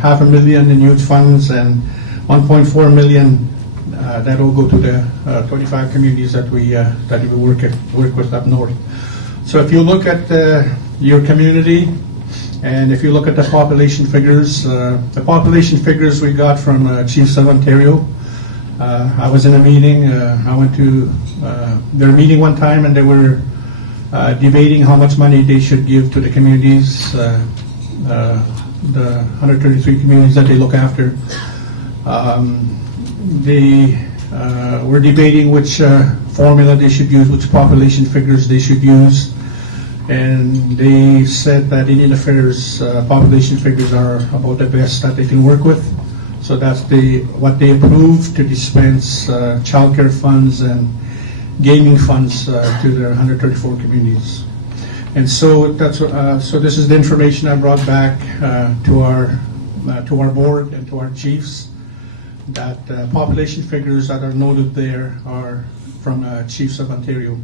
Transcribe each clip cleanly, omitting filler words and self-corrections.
500,000 in youth funds and 1.4 million that will go to the 25 communities that we work with up north. So if you look at your community, and if you look at the population figures we got from Chiefs of Ontario. I was in a meeting. I went to their meeting one time, and they were debating how much money they should give to the communities, the 133 communities that they look after. They were debating which formula they should use, which population figures they should use. And they said that Indian Affairs population figures are about the best that they can work with. So that's what they approved to dispense childcare funds and gaming funds to their 134 communities. And so so this is the information I brought back to our board and to our chiefs. That population figures that are noted there are from Chiefs of Ontario.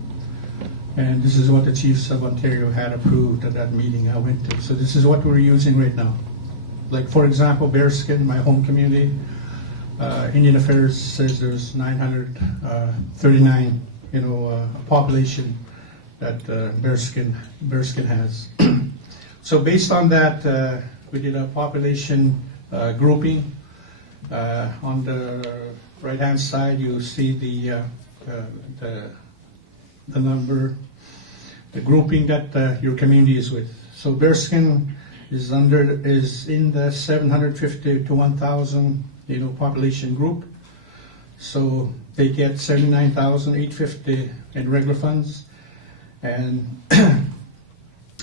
And this is what the Chiefs of Ontario had approved at that meeting I went to. So this is what we're using right now. Like, for example, Bearskin, my home community, Indian Affairs says there's 939, population that Bearskin has. So based on that, we did a population grouping. On the right-hand side, you see the number, the grouping that your community is with. So Bearskin is in the 750 to 1,000 population group. So they get 79,850 in regular funds, and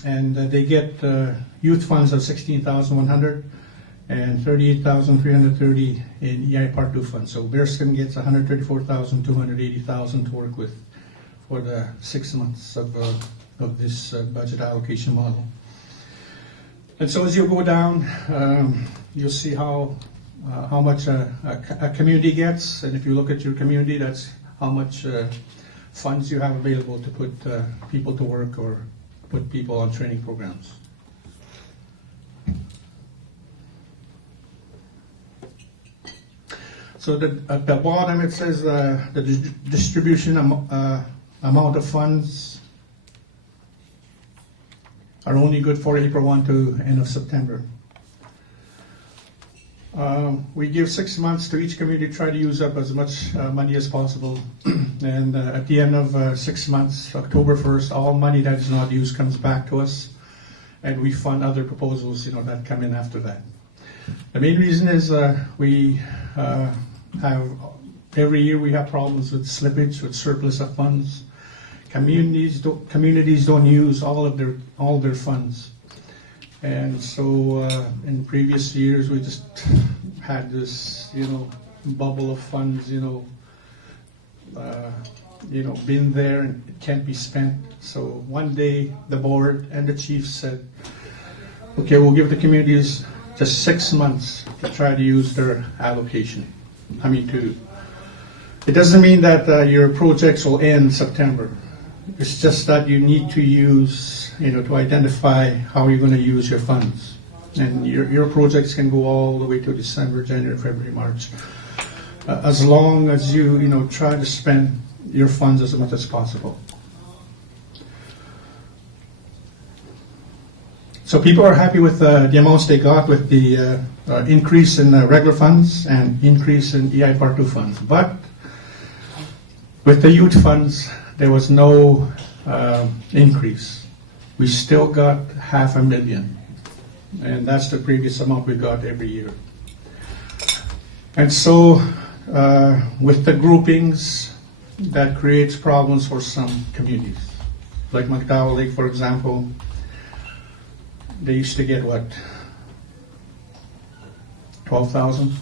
they get youth funds of 16,100 and 38,330 in EI Part 2 funds. So Bearskin gets 134,280,000 to work with for the 6 months of this budget allocation model. And so as you go down, you'll see how much a community gets, and if you look at your community, that's how much funds you have available to put people to work or put people on training programs. So at the bottom it says the distribution amount of funds are only good for April 1 to end of September. We give 6 months to each community to try to use up as much money as possible. And at the end of 6 months, October 1st, all money that is not used comes back to us, and we fund other proposals that come in after that. The main reason is we every year we have problems with slippage, with surplus of funds. Communities don't use all their funds, and so in previous years we just had this bubble of funds been there and it can't be spent. So one day the board and the chiefs said, okay, we'll give the communities just 6 months to try to use their allocation. It doesn't mean that your projects will end September. It's just that you need to use, to identify how you're going to use your funds. And your projects can go all the way to December, January, February, March. As long as you, try to spend your funds as much as possible. So people are happy with the amounts they got with the increase in regular funds and increase in EI Part 2 funds. But with the youth funds, there was no increase. We still got 500,000, and that's the previous amount we got every year. And so with the groupings, that creates problems for some communities. Like McDowell Lake, for example, they used to get what? 12,000?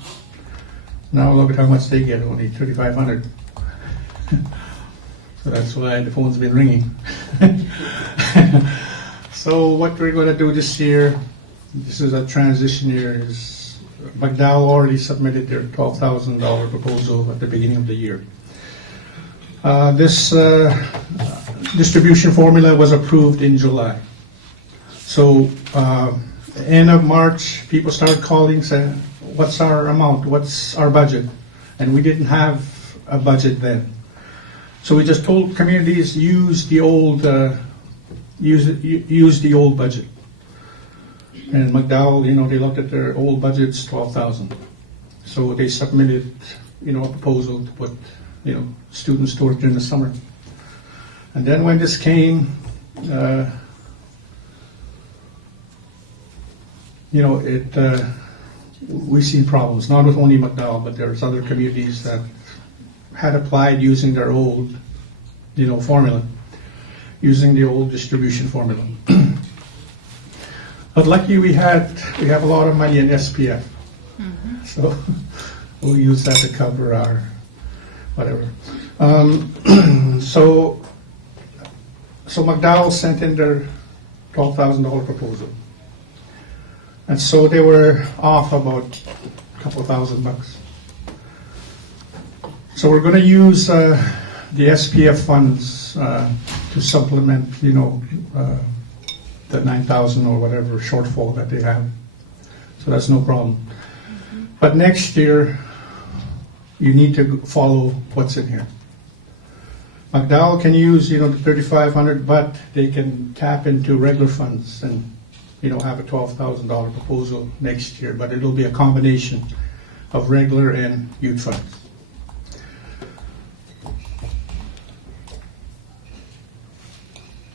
Now look at how much they get, only 3,500. So that's why the phone's been ringing. So what we're going to do this year, this is a transition year, is McDowell already submitted their $12,000 proposal at the beginning of the year. This distribution formula was approved in July. So end of March, people started calling, saying, what's our amount? What's our budget? And we didn't have a budget then. So we just told communities, use the old budget. And McDowell, they looked at their old budgets, 12,000. So they submitted, a proposal to put, students to work during the summer. And then when this came, we've seen problems, not with only McDowell, but there's other communities that had applied using their old, formula, using the old distribution formula. But lucky we have a lot of money in SPF, so we'll use that to cover our whatever. So McDowell sent in their $12,000 proposal. And so they were off about a couple $1,000. So we're going to use the SPF funds to supplement, the 9,000 or whatever shortfall that they have. So that's no problem. But next year, you need to follow what's in here. McDowell can use, the 3,500, but they can tap into regular funds and have a $12,000 proposal next year, but it'll be a combination of regular and youth funds.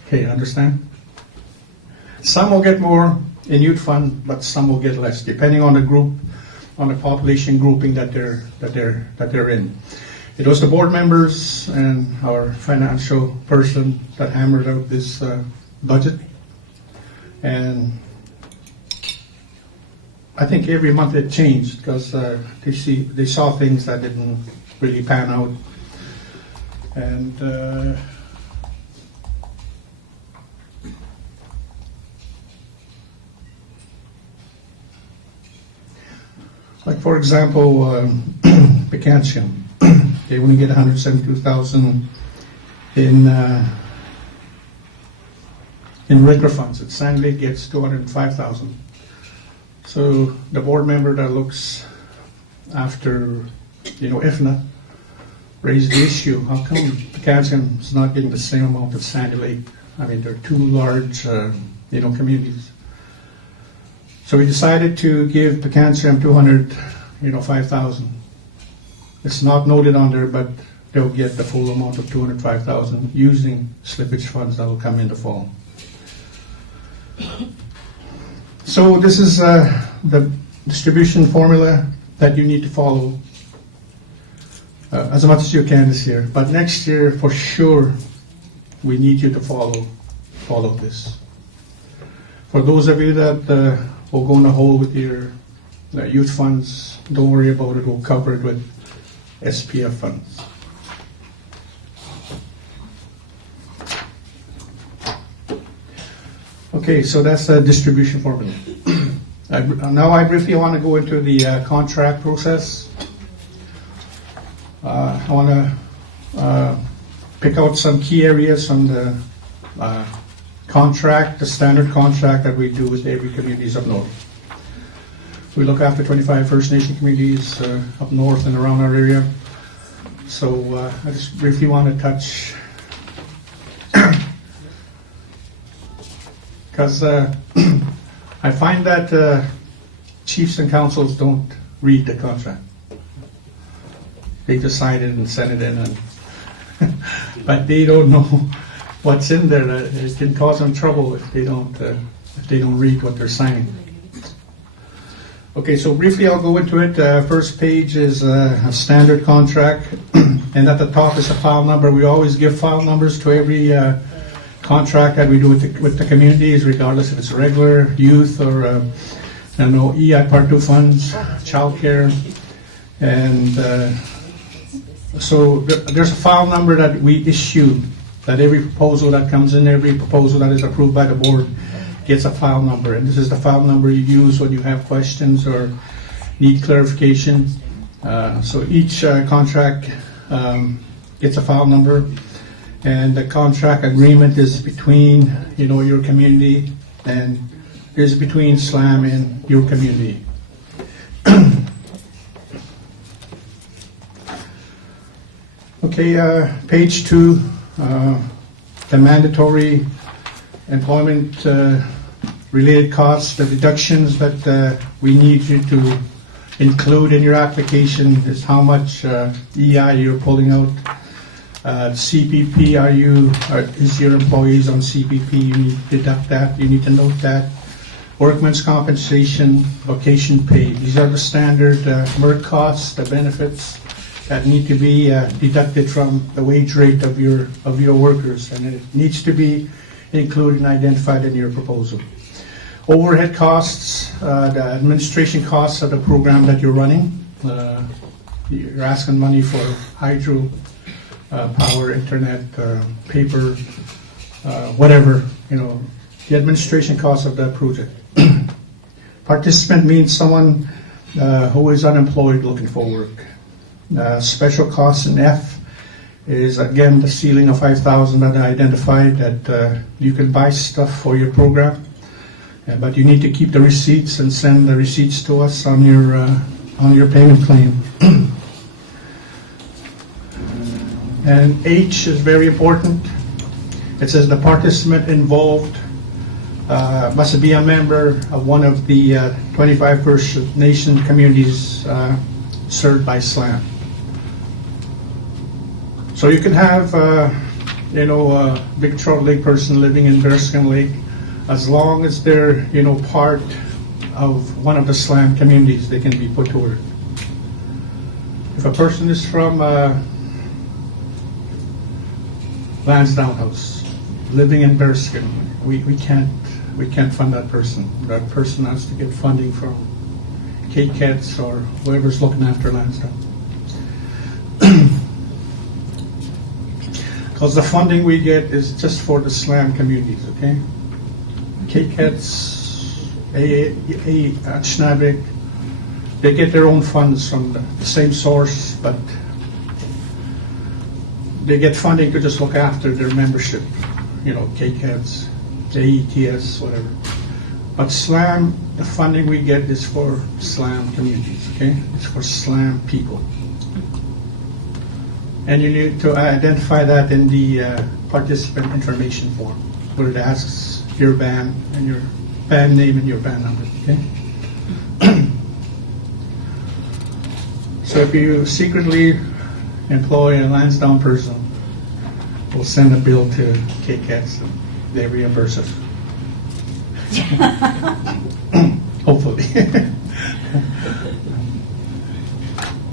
Okay, understand? Some will get more in youth fund, but some will get less, depending on the group, on the population grouping that they're in. It was the board members and our financial person that hammered out this budget. And I think every month it changed because they saw things that didn't really pan out. And like for example, Picantium, they only get 172,000 in regular funds. And Sand Lake gets 205,000. So the board member that looks after, IFNA raised the issue. How come Picantium is not getting the same amount of Sandy Lake? I mean, they're two large, communities. So we decided to give Picantium 205,000. It's not noted on there, but they'll get the full amount of 205,000 using slippage funds that will come in the fall. So this is the distribution formula that you need to follow as much as you can this year. But next year, for sure, we need you to follow this. For those of you that will go in a hole with your youth funds, don't worry about it. We'll cover it with SPF funds. Okay, so that's the distribution formula. Now I briefly want to go into the contract process. I want to pick out some key areas from the contract, the standard contract that we do with every communities up north. We look after 25 First Nation communities up north and around our area. So I just briefly want to touch, because I find that chiefs and councils don't read the contract. They decide it and send it in, and but they don't know what's in there. It can cause them trouble if they don't read what they're signing. Okay, so briefly I'll go into it. First page is a standard contract, and at the top is a file number. We always give file numbers to every contract that we do with the communities, regardless if it's regular, youth, or EI Part 2 funds, childcare. And so there's a file number that we issue, that every proposal that comes in, every proposal that is approved by the board gets a file number. And this is the file number you use when you have questions or need clarification. So each contract gets a file number. And the contract agreement is between, your community and is between SLAAMB and your community. Okay, page 2, the mandatory employment related costs, the deductions that we need you to include in your application is how much EI you're pulling out. CPP, is your employees on CPP? You need to deduct that. You need to note that. Workman's compensation, vacation pay. These are the standard MERC costs, the benefits that need to be deducted from the wage rate of your workers, and it needs to be included and identified in your proposal. Overhead costs, the administration costs of the program that you're running. You're asking money for hydro, power, internet, paper, whatever, the administration costs of that project. Participant means someone who is unemployed looking for work. Special costs in F is again the ceiling of 5,000 that I identified that you can buy stuff for your program, but you need to keep the receipts and send the receipts to us on your payment claim. And H is very important. It says the participant involved must be a member of one of the 25 First Nation communities served by SLAAMB. So you can have, a Big Trout Lake person living in Bearskin Lake, as long as they're, part of one of the SLAAMB communities, they can be put to work. If a person is from Lansdowne House, living in Bearskin, we can't fund that person. That person has to get funding from KCATS or whoever's looking after Lansdowne. Because the funding we get is just for the SLAAMB communities, okay? KCATS, Schnabik, they get their own funds from the same source, but they get funding to just look after their membership, KCATS, AETS, whatever. But SLAAMB, the funding we get is for SLAAMB communities, okay? It's for SLAAMB people. And you need to identify that in the participant information form, where it asks your band and your band name and your band number, okay? So if you secretly employ a Lansdowne person, we'll send a bill to KCATS and they reimburse us. Hopefully.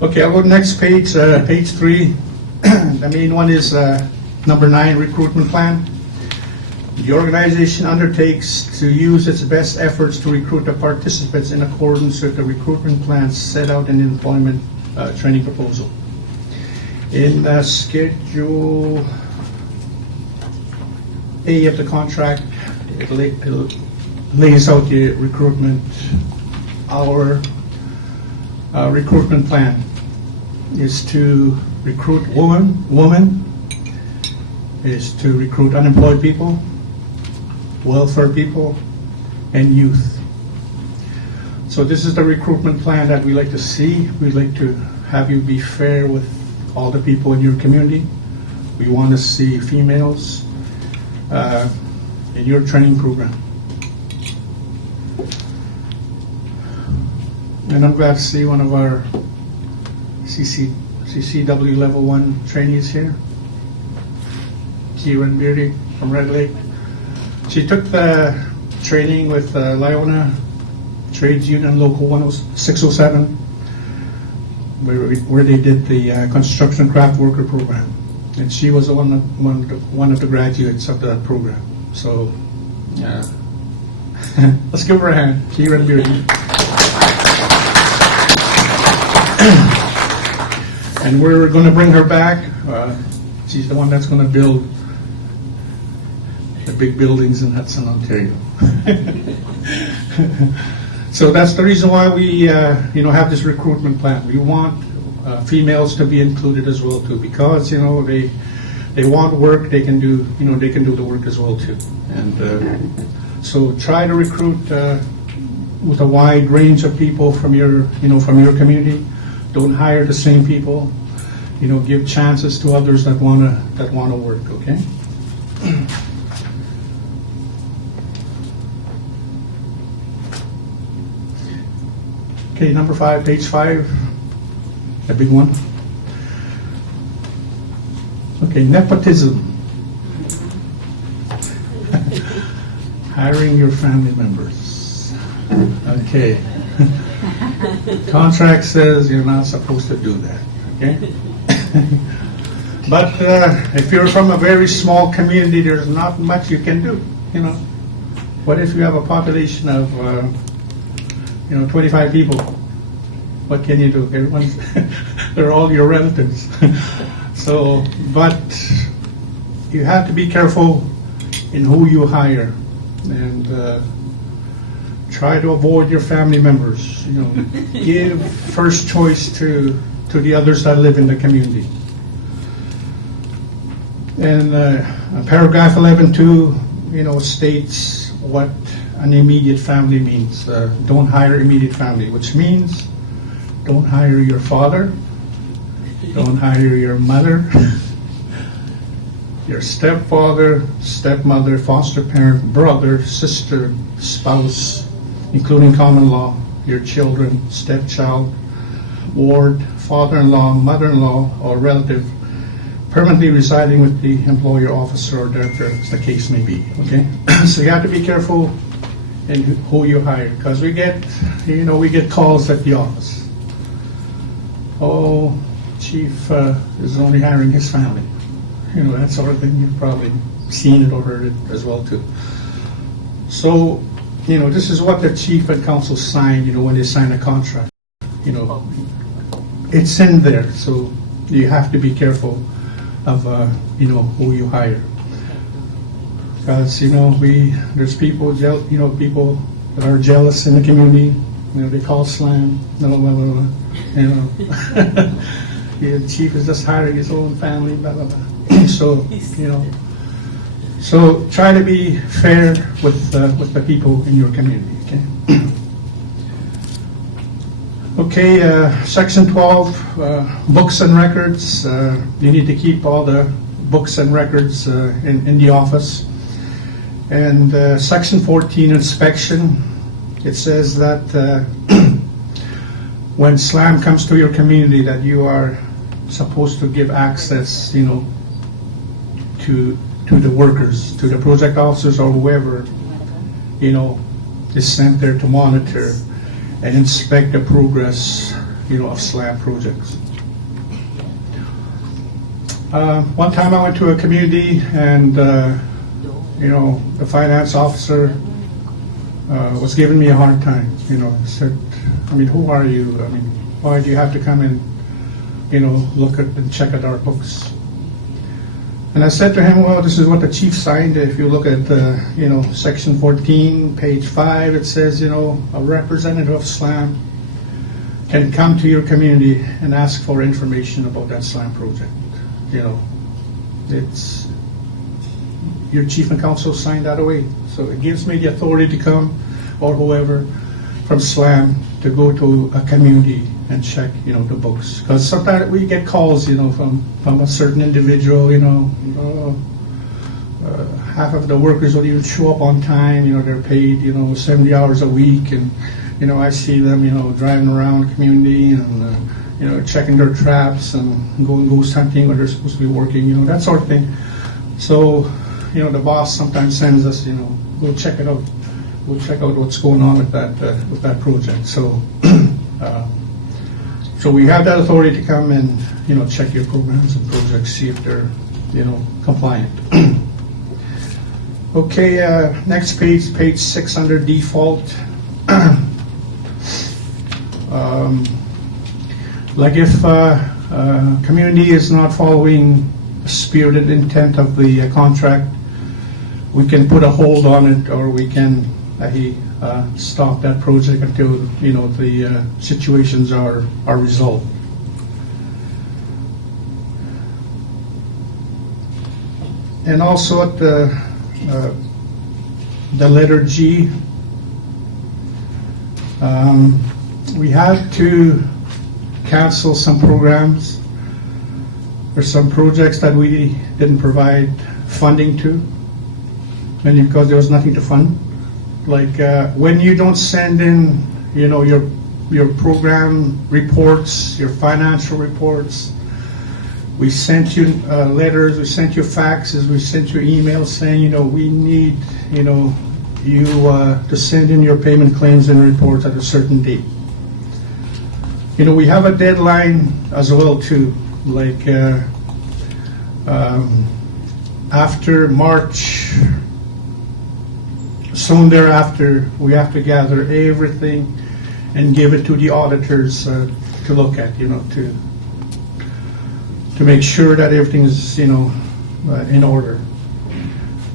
Okay, I'll go to the next page, page 3. The main one is number 9, recruitment plan. The organization undertakes to use its best efforts to recruit the participants in accordance with the recruitment plans set out in the employment training proposal. In Schedule A of the contract, it lays out the recruitment. Our recruitment plan is to recruit women, is to recruit unemployed people, welfare people, and youth. So this is the recruitment plan that we like to see. We'd like to have you be fair with all the people in your community. We want to see females in your training program. And I'm glad to see one of our CCW Level 1 trainees here, Kieran Beardy from Red Lake. She took the training with Lyona Trades Union Local 607, where they did the construction craft worker program, and she was one of the graduates of that program. So, let's give her a hand, Kieran Beardy. And we're going to bring her back. She's the one that's going to build the big buildings in Hudson, Ontario. So that's the reason why we, have this recruitment plan. We want females to be included as well too, because they want work. They can do, the work as well too. And So try to recruit with a wide range of people from your community. Don't hire the same people. Give chances to others that wanna work. Okay. Okay, number 5, page 5, a big one. Okay, nepotism. Hiring your family members. Okay. Contract says you're not supposed to do that. Okay. But if you're from a very small community, there's not much you can do. What if you have a population of 25 people? What can you do? Everyone's they're all your relatives. So, but you have to be careful in who you hire, and try to avoid your family members. Give first choice to the others that live in the community. And paragraph 11.2, states what an immediate family means. Don't hire immediate family, which means don't hire your father, don't hire your mother, your stepfather, stepmother, foster parent, brother, sister, spouse, including common law, your children, stepchild, ward, father-in-law, mother-in-law, or relative permanently residing with the employer, officer, or director, as the case may be. Okay, so you have to be careful in who you hire, because we get calls at the office. Oh, chief is only hiring his family. That sort of thing. You've probably seen it or heard it as well too. So, this is what the chief and council sign. When they sign a contract. It's in there. So you have to be careful of who you hire, because there's people people that are jealous in the community. They call SLAAMB. The chief is just hiring his own family. Blah blah blah. So so try to be fair with the people in your community. Okay. Okay, section 12, books and records. You need to keep all the books and records in the office. And section 14, inspection. It says that when SLAAMB comes to your community, that you are supposed to give access, to the workers, to the project officers or whoever, is sent there to monitor and inspect the progress, of SLAAMB projects. One time I went to a community and, the finance officer was giving me a hard time. Said, who are you? Why do you have to come and, look at and check at our books? And I said to him, well, this is what the chief signed. If you look at, section 14, page 5, it says, a representative of SLAAMB can come to your community and ask for information about that SLAAMB project. It's your chief and council signed that away. So it gives me the authority to come, or whoever from SLAAMB, to go to a community and check, the books. Because sometimes we get calls, from a certain individual, half of the workers don't even show up on time. They're paid, 70 hours a week, and I see them, driving around the community and checking their traps and going ghost hunting when they're supposed to be working, that sort of thing. So, the boss sometimes sends us, go check it out. We'll check out what's going on with that project. So, so we have that authority to come and check your programs and projects, see if they're compliant. Okay, next page 6 under default. Like if community is not following the spirited intent of the contract, we can put a hold on it, or we can stop that project until the situations are resolved. And also at the the letter G, we had to cancel some programs or some projects that we didn't provide funding to, mainly because there was nothing to fund. Like when you don't send in, your program reports, your financial reports, we sent you letters, we sent you faxes, we sent you emails saying, we need, you to send in your payment claims and reports at a certain date. We have a deadline as well too, like after March, soon thereafter, we have to gather everything and give it to the auditors to look at, to make sure that everything is, in order.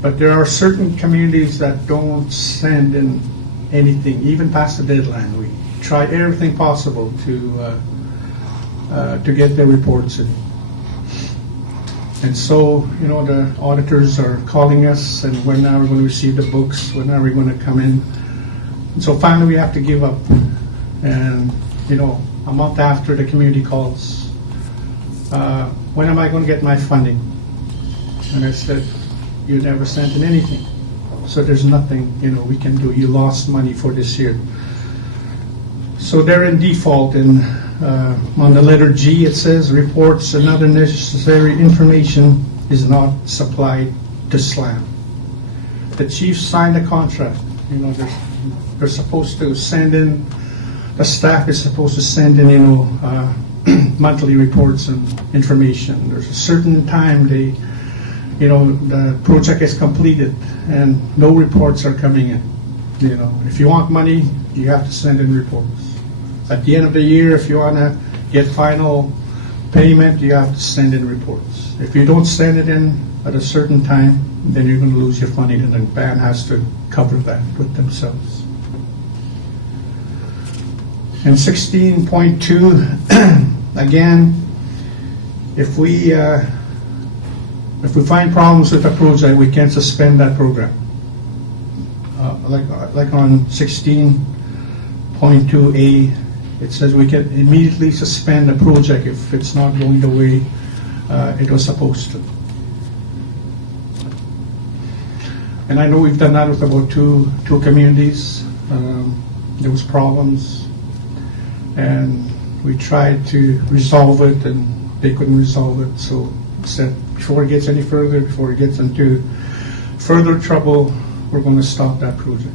But there are certain communities that don't send in anything, even past the deadline. We try everything possible to get their reports in. And so, the auditors are calling us, and when are we going to receive the books? When are we going to come in? And so finally we have to give up. And, a month after, the community calls, when am I going to get my funding? And I said, you never sent in anything. So there's nothing, we can do. You lost money for this year. So they're in default, and on the letter G it says reports and other necessary information is not supplied to SLAAMB. The chief signed a contract. They're supposed to send in, the staff is supposed to send in, monthly reports and information. There's a certain time the project is completed and no reports are coming in. If you want money, you have to send in reports. At the end of the year, if you want to get final payment, you have to send in reports. If you don't send it in at a certain time, then you're going to lose your funding, and the band has to cover that with themselves. And 16.2, again, if we find problems with a project, we can suspend that program. Like on 16.2A, it says we can immediately suspend a project if it's not going the way it was supposed to. And I know we've done that with about two communities. There was problems, and we tried to resolve it, and they couldn't resolve it. So we said, before it gets any further, before it gets into further trouble, we're going to stop that project.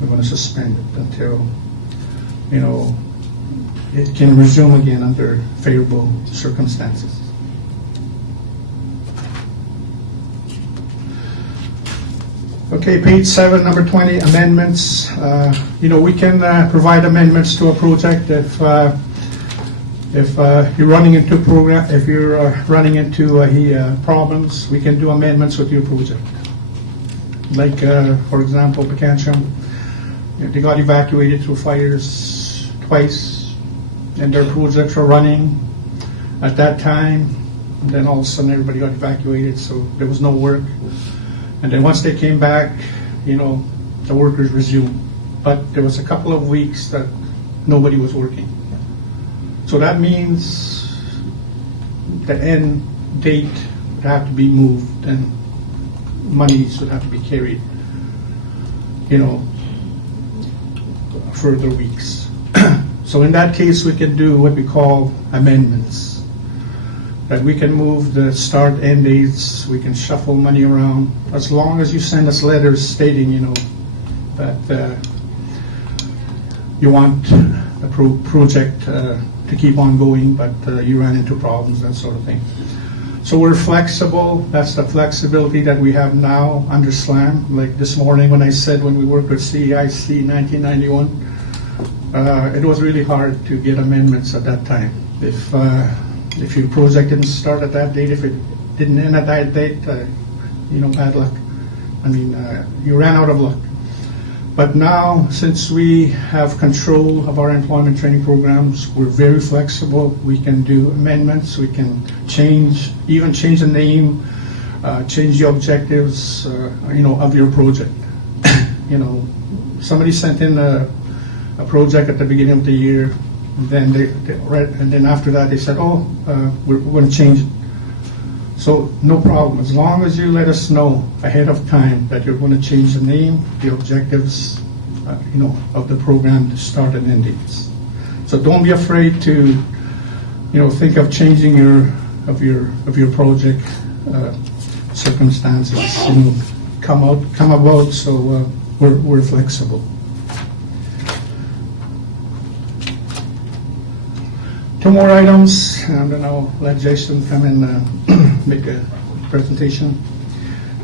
We're going to suspend it until, it can resume again under favorable circumstances. Okay, page 7, number 20, amendments. We can provide amendments to a project if you're running into problems. We can do amendments with your project. Like, for example, Pecancham, they got evacuated through fires twice, and their projects were running at that time. And then all of a sudden, everybody got evacuated, so there was no work. And then once they came back, the workers resumed. But there was a couple of weeks that nobody was working. So that means the end date would have to be moved, and monies would have to be carried, further weeks. So in that case, we can do what we call amendments. That we can move the start end dates, we can shuffle money around, as long as you send us letters stating, that you want a project to keep on going, but you ran into problems, that sort of thing. So we're flexible. That's the flexibility that we have now under SLAAMB. Like this morning when I said when we worked with CEIC in 1991, it was really hard to get amendments at that time. If your project didn't start at that date, if it didn't end at that date, bad luck. You ran out of luck. But now, since we have control of our employment training programs, we're very flexible. We can do amendments. We can even change the name, change the objectives, of your project. somebody sent in a project at the beginning of the year, and then and then after that they said, "Oh, we're going to change it." So no problem, as long as you let us know ahead of time that you're going to change the name, the objectives, of the program, the start and end dates. So don't be afraid to, think of changing your project circumstances, come about. So we're flexible. Two more items, and then I'll let Jason come and make a presentation.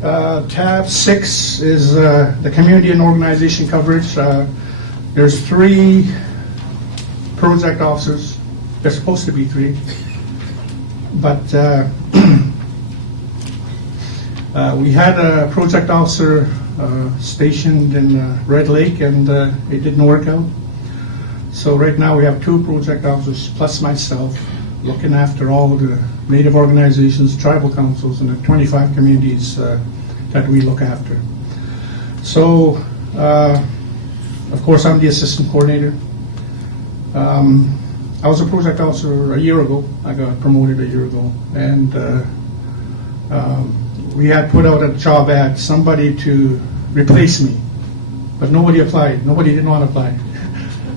Tab 6 is the community and organization coverage. There's 3 project officers. There's supposed to be 3, but we had a project officer stationed in Red Lake, and it didn't work out. So right now we have 2 project officers plus myself looking after all the Native organizations, tribal councils, and the 25 communities that we look after. So, of course, I'm the assistant coordinator. I was a project officer a year ago. I got promoted a year ago, and we had put out a job ad, somebody to replace me, but nobody applied. Nobody didn't want to apply.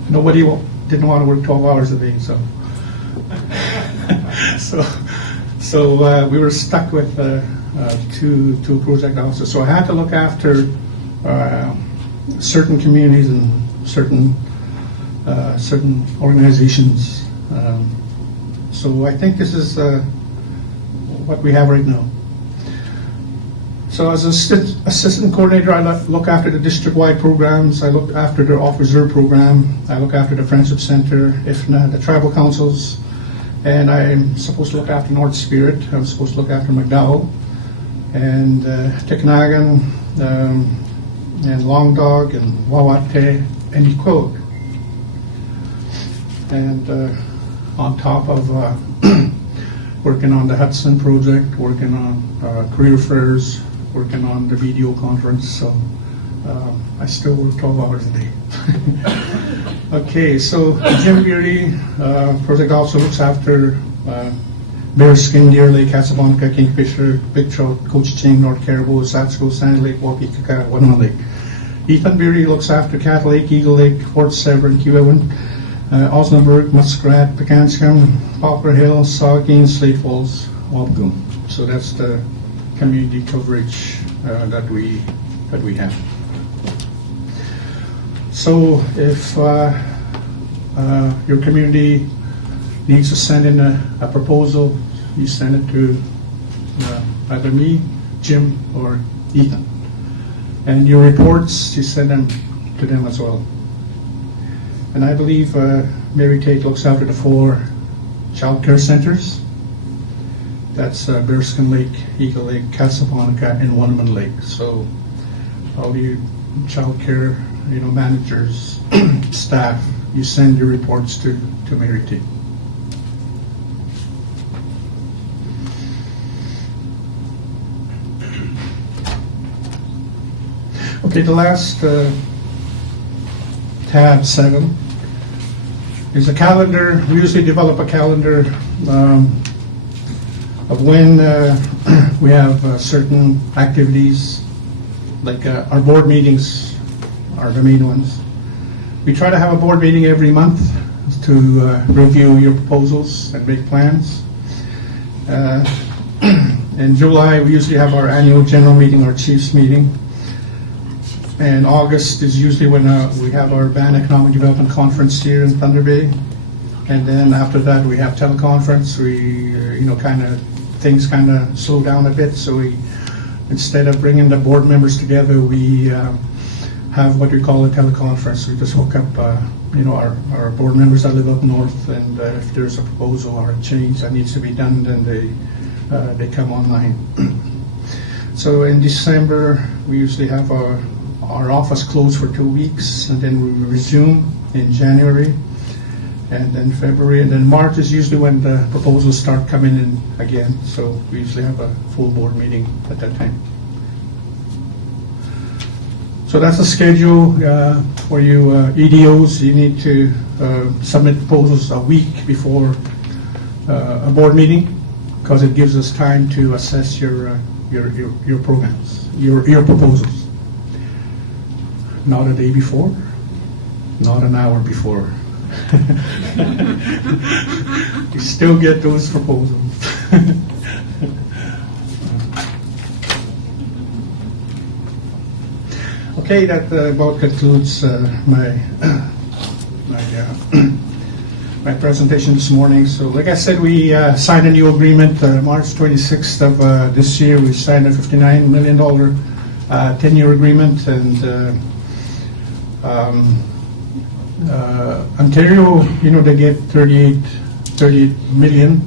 Nobody didn't want to work 12 hours a day, so we were stuck with two project officers. So I had to look after certain communities and certain organizations. So I think this is what we have right now. So as assistant coordinator, I look after the district-wide programs. I look after the off-reserve program. I look after the Friendship Center, if not the tribal councils. And I'm supposed to look after North Spirit. I'm supposed to look after McDowell and Tikanagan and Long Dog and Wawate and Equog. And on top of working on the Hudson project, working on career fairs, working on the video conference, so I still work 12 hours a day. Okay, so Jim Beery, project also looks after Bear Skin, Deer Lake, Casablanca, Kingfisher, Big Trout, Coaching, North Caribou, Satsco, Sand Lake, Wapikaka, Wanama Lake. Ethan Beery looks after Cat Lake, Eagle Lake, Fort Severn, Keewatin, Osnaburg, Muskrat, Pecanscom, Poplar Hill, Saugeen, Slate Falls, Wapgoom. So that's the community coverage that we have. So if your community needs to send in a proposal, you send it to either me, Jim, or Ethan. And your reports, you send them to them as well. And I believe Mary Tate looks after the 4 child care centers. That's Bearskin Lake, Eagle Lake, Casablanca, and Wanman Lake. So all you child care managers, staff, you send your reports to Mary Tate. Okay, the last tab 7 is a calendar. We usually develop a calendar of when we have certain activities, like our board meetings are the main ones. We try to have a board meeting every month to review your proposals and make plans. In July, we usually have our annual general meeting, our chiefs meeting. And August is usually when we have our BAN Economic Development Conference here in Thunder Bay. And then after that, we have teleconference. We, things kind of slow down a bit. So we, instead of bringing the board members together, we have what we call a teleconference. We just hook up, our board members that live up north, and if there's a proposal or a change that needs to be done, then they come online. So in December, we usually have our office closed for 2 weeks, and then we resume in January, and then February, and then March is usually when the proposals start coming in again. So we usually have a full board meeting at that time. So that's the schedule for you EDOs. You need to submit proposals a week before a board meeting, because it gives us time to assess your programs, your proposals. Not a day before, not an hour before. You still get those proposals. Okay, that about concludes my my presentation this morning. So, like I said, we signed a new agreement March 26th of this year. We signed a $59 million 10-year agreement, and Ontario, they get 38 million,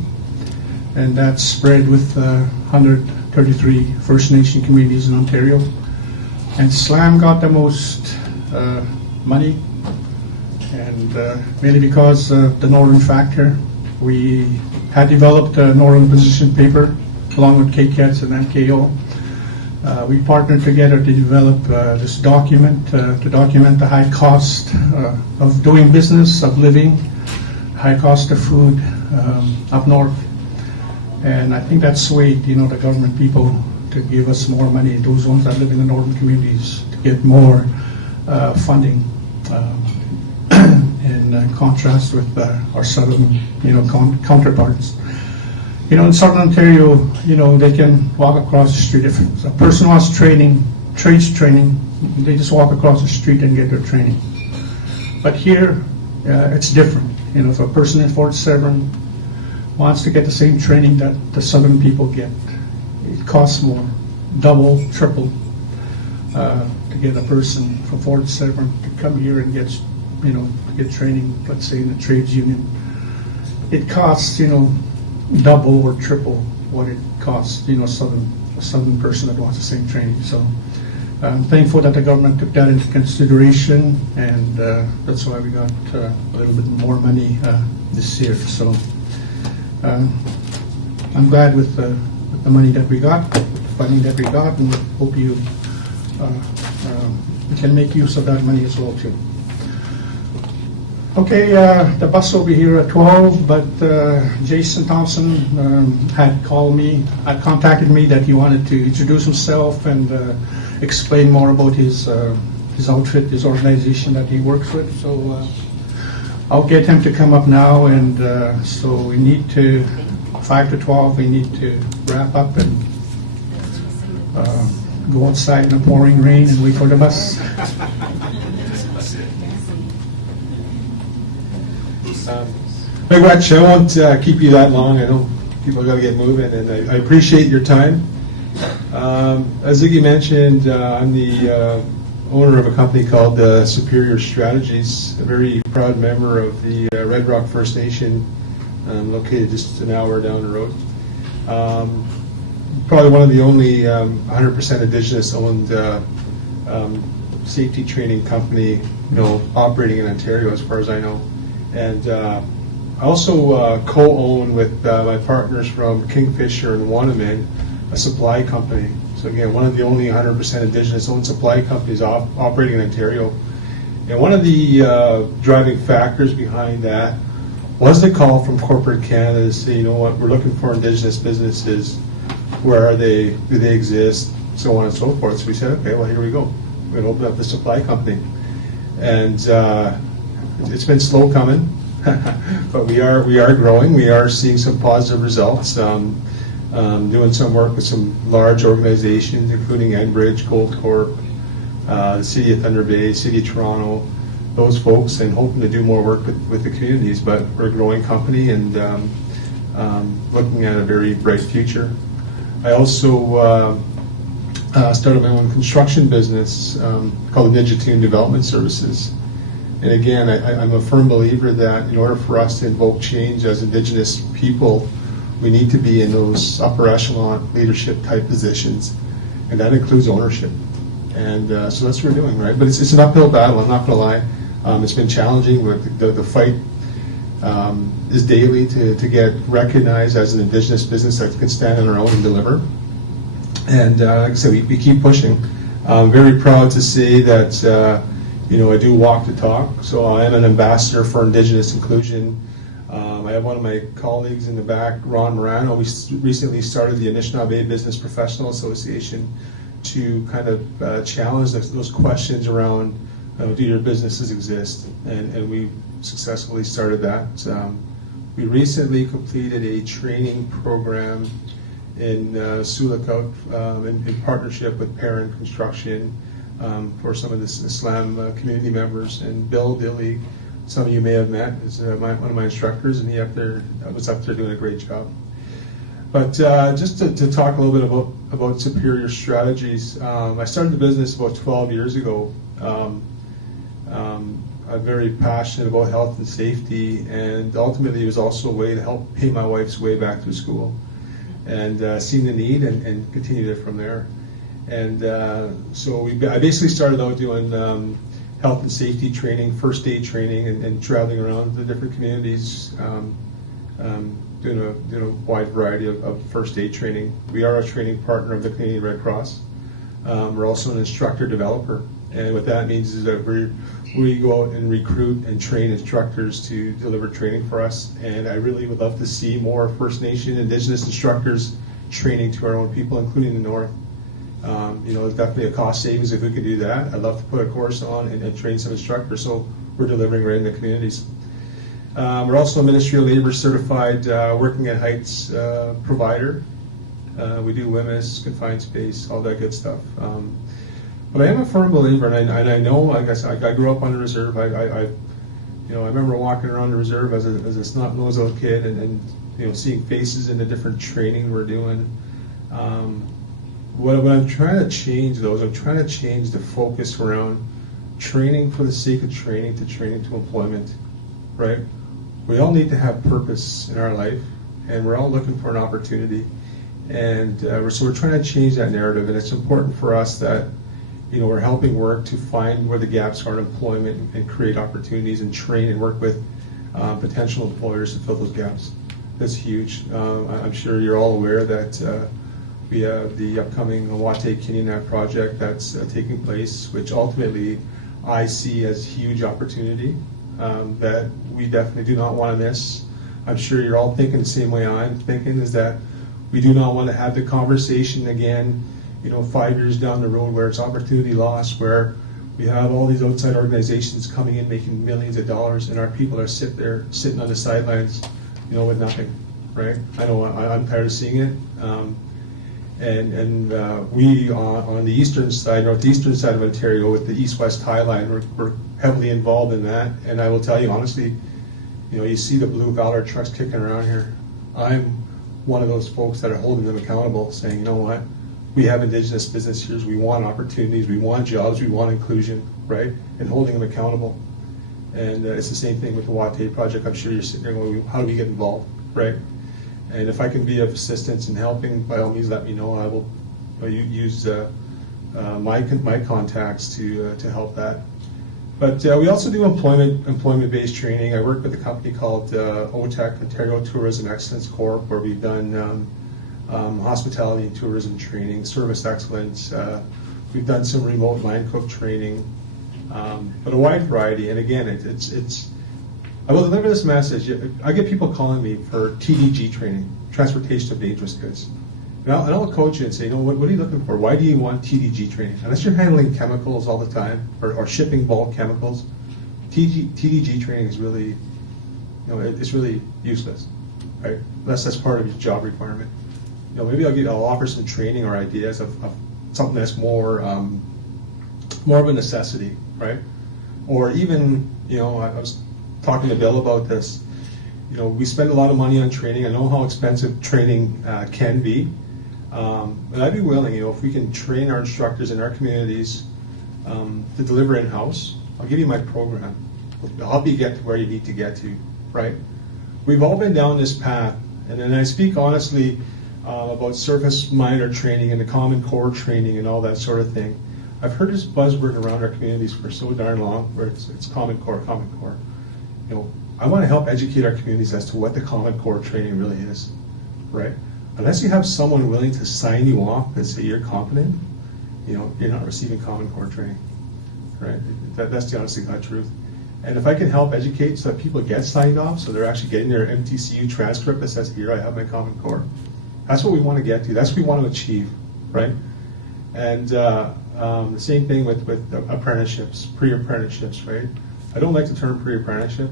and that's spread with 133 First Nation communities in Ontario. And SLAAMB got the most money, and mainly because of the Northern factor. We had developed a Northern position paper along with KCATS and MKO. We partnered together to develop this document to document the high cost of doing business, of living, high cost of food up north. And I think that swayed, the government people to give us more money, those ones that live in the northern communities, to get more funding in contrast with our southern, counterparts. In southern Ontario, they can walk across the street. If a person wants trades training, they just walk across the street and get their training. But here, it's different. If a person in Fort Severn wants to get the same training that the southern people get, it costs more, double, triple, to get a person from Fort Severn to come here and get, get training, let's say in the trades union. It costs, double or triple what it costs, a southern person that wants the same training. So I'm thankful that the government took that into consideration, and that's why we got a little bit more money this year. So I'm glad with the money that we got, the funding that we got, and hope you can make use of that money as well too. Okay, the bus will be here at 12, but Jason Thompson had contacted me that he wanted to introduce himself and explain more about his outfit, his organization that he works with. So I'll get him to come up now, and so we need to, 5 to 12, we need to wrap up and go outside in the pouring rain and wait for the bus. Miigwech, I won't keep you that long. I know people got to get moving, and I appreciate your time. As Ziggy mentioned, I'm the owner of a company called Superior Strategies, a very proud member of the Red Rock First Nation, located just an hour down the road. Probably one of the only 100% Indigenous-owned safety training company, operating in Ontario, as far as I know. And I also co-own with my partners from Kingfisher and Wanneman a supply company. So again, one of the only 100% Indigenous-owned supply companies operating in Ontario. And one of the driving factors behind that was the call from corporate Canada to say, what, we're looking for Indigenous businesses. Where are they? Do they exist? So on and so forth. So we said, okay, well, here we go. We're going to open up the supply company. And it's been slow coming, but we are growing. We are seeing some positive results. Doing some work with some large organizations, including Enbridge, Gold Corp, the City of Thunder Bay, City of Toronto, those folks, and hoping to do more work with the communities. But we're a growing company and looking at a very bright future. I also started my own construction business called Nijitun Development Services. And again, I'm a firm believer that in order for us to invoke change as Indigenous people, we need to be in those upper echelon leadership type positions, and that includes ownership. And so that's what we're doing, right? But it's an uphill battle, I'm not going to lie. It's been challenging. The fight is daily to get recognized as an Indigenous business that can stand on our own and deliver. And like I said, we keep pushing. I'm very proud to say that I do walk the talk. So I am an ambassador for Indigenous inclusion. I have one of my colleagues in the back, Ron Morano. We recently started the Anishinaabe Business Professional Association to kind of challenge those questions around do your businesses exist? And we successfully started that. We recently completed a training program in Sulakot in partnership with Parent Construction for some of the SLAAMB community members. And Bill Dilly, some of you may have met, is one of my instructors, and he was up there doing a great job. But just to talk a little bit about superior strategies, I started the business about 12 years ago. I'm very passionate about health and safety, and ultimately it was also a way to help pay my wife's way back to school, and seen the need and continued it from there. And so I basically started out doing health and safety training, first aid training, and traveling around the different communities, doing a wide variety of first aid training. We are a training partner of the Canadian Red Cross. We're also an instructor developer, and what that means is that we go out and recruit and train instructors to deliver training for us. And I really would love to see more First Nation, Indigenous instructors training to our own people, including the North. There's definitely a cost savings if we could do that. I'd love to put a course on and train some instructors, so we're delivering right in the communities. We're also a Ministry of Labor certified working at heights provider. We do WMIS, confined space, all that good stuff. But I am a firm believer, and I know, I guess, I grew up on the reserve. I remember walking around the reserve as a snot-nosed little kid, and seeing faces in the different training we're doing. What I'm trying to change, though, is I'm trying to change the focus around training for the sake of training to employment, right? We all need to have purpose in our life, and we're all looking for an opportunity. And so we're trying to change that narrative, and it's important for us that we're helping work to find where the gaps are in employment and create opportunities and train and work with potential employers to fill those gaps. That's huge. I'm sure you're all aware that we have the upcoming Wate-Kininak project that's taking place, which ultimately I see as huge opportunity that we definitely do not want to miss. I'm sure you're all thinking the same way I'm thinking, is that we do not want to have the conversation again 5 years down the road where it's opportunity lost, where we have all these outside organizations coming in making millions of dollars, and our people are sitting on the sidelines, with nothing, right? I know I'm tired of seeing it. We on the eastern side, northeastern side of Ontario, with the east-west tie line, we're heavily involved in that. And I will tell you honestly, you see the blue Valor trucks kicking around here. I'm one of those folks that are holding them accountable, saying, you know what, we have Indigenous businesses, we want opportunities, we want jobs, we want inclusion, right? And holding them accountable. And it's the same thing with the Wate project. I'm sure you're sitting there going, how do we get involved, right? And if I can be of assistance in helping, by all means, let me know. I will use my contacts to help that. But we also do employment-based training. I work with a company called OTEC, Ontario Tourism Excellence Corp, where we've done hospitality and tourism training, service excellence. We've done some remote line cook training, but a wide variety. And again, I will deliver this message. I get people calling me for TDG training, transportation of dangerous goods. And I'll coach you and say, what are you looking for? Why do you want TDG training? Unless you're handling chemicals all the time or shipping bulk chemicals, TDG training is really, it's really useless, right? Unless that's part of your job requirement. Maybe I'll offer some training or ideas of something that's more of a necessity, right? Or even, I was talking to Bill about this. We spend a lot of money on training. I know how expensive training can be. But I'd be willing, if we can train our instructors in our communities to deliver in-house. I'll give you my program. I'll help you get to where you need to get to, right? We've all been down this path, and then I speak honestly about surface miner training and the Common Core training and all that sort of thing. I've heard this buzzword around our communities for so darn long, where it's Common Core, Common Core. I want to help educate our communities as to what the Common Core training really is, right? Unless you have someone willing to sign you off and say you're competent, you're not receiving Common Core training, right? That's the honest to God truth. And if I can help educate so that people get signed off, so they're actually getting their MTCU transcript that says, here, I have my Common Core. That's what we want to get to. That's what we want to achieve, right? And the same thing with apprenticeships, pre-apprenticeships, right? I don't like the term pre-apprenticeship.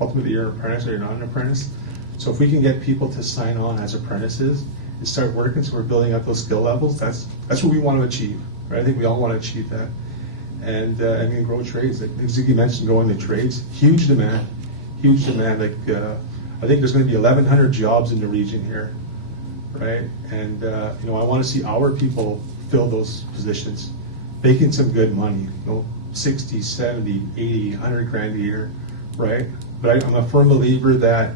Ultimately, you're an apprentice or you're not an apprentice. So if we can get people to sign on as apprentices and start working, so we're building up those skill levels, that's what we want to achieve, right? I think we all want to achieve that. And grow trades. Like Ziggy mentioned, going to trades, huge demand. Like I think there's going to be 1,100 jobs in the region here, right? And I want to see our people fill those positions, making some good money, 60, 70, 80, 100 grand a year, right? But I'm a firm believer that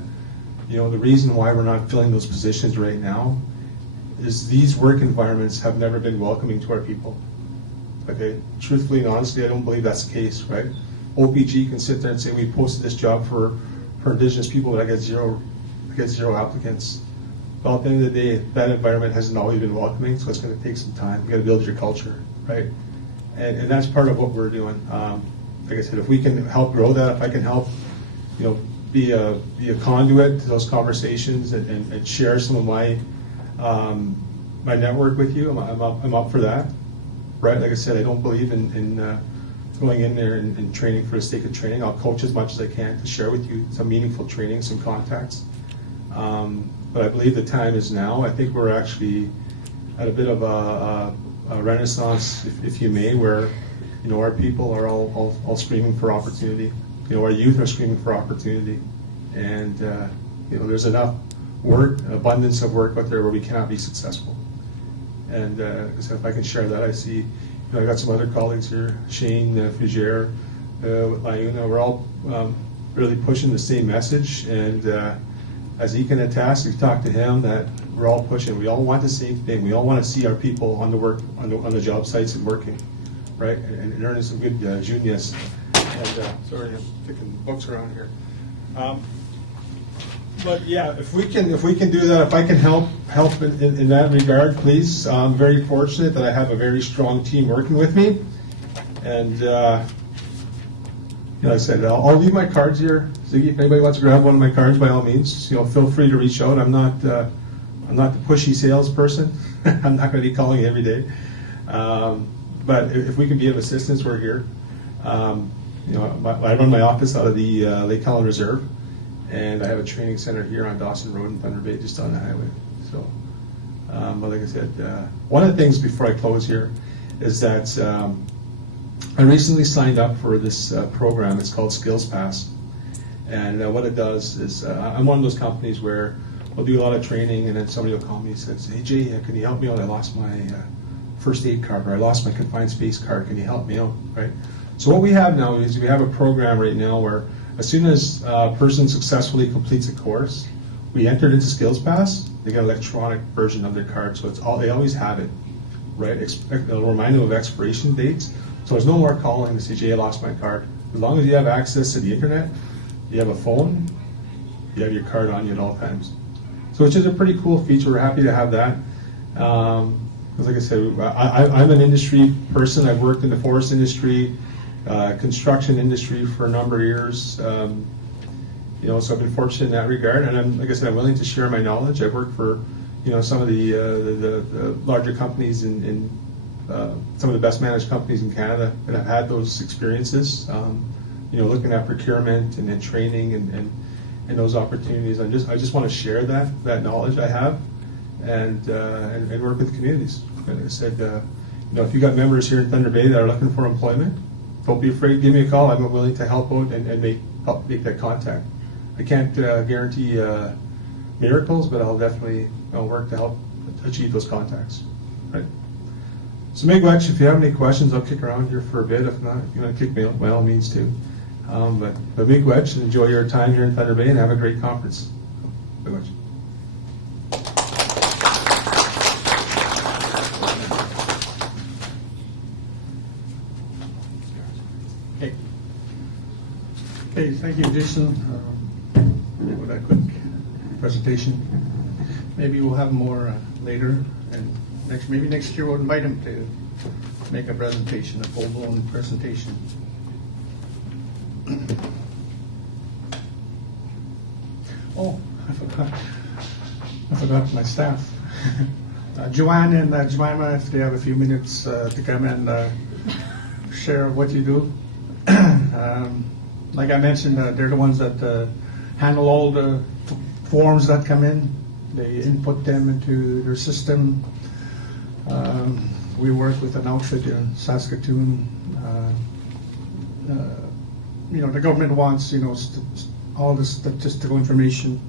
the reason why we're not filling those positions right now is these work environments have never been welcoming to our people. Okay, truthfully and honestly, I don't believe that's the case, right? OPG can sit there and say, we posted this job for Indigenous people, but I get zero applicants. Well, at the end of the day, that environment hasn't always been welcoming, so it's going to take some time. You got to build your culture, right? And that's part of what we're doing. Like I said, if we can help grow that, if I can help, be a conduit to those conversations and share some of my my network with you, I'm up for that. Right, like I said, I don't believe in going in there and training for the sake of training. I'll coach as much as I can to share with you some meaningful training, some contacts. But I believe the time is now. I think we're actually at a bit of a renaissance, if you may, where our people are all screaming for opportunity. Our youth are screaming for opportunity, and there's enough work, abundance of work out there where we cannot be successful. And like I said, if I can share that, I see, I got some other colleagues here, Shane, Fugere, Iuna, we're all really pushing the same message. And as he can attest, we've talked to him, that we're all pushing. We all want the same thing. We all want to see our people on the job sites and working, right? And earning some good juniors. And sorry, I'm picking books around here. But yeah, if we can do that, if I can help in that regard, please. I'm very fortunate that I have a very strong team working with me, and like I said, I'll leave my cards here. Ziggy, if anybody wants to grab one of my cards, by all means, feel free to reach out. I'm not the pushy salesperson. I'm not going to be calling you every day, but if we can be of assistance, we're here. I run my office out of the Lake Helen Reserve. And I have a training center here on Dawson Road in Thunder Bay, just on the highway. So, but like I said, one of the things before I close here is that I recently signed up for this program. It's called Skills Pass. And what it does is, I'm one of those companies where we'll do a lot of training, and then somebody will call me and says, hey Jay, can you help me out? I lost my first aid card, or I lost my confined space card. Can you help me out? Right? So what we have now is we have a program right now where as soon as a person successfully completes a course, we enter it into Skills Pass. They get an electronic version of their card, so they always have it, right? It'll remind them of expiration dates. So there's no more calling to say, Jay, I lost my card. As long as you have access to the internet, you have a phone, you have your card on you at all times. So it's just a pretty cool feature. We're happy to have that. Because like I said, I'm an industry person. I've worked in the forest industry, construction industry for a number of years. So I've been fortunate in that regard, and like I said, I'm willing to share my knowledge. I've worked for, some of the larger companies in some of the best managed companies in Canada, and I've had those experiences. Looking at procurement and training and those opportunities. I just want to share that knowledge I have, and work with communities. Like I said, if you got members here in Thunder Bay that are looking for employment, don't be afraid. Give me a call. I'm willing to help out and help make that contact. I can't guarantee miracles, but I'll definitely work to help achieve those contacts. Right. So, Miigwech, if you have any questions, I'll kick around here for a bit. If not, if you want to kick me out, by all means too. But Miigwech, enjoy your time here in Thunder Bay and have a great conference. Miigwech. Okay, thank you, Jason, for that quick presentation. Maybe we'll have more later, and maybe next year we'll invite him to make a presentation, a full-blown presentation. Oh, I forgot my staff. Joanne and Jemima, if they have a few minutes to come and share what you do. Like I mentioned, they're the ones that handle all the forms that come in. They input them into their system. We work with an outfit in Saskatoon. The government wants, all the statistical information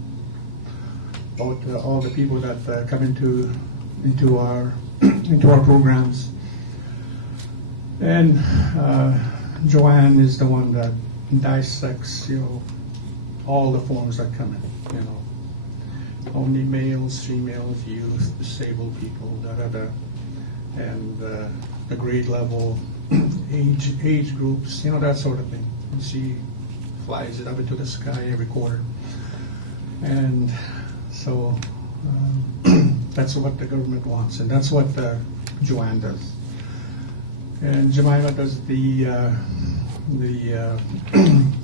about all the people that come into our programs. And Joanne is the one that dissects, all the forms that come in, only males, females, youth, disabled people, and the grade level, age groups, that sort of thing. And she flies it up into the sky every quarter. And so that's what the government wants, and that's what Joanne does. And Jemima does the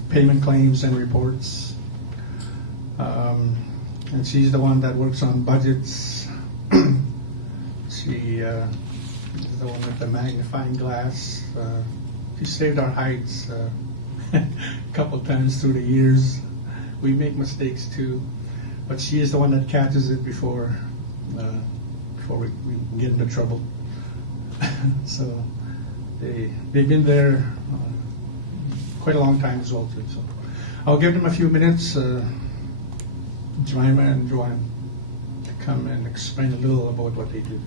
payment claims and reports. And she's the one that works on budgets. She is the one with the magnifying glass. She saved our heights a couple times through the years. We make mistakes too, but she is the one that catches it before we get into trouble. So they've been there quite a long time as well too. So I'll give them a few minutes, Jemima and Joanne, to come and explain a little about what they do.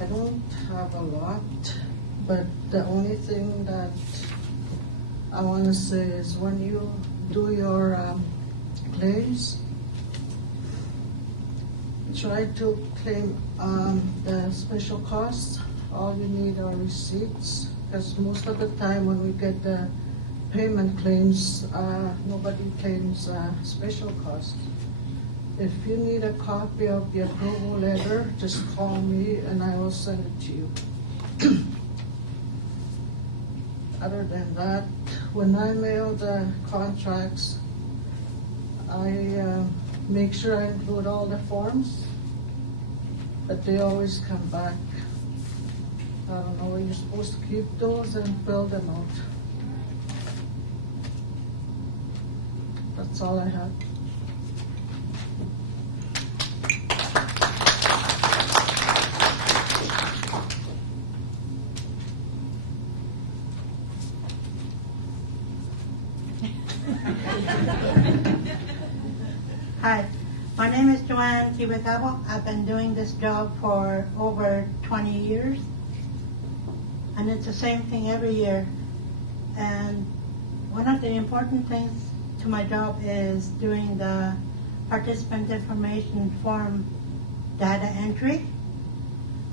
I don't have a lot, but the only thing that I want to say is when you do your claims, try to claim the special costs. All you need are receipts, because most of the time when we get the payment claims, nobody claims special costs. If you need a copy of the approval letter, just call me and I will send it to you. Other than that, when I mail the contracts, I make sure I include all the forms, but they always come back. I don't know, you're supposed to keep those and fill them out. That's all I have. Hi, my name is Joanne Kiwikabo. I've been doing this job for over 20 years, and it's the same thing every year. And one of the important things to my job is doing the participant information form data entry,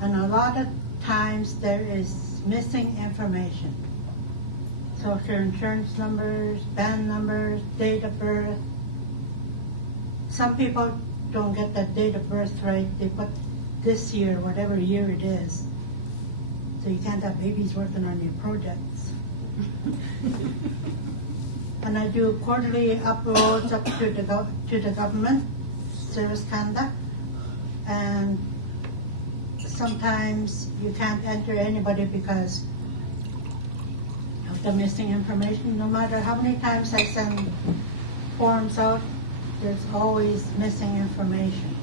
and a lot of times there is missing information. Social insurance numbers, band numbers, date of birth. Some people don't get that date of birth right. They put this year, whatever year it is. So you can't have babies working on your projects. And I do quarterly uploads up to the government, Service Canada. And sometimes you can't enter anybody because of the missing information. No matter how many times I send forms out, there's always missing information.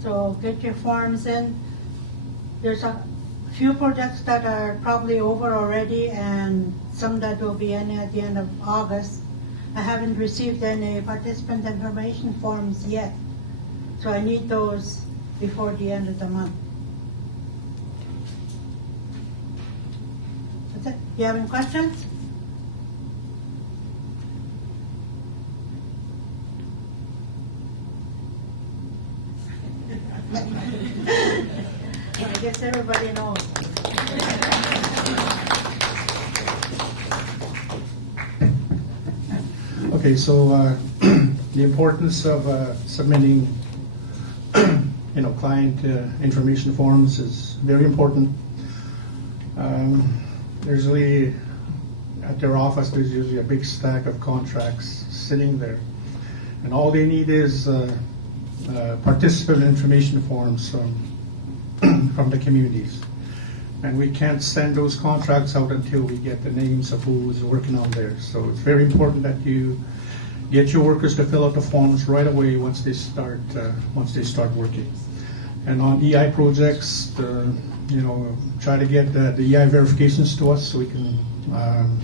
So get your forms in. There's a few projects that are probably over already and some that will be in at the end of August. I haven't received any participant information forms yet. So I need those before the end of the month. That's it. Do you have any questions? I guess everybody knows. Okay, so the importance of submitting, client information forms is very important. There's usually, at their office, there's usually a big stack of contracts sitting there. And all they need is participant information forms from the communities. And we can't send those contracts out until we get the names of who's working on there. So it's very important that you get your workers to fill out the forms right away once they start working. And on EI projects, try to get the EI verifications to us so we can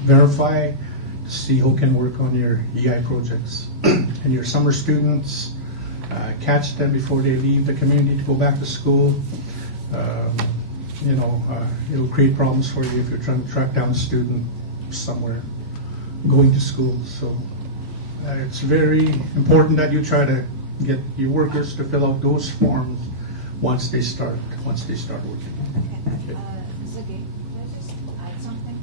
verify to see who can work on your EI projects. And your summer students, catch them before they leave the community to go back to school. It'll create problems for you if you're trying to track down a student somewhere going to school. So it's very important that you try to get your workers to fill out those forms once they start working. Okay. Ziggy, can I just add something?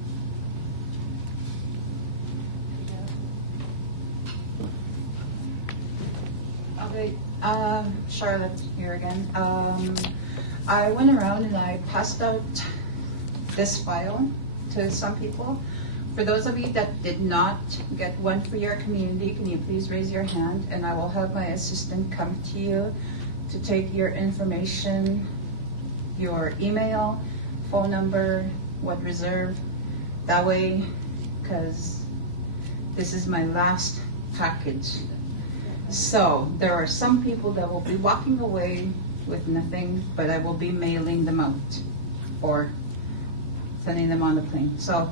Okay, Charlotte here again. I went around and I passed out this file to some people. For those of you that did not get one for your community, can you please raise your hand and I will have my assistant come to you to take your information, your email, phone number, what reserve. That way, because this is my last package. So there are some people that will be walking away with nothing, but I will be mailing them out or sending them on the plane. So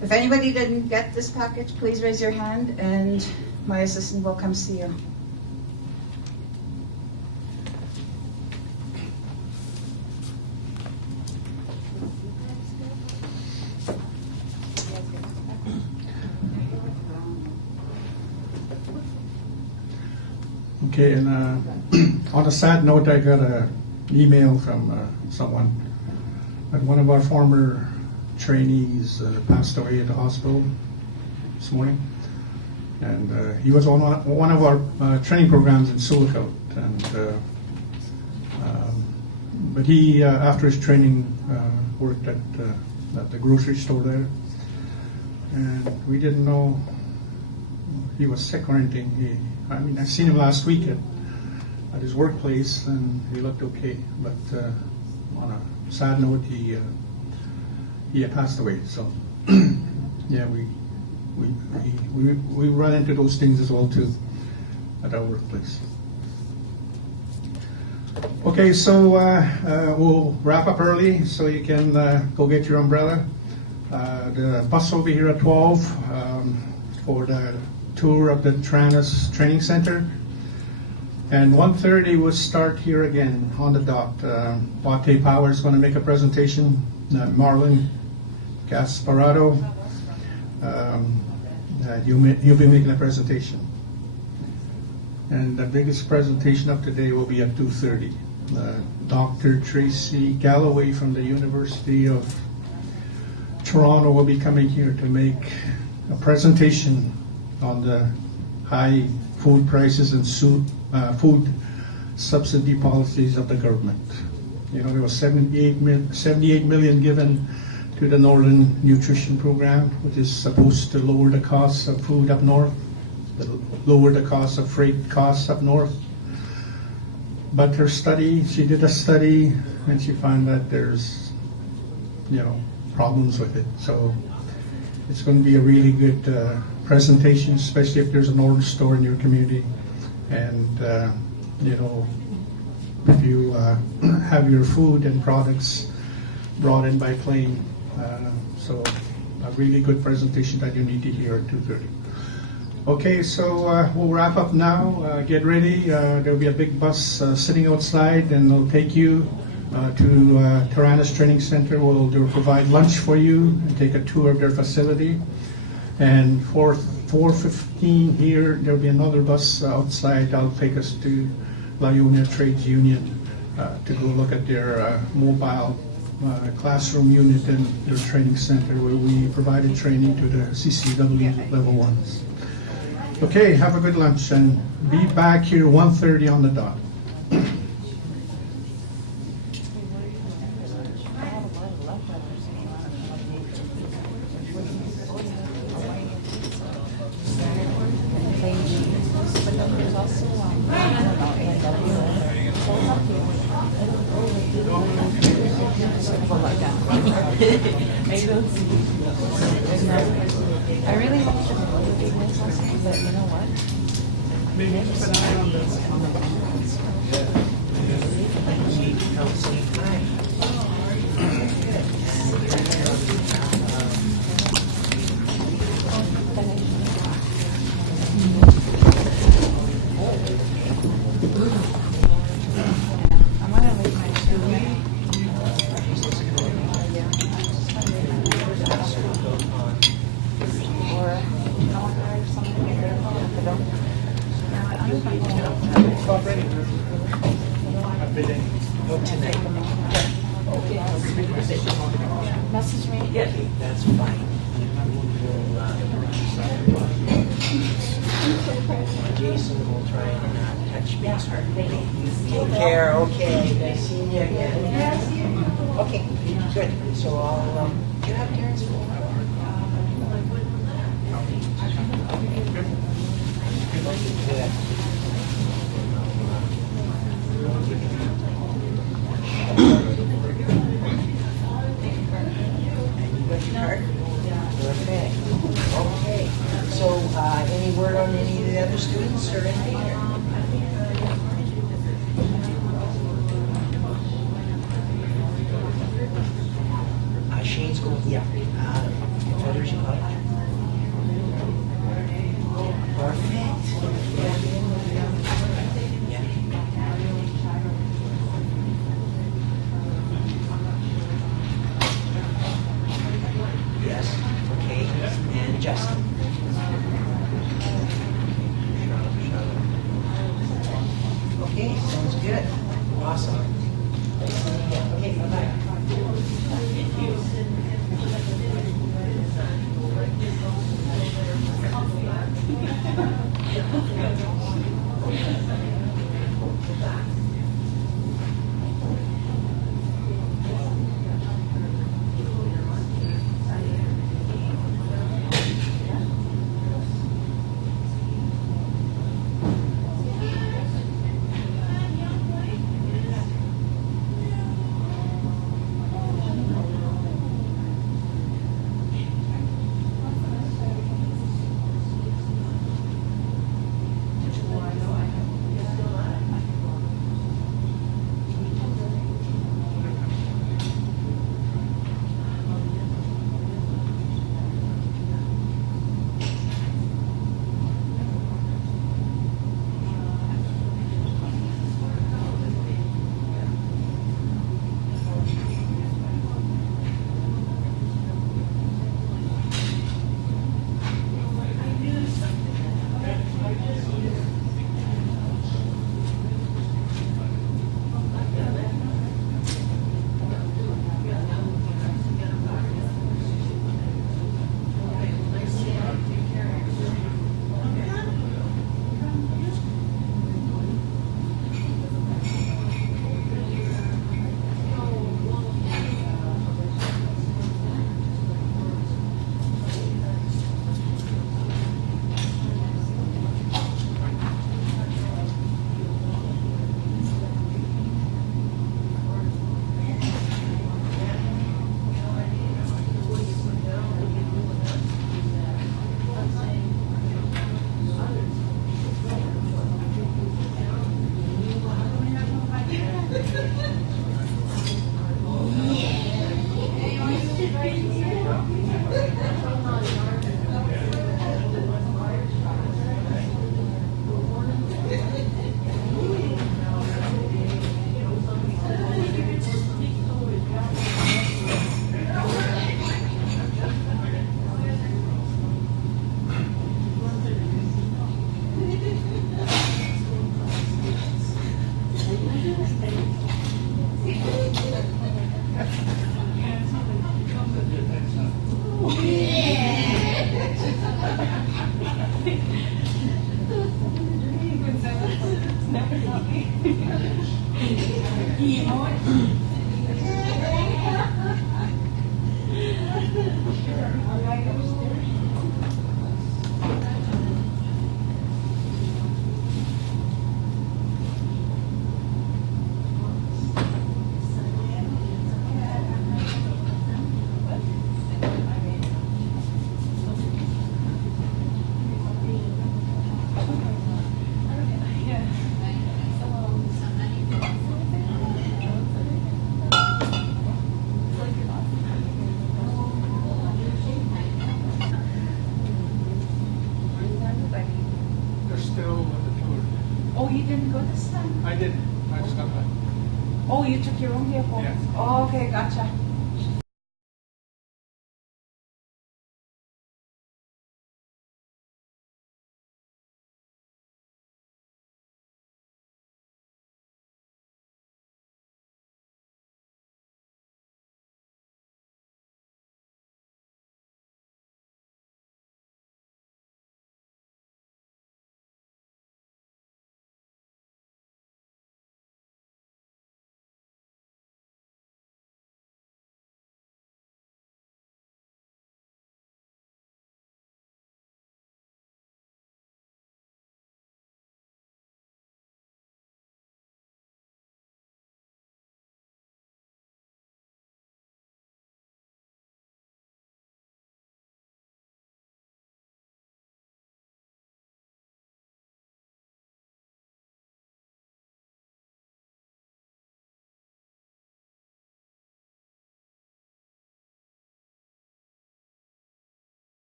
if anybody didn't get this package, please raise your hand and my assistant will come see you. Okay, and on a sad note, I got an email from someone that one of our former trainees passed away at the hospital this morning. And he was on one of our training programs in Silicon. And but he, after his training, worked at the grocery store there. And we didn't know he was sick or anything. I seen him last week at his workplace, and he looked okay. But on a sad note, he had passed away. So yeah, we run into those things as well too at our workplace. Okay, so we'll wrap up early so you can go get your umbrella. The bus will be here at 12 for the tour of the Tranus Training Center. And 1:30 we'll start here again on the dot. Wate Power is going to make a presentation. Marlon Gasparado, you'll be making a presentation. And the biggest presentation of today will be at 2:30. Dr. Tracy Galloway from the University of Toronto will be coming here to make a presentation on the high food prices and food subsidy policies of the government. There was 78 million given to the Northern Nutrition Program, which is supposed to lower the costs of food up north, lower the cost of freight costs up north. But she did a study, and she found that there's, problems with it. So it's going to be a really good presentation, especially if there's a Northern store in your community, and if you have your food and products brought in by plane. So a really good presentation that you need to hear at 2:30. Okay, so we'll wrap up now. Get ready. There'll be a big bus sitting outside, and they'll take you to Taranis Training Center. They'll provide lunch for you and take a tour of their facility. And for 4:15 here, there'll be another bus outside that'll take us to Lionia Trades Union to go look at their mobile classroom unit and their training center where we provided training to the CCW level 1s. Okay, have a good lunch and be back here 1:30 on the dot. I really wanted to go to big ones also, but you know what? I'm gonna leave my shoe. Message me. Yeah, that's fine. Jason will try and not touch base her. Take care, okay. Nice seeing you again. Okay, good. So I'll, do you have Darren's phone? Yeah. Okay. Okay. So, any word on any of the other students or anything? Shane's going, yeah. Confederacy College. Perfect. Yeah. Yeah. Yes. Okay. And Justin. They're still with the tour. Oh, you didn't go this time? I did. I just got back. Oh, you took your own vehicle? Yeah. Oh, okay, gotcha.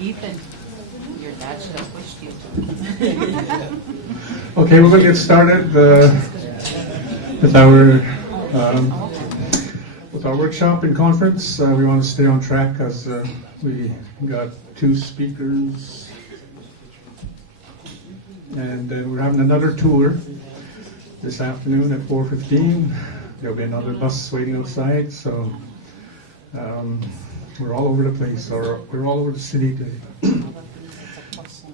Ethan, your dad should have pushed you. Okay, we're going to get started with our workshop and conference. We want to stay on track because we got 2 speakers, and then we're having another tour this afternoon at 4:15. There'll be another bus waiting outside, so we're all over the place, or we're all over the city today.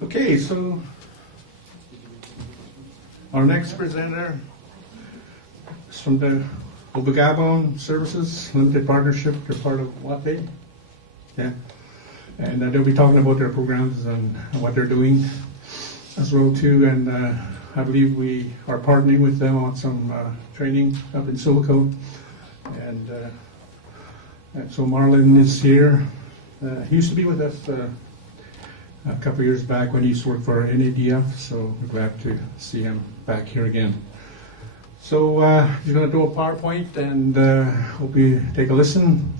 Okay, so our next presenter is from the Obligabon Services Limited Partnership. They're part of WATE. Yeah. And they'll be talking about their programs and what they're doing as well too. And I believe we are partnering with them on some training up in Silicon. And so Marlon is here. He used to be with us a couple of years back when he used to work for NADF, so we're glad to see him back here again. So he's going to do a PowerPoint, and hope you take a listen.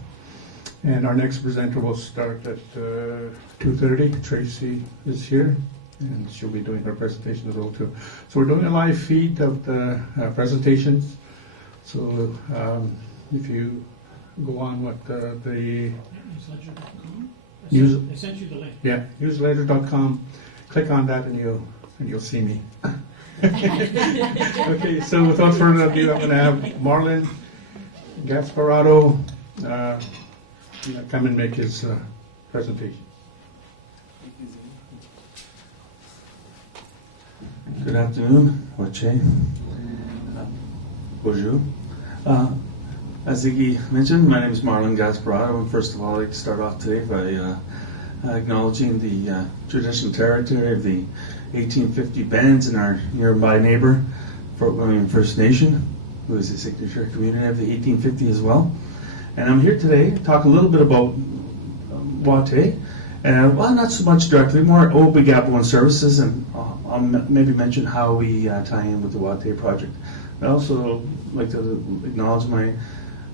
And our next presenter will start at 2:30. Tracy is here, and she'll be doing her presentation as well too. So we're doing a live feed of the presentations. So if you go on the I sent you the link. Yeah, newsletter.com. Click on that and you'll see me. Okay, so without further ado, I'm going to have Marlon Gasparado come and make his presentation. Good afternoon, Wache. Bonjour. As Iggy mentioned, my name is Marlon Gasparado, and first of all, I'd like to start off today by acknowledging the traditional territory of the 1850 bands in our nearby neighbor, Fort William First Nation, who is a signature community of the 1850 as well. And I'm here today to talk a little bit about WATE, and well, not so much directly, more Obligabon Services, and I'll maybe mention how we tie in with the WATE project. I'd also like to acknowledge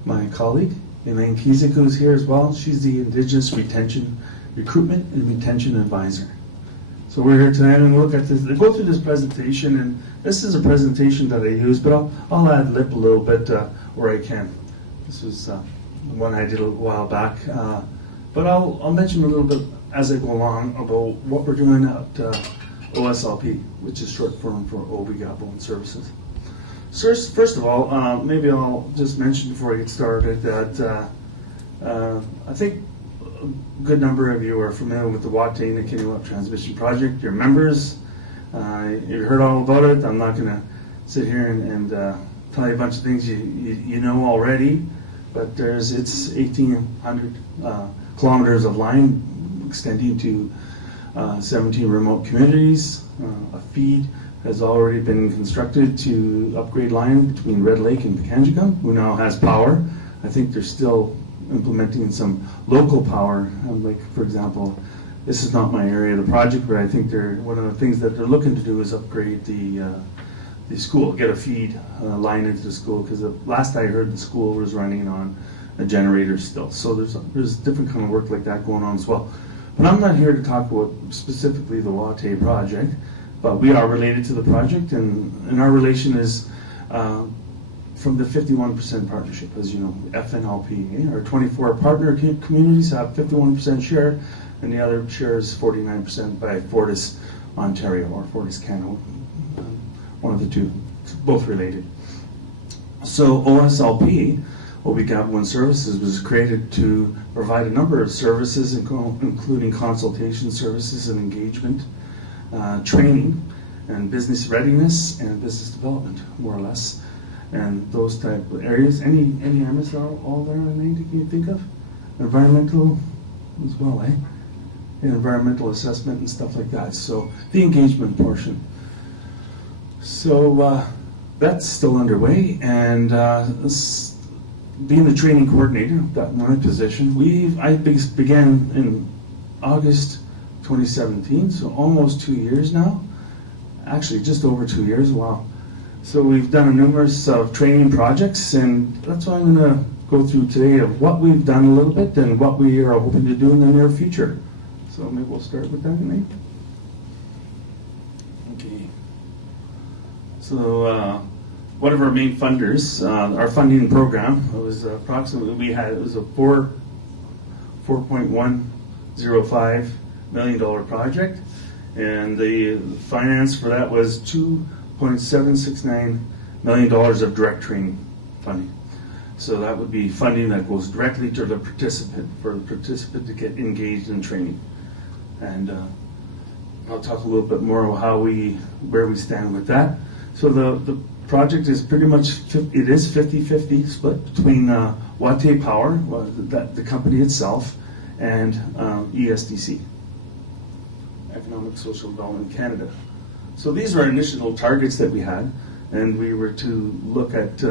my colleague, Elaine Kiesig, who's here as well. She's the Indigenous Recruitment and Retention Advisor. So we're here tonight and we'll look at this, go through this presentation, and this is a presentation that I use, but I'll ad lib a little bit where I can. This was one I did a while back, but I'll mention a little bit as I go along about what we're doing at OSLP, which is short form for Obligabon Services. First of all, maybe I'll just mention before I get started that I think a good number of you are familiar with the WATE Kilowatt Transmission Project. You're members. You heard all about it. I'm not going to sit here and tell you a bunch of things you know already, but it's 1,800 kilometers of line extending to 17 remote communities. A feed has already been constructed to upgrade line between Red Lake and Pekanjikam, who now has power. I think they're still implementing some local power. Like, for example, this is not my area of the project, but I think one of the things that they're looking to do is upgrade the school, get a feed line into the school, because last I heard the school was running on a generator still. So there's different kind of work like that going on as well. But I'm not here to talk about specifically the WATE project, but we are related to the project, and our relation is from the 51% partnership. As you know, FNLP, our 24 partner communities have 51% share, and the other share is 49% by Fortis Ontario, or Fortis Canada, one of the two, both related. So OSLP, Obligabon Services, was created to provide a number of services, including consultation services and engagement, training, and business readiness and business development, more or less, and those type of areas. Any areas are all there, anything you think of? Environmental as well, eh? Environmental assessment and stuff like that. So the engagement portion. So that's still underway, and being the training coordinator, that my position, I began in August 2017, so almost 2 years now. Actually, just over 2 years, wow. So we've done a numerous of training projects, and that's what I'm going to go through today, of what we've done a little bit and what we are hoping to do in the near future. So maybe we'll start with that, Nate. Okay. So one of our main funders, our funding program, it was approximately, it was a $4.105 million project, and the finance for that was $2.769 million of direct training funding. So that would be funding that goes directly to the participant, for the participant to get engaged in training. And I'll talk a little bit more about where we stand with that. So the project is pretty much, it is 50-50 split between Wate Power, the company itself, and ESDC, Economic Social Development Canada. So these are initial targets that we had, and we were to look at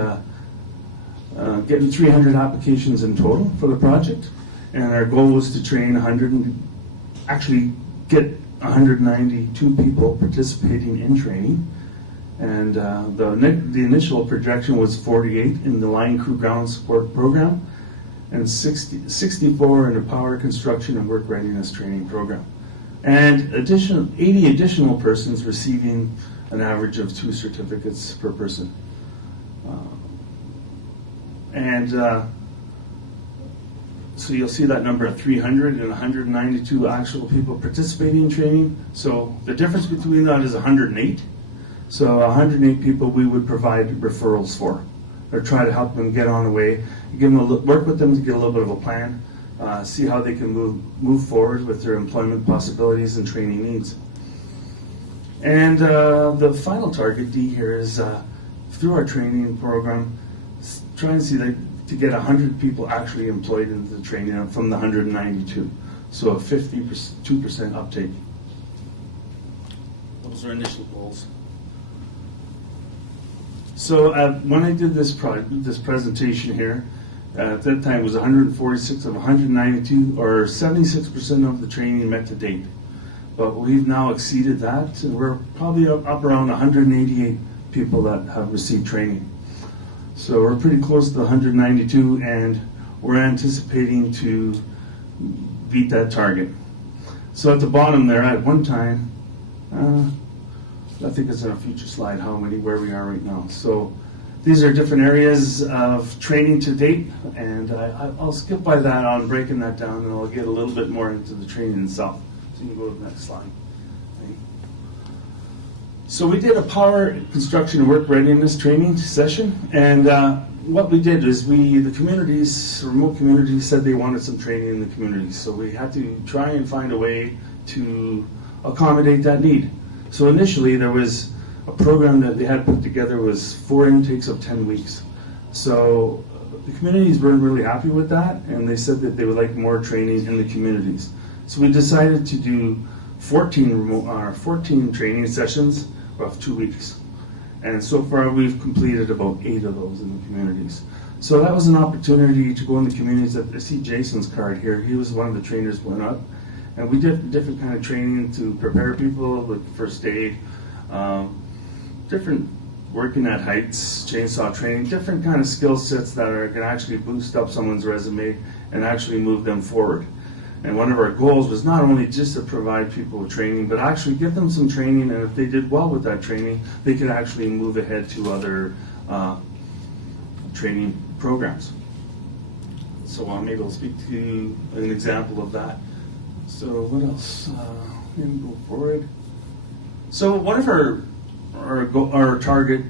getting 300 applications in total for the project, and our goal was to train get 192 people participating in training, and the initial projection was 48 in the line crew ground support program, and 64 in the power construction and work readiness training program, and 80 additional persons receiving an average of 2 certificates per person. So you'll see that number of 300 and 192 actual people participating in training. So the difference between that is 108. So 108 people we would provide referrals for, or try to help them get on the way, work with them to get a little bit of a plan, see how they can move forward with their employment possibilities and training needs. And the final target, D here, is through our training program, trying to see to get 100 people actually employed into the training from the 192. So a 52% uptake. Those are initial goals. So when I did this presentation here, at that time it was 146 of 192, or 76% of the training met to date. But we've now exceeded that, and we're probably up around 188 people that have received training. So we're pretty close to the 192, and we're anticipating to beat that target. So at the bottom there, at one time, I think it's on a future slide, where we are right now. So these are different areas of training to date, and I'll skip by that on breaking that down, and I'll get a little bit more into the training itself. So you can go to the next slide. So we did a power construction and work readiness training session, and what we did is the communities, remote communities, said they wanted some training in the communities. So we had to try and find a way to accommodate that need. So initially there was a program that they had put together, was 4 intakes of 10 weeks. So the communities weren't really happy with that, and they said that they would like more training in the communities. So we decided to do 14 training sessions of 2 weeks. And so far we've completed about 8 of those in the communities. So that was an opportunity to go in the communities. I see Jason's card here. He was one of the trainers going up. And we did different kind of training to prepare people with first aid, different working at heights, chainsaw training, different kind of skill sets that can actually boost up someone's resume and actually move them forward. And one of our goals was not only just to provide people with training, but actually give them some training, and if they did well with that training, they could actually move ahead to other training programs. So maybe I'll speak to an example of that. So what else? Go forward. So one of our target,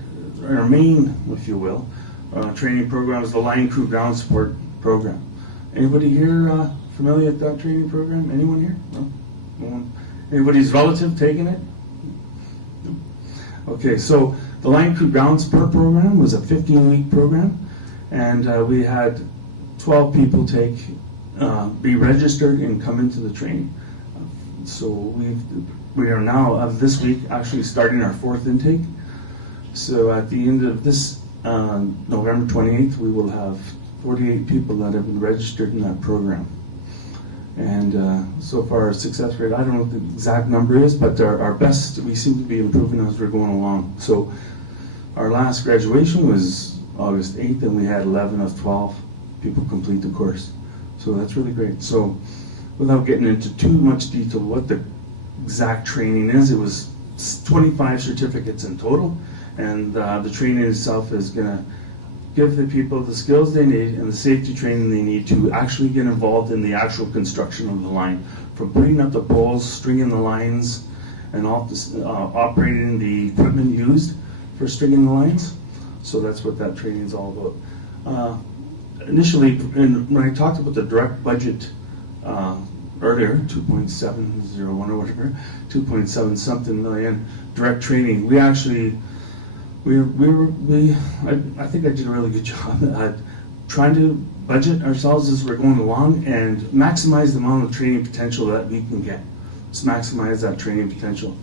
our main, if you will, training program is the line crew ground support program. Anybody here familiar with that training program? Anyone here? No? No one? Anybody's relative taking it? No? Okay, so the line crew ground support program was a 15-week program, and we had 12 people be registered and come into the training. So we are now, this week, actually starting our 4th intake. So at the end of this November 28th, we will have 48 people that have been registered in that program. And so far, our success rate, I don't know what the exact number is, but our best, we seem to be improving as we're going along. So our last graduation was August 8th, and we had 11 of 12 people complete the course. So that's really great. So without getting into too much detail what the exact training is, it was 25 certificates in total, and the training itself is going to give the people the skills they need and the safety training they need to actually get involved in the actual construction of the line, from putting up the poles, stringing the lines, and operating the equipment used for stringing the lines. So that's what that training is all about. Initially, when I talked about the direct budget earlier, 2.701 or whatever, 2.7 something million direct training, we actually I think I did a really good job at trying to budget ourselves as we're going along and maximize the amount of training potential that we can get. Let's maximize that training potential.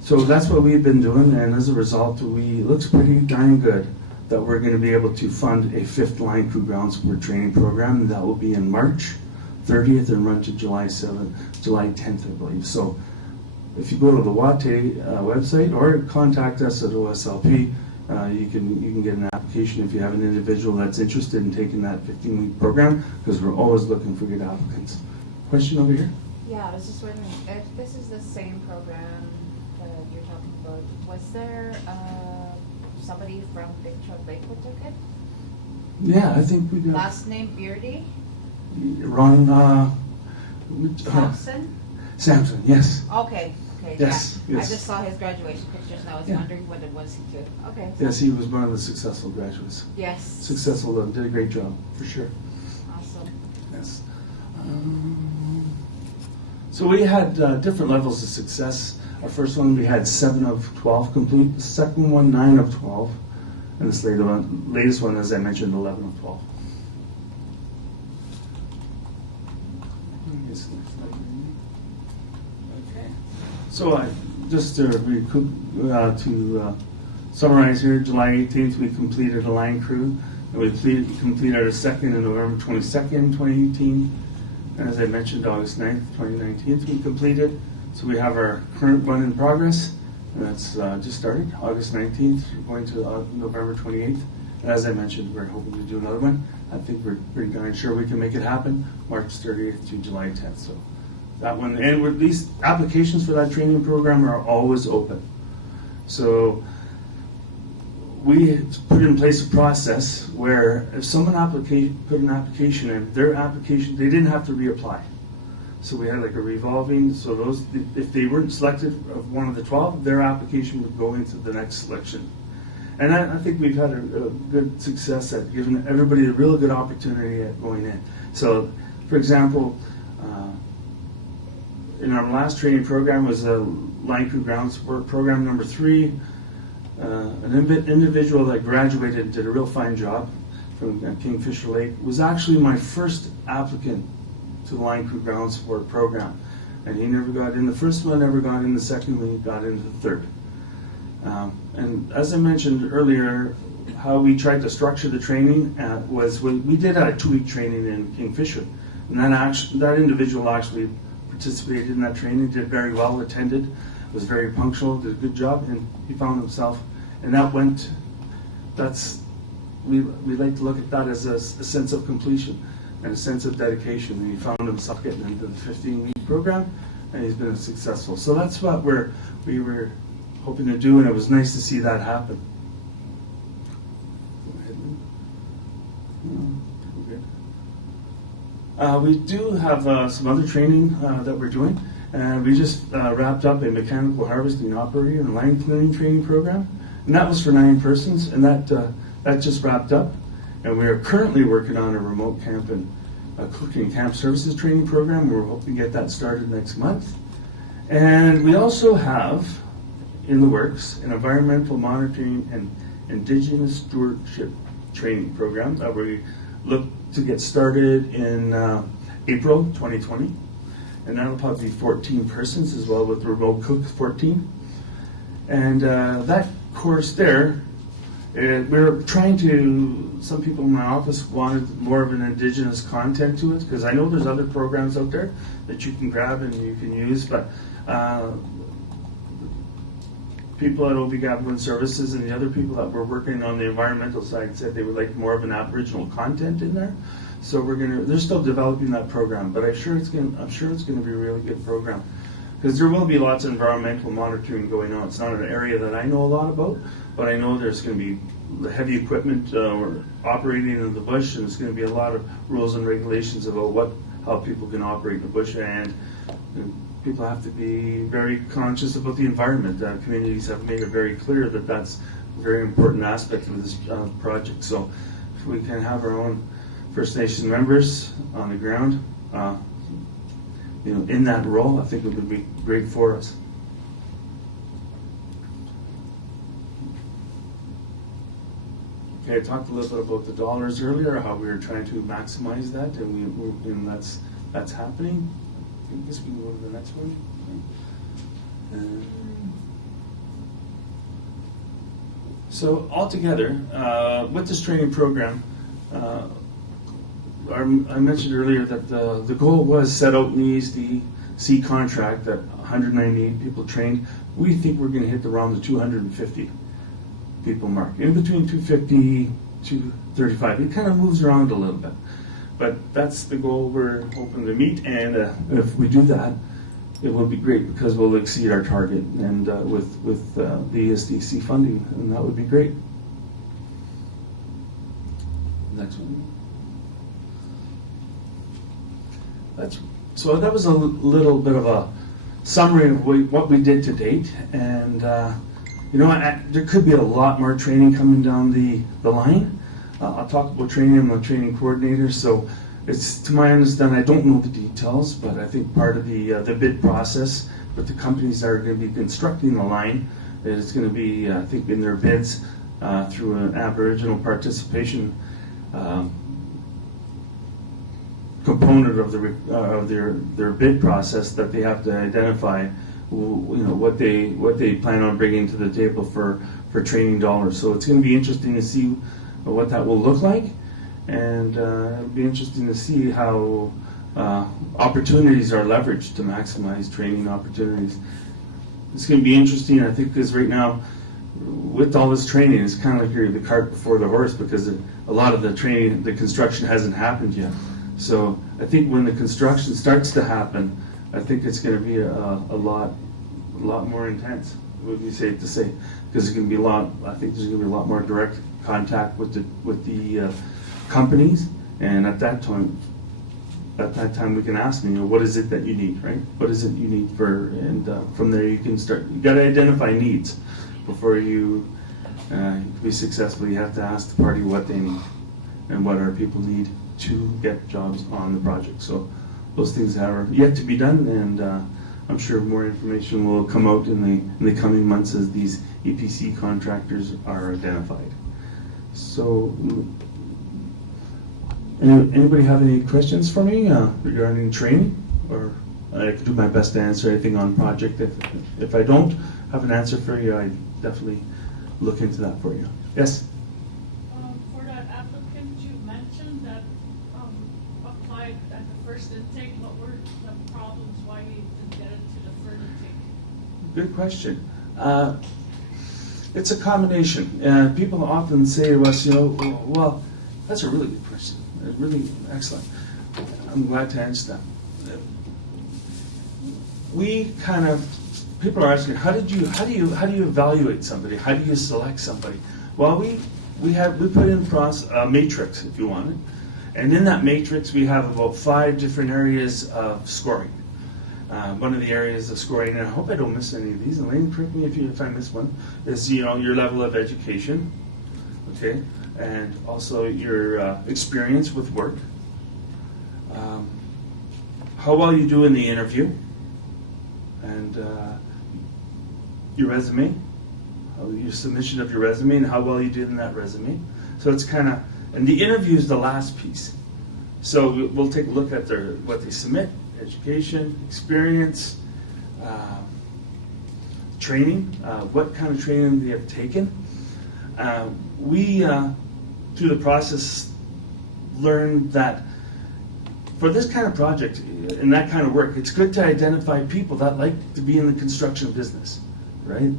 So that's what we've been doing, and as a result, it looks pretty darn good that we're going to be able to fund a 5th line crew ground support training program, and that will be in March 30th and run to July 10th, I believe. So if you go to the WATE website or contact us at OSLP, you can get an application if you have an individual that's interested in taking that 15-week program, because we're always looking for good applicants. Question over here? Yeah, I was just wondering, if this is the same program that you're talking about, was there somebody from Big Truck Lakewood took it? Yeah, I think we got Last name Beardy? Ron Thompson? Samson, yes. Okay, Yes, yeah. yes. I just saw his graduation pictures and I was Yeah. wondering what it was he took. Okay. Yes, he was one of the successful graduates. Yes. Successful, did a great job, for sure. Awesome. Yes. So we had different levels of success. Our first one, we had 7 of 12 complete. The second one, 9 of 12. And this latest one, as I mentioned, 11 of 12. Okay. So just to summarize here, July 18th, we completed a line crew. And we completed our second on November 22nd, 2018. And as I mentioned, August 9th, 2019, we completed. So we have our current one in progress. And that's just started, August 19th, going to November 28th. And as I mentioned, we're hoping to do another one. I think we're pretty darn sure we can make it happen, March 30th to July 10th. So that one, and with these applications for that training program are always open. So we put in place a process where if someone put an application in, their application, they didn't have to reapply. So we had like a revolving, so those, if they weren't selected of one of the 12, their application would go into the next selection. And I think we've had a good success at giving everybody a real good opportunity at going in. So, for example, in our last training program was a line crew ground support program number 3. An individual that graduated and did a real fine job from Kingfisher Lake was actually my first applicant to the line crew ground support program. And he never got in the first one, never got in the second one, he got into the third. And as I mentioned earlier, how we tried to structure the training was we did a 2-week training in Kingfisher. And that individual actually participated in that training, did very well, attended, was very punctual, did a good job, and he found himself, and we like to look at that as a sense of completion and a sense of dedication, and he found himself getting into the 15-week program, and he's been successful. So that's what we were hoping to do, and it was nice to see that happen. We do have some other training that we're doing. We just wrapped up a mechanical harvesting operator and line clearing training program, and that was for 9 persons, and that just wrapped up. And we are currently working on a remote camp and cooking camp services training program. We're hoping to get that started next month. And we also have in the works an environmental monitoring and indigenous stewardship training program that we look to get started in April 2020. And that'll probably be 14 persons as well with the remote cook 14. And that course there, we're trying to, some people in my office wanted more of an indigenous content to it, because I know there's other programs out there that you can grab and you can use, but people at OB Government Services and the other people that were working on the environmental side said they would like more of an Aboriginal content in there. So they're still developing that program, but I'm sure it's going to be a really good program, because there will be lots of environmental monitoring going on. It's not an area that I know a lot about, but I know there's going to be heavy equipment operating in the bush, and there's going to be a lot of rules and regulations about how people can operate in the bush, and people have to be very conscious about the environment. Communities have made it very clear that that's a very important aspect of this project. So if we can have our own First Nation members on the ground, in that role, I think it would be great for us. Okay, I talked a little bit about the dollars earlier, how we were trying to maximize that, and that's happening. I guess we can go to the next one. So altogether, with this training program, I mentioned earlier that the goal was set out in the ESDC contract that 198 people trained. We think we're going to hit around the 250 people mark, in between 250 to 35. It kind of moves around a little bit, but that's the goal we're hoping to meet. And if we do that, it will be great, because we'll exceed our target and with the ESDC funding, and that would be great. Next one. So that was a little bit of a summary of what we did to date, and there could be a lot more training coming down the line. I'll talk about training. I'm a training coordinator, so it's, to my understanding, I don't know the details, but I think part of the bid process with the companies that are going to be constructing the line, is going to be, I think, in their bids through an Aboriginal participation component of their bid process, that they have to identify, what they plan on bringing to the table for training dollars. So it's going to be interesting to see what that will look like, and it'll be interesting to see how opportunities are leveraged to maximize training opportunities. It's going to be interesting, I think, because right now, with all this training, it's kind of like you're the cart before the horse, because a lot of the training, the construction hasn't happened yet. So I think when the construction starts to happen, I think it's going to be a lot more intense, would be safe to say, because there's going to be I think there's going to be a lot more direct contact with the companies, and at that time we can ask them, what is it that you need, right? What is it you need and from there you can start. You got to identify needs before you can be successful. You have to ask the party what they need and what our people need to get jobs on the project. So those things are yet to be done, and I'm sure more information will come out in the coming months as these EPC contractors are identified. So anybody have any questions for me regarding training? Or I can do my best to answer anything on project. If I don't have an answer for you, I definitely look into that for you. Yes? For that applicant you mentioned that applied at the first intake, what were the problems why you didn't get it to the third intake? Good question. It's a combination. People often say to us, well, that's a really good question. Really excellent. I'm glad to answer that. People are asking, how do you evaluate somebody? How do you select somebody? Well, we put in a matrix, if you want it, and in that matrix we have about 5 different areas of scoring. One of the areas of scoring, and I hope I don't miss any of these, Elaine, correct me if I miss one, is your level of education, okay, and also your experience with work, how well you do in the interview, and your resume, your submission of your resume, and how well you did in that resume. So it's and the interview is the last piece. So we'll take a look at what they submit, education, experience, training, what kind of training they have taken. We, through the process, learned that for this kind of project and that kind of work, it's good to identify people that like to be in the construction business, right?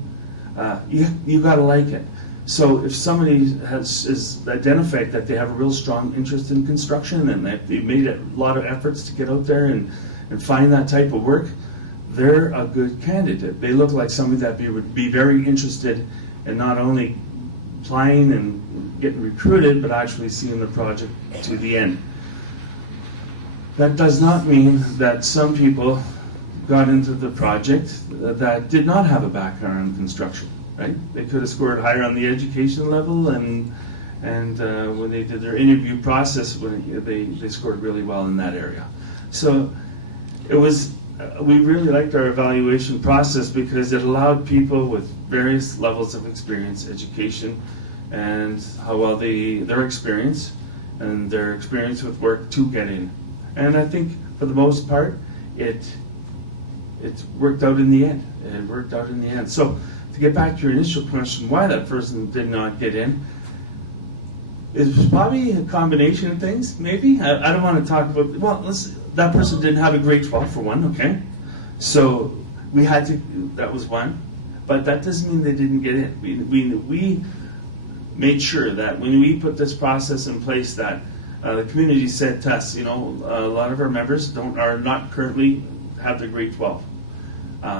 You got to like it. So if somebody is identified that they have a real strong interest in construction and that they've made a lot of efforts to get out there and find that type of work, they're a good candidate. They look like somebody that would be very interested in not only applying and getting recruited, but actually seeing the project to the end. That does not mean that some people got into the project that did not have a background in construction, right? They could have scored higher on the education level, and when they did their interview process, they scored really well in that area. So it was, we really liked our evaluation process because it allowed people with various levels of experience, education, and how well their experience and their experience with work to get in. And I think for the most part, it worked out in the end. It worked out in the end. So to get back to your initial question, why that person did not get in, it's probably a combination of things, maybe. I don't want to talk about, well, that person didn't have a grade 12 for one, okay? So we had to, that was one. But that doesn't mean they didn't get in. We made sure that when we put this process in place that the community said to us, a lot of our members are not currently have their grade 12.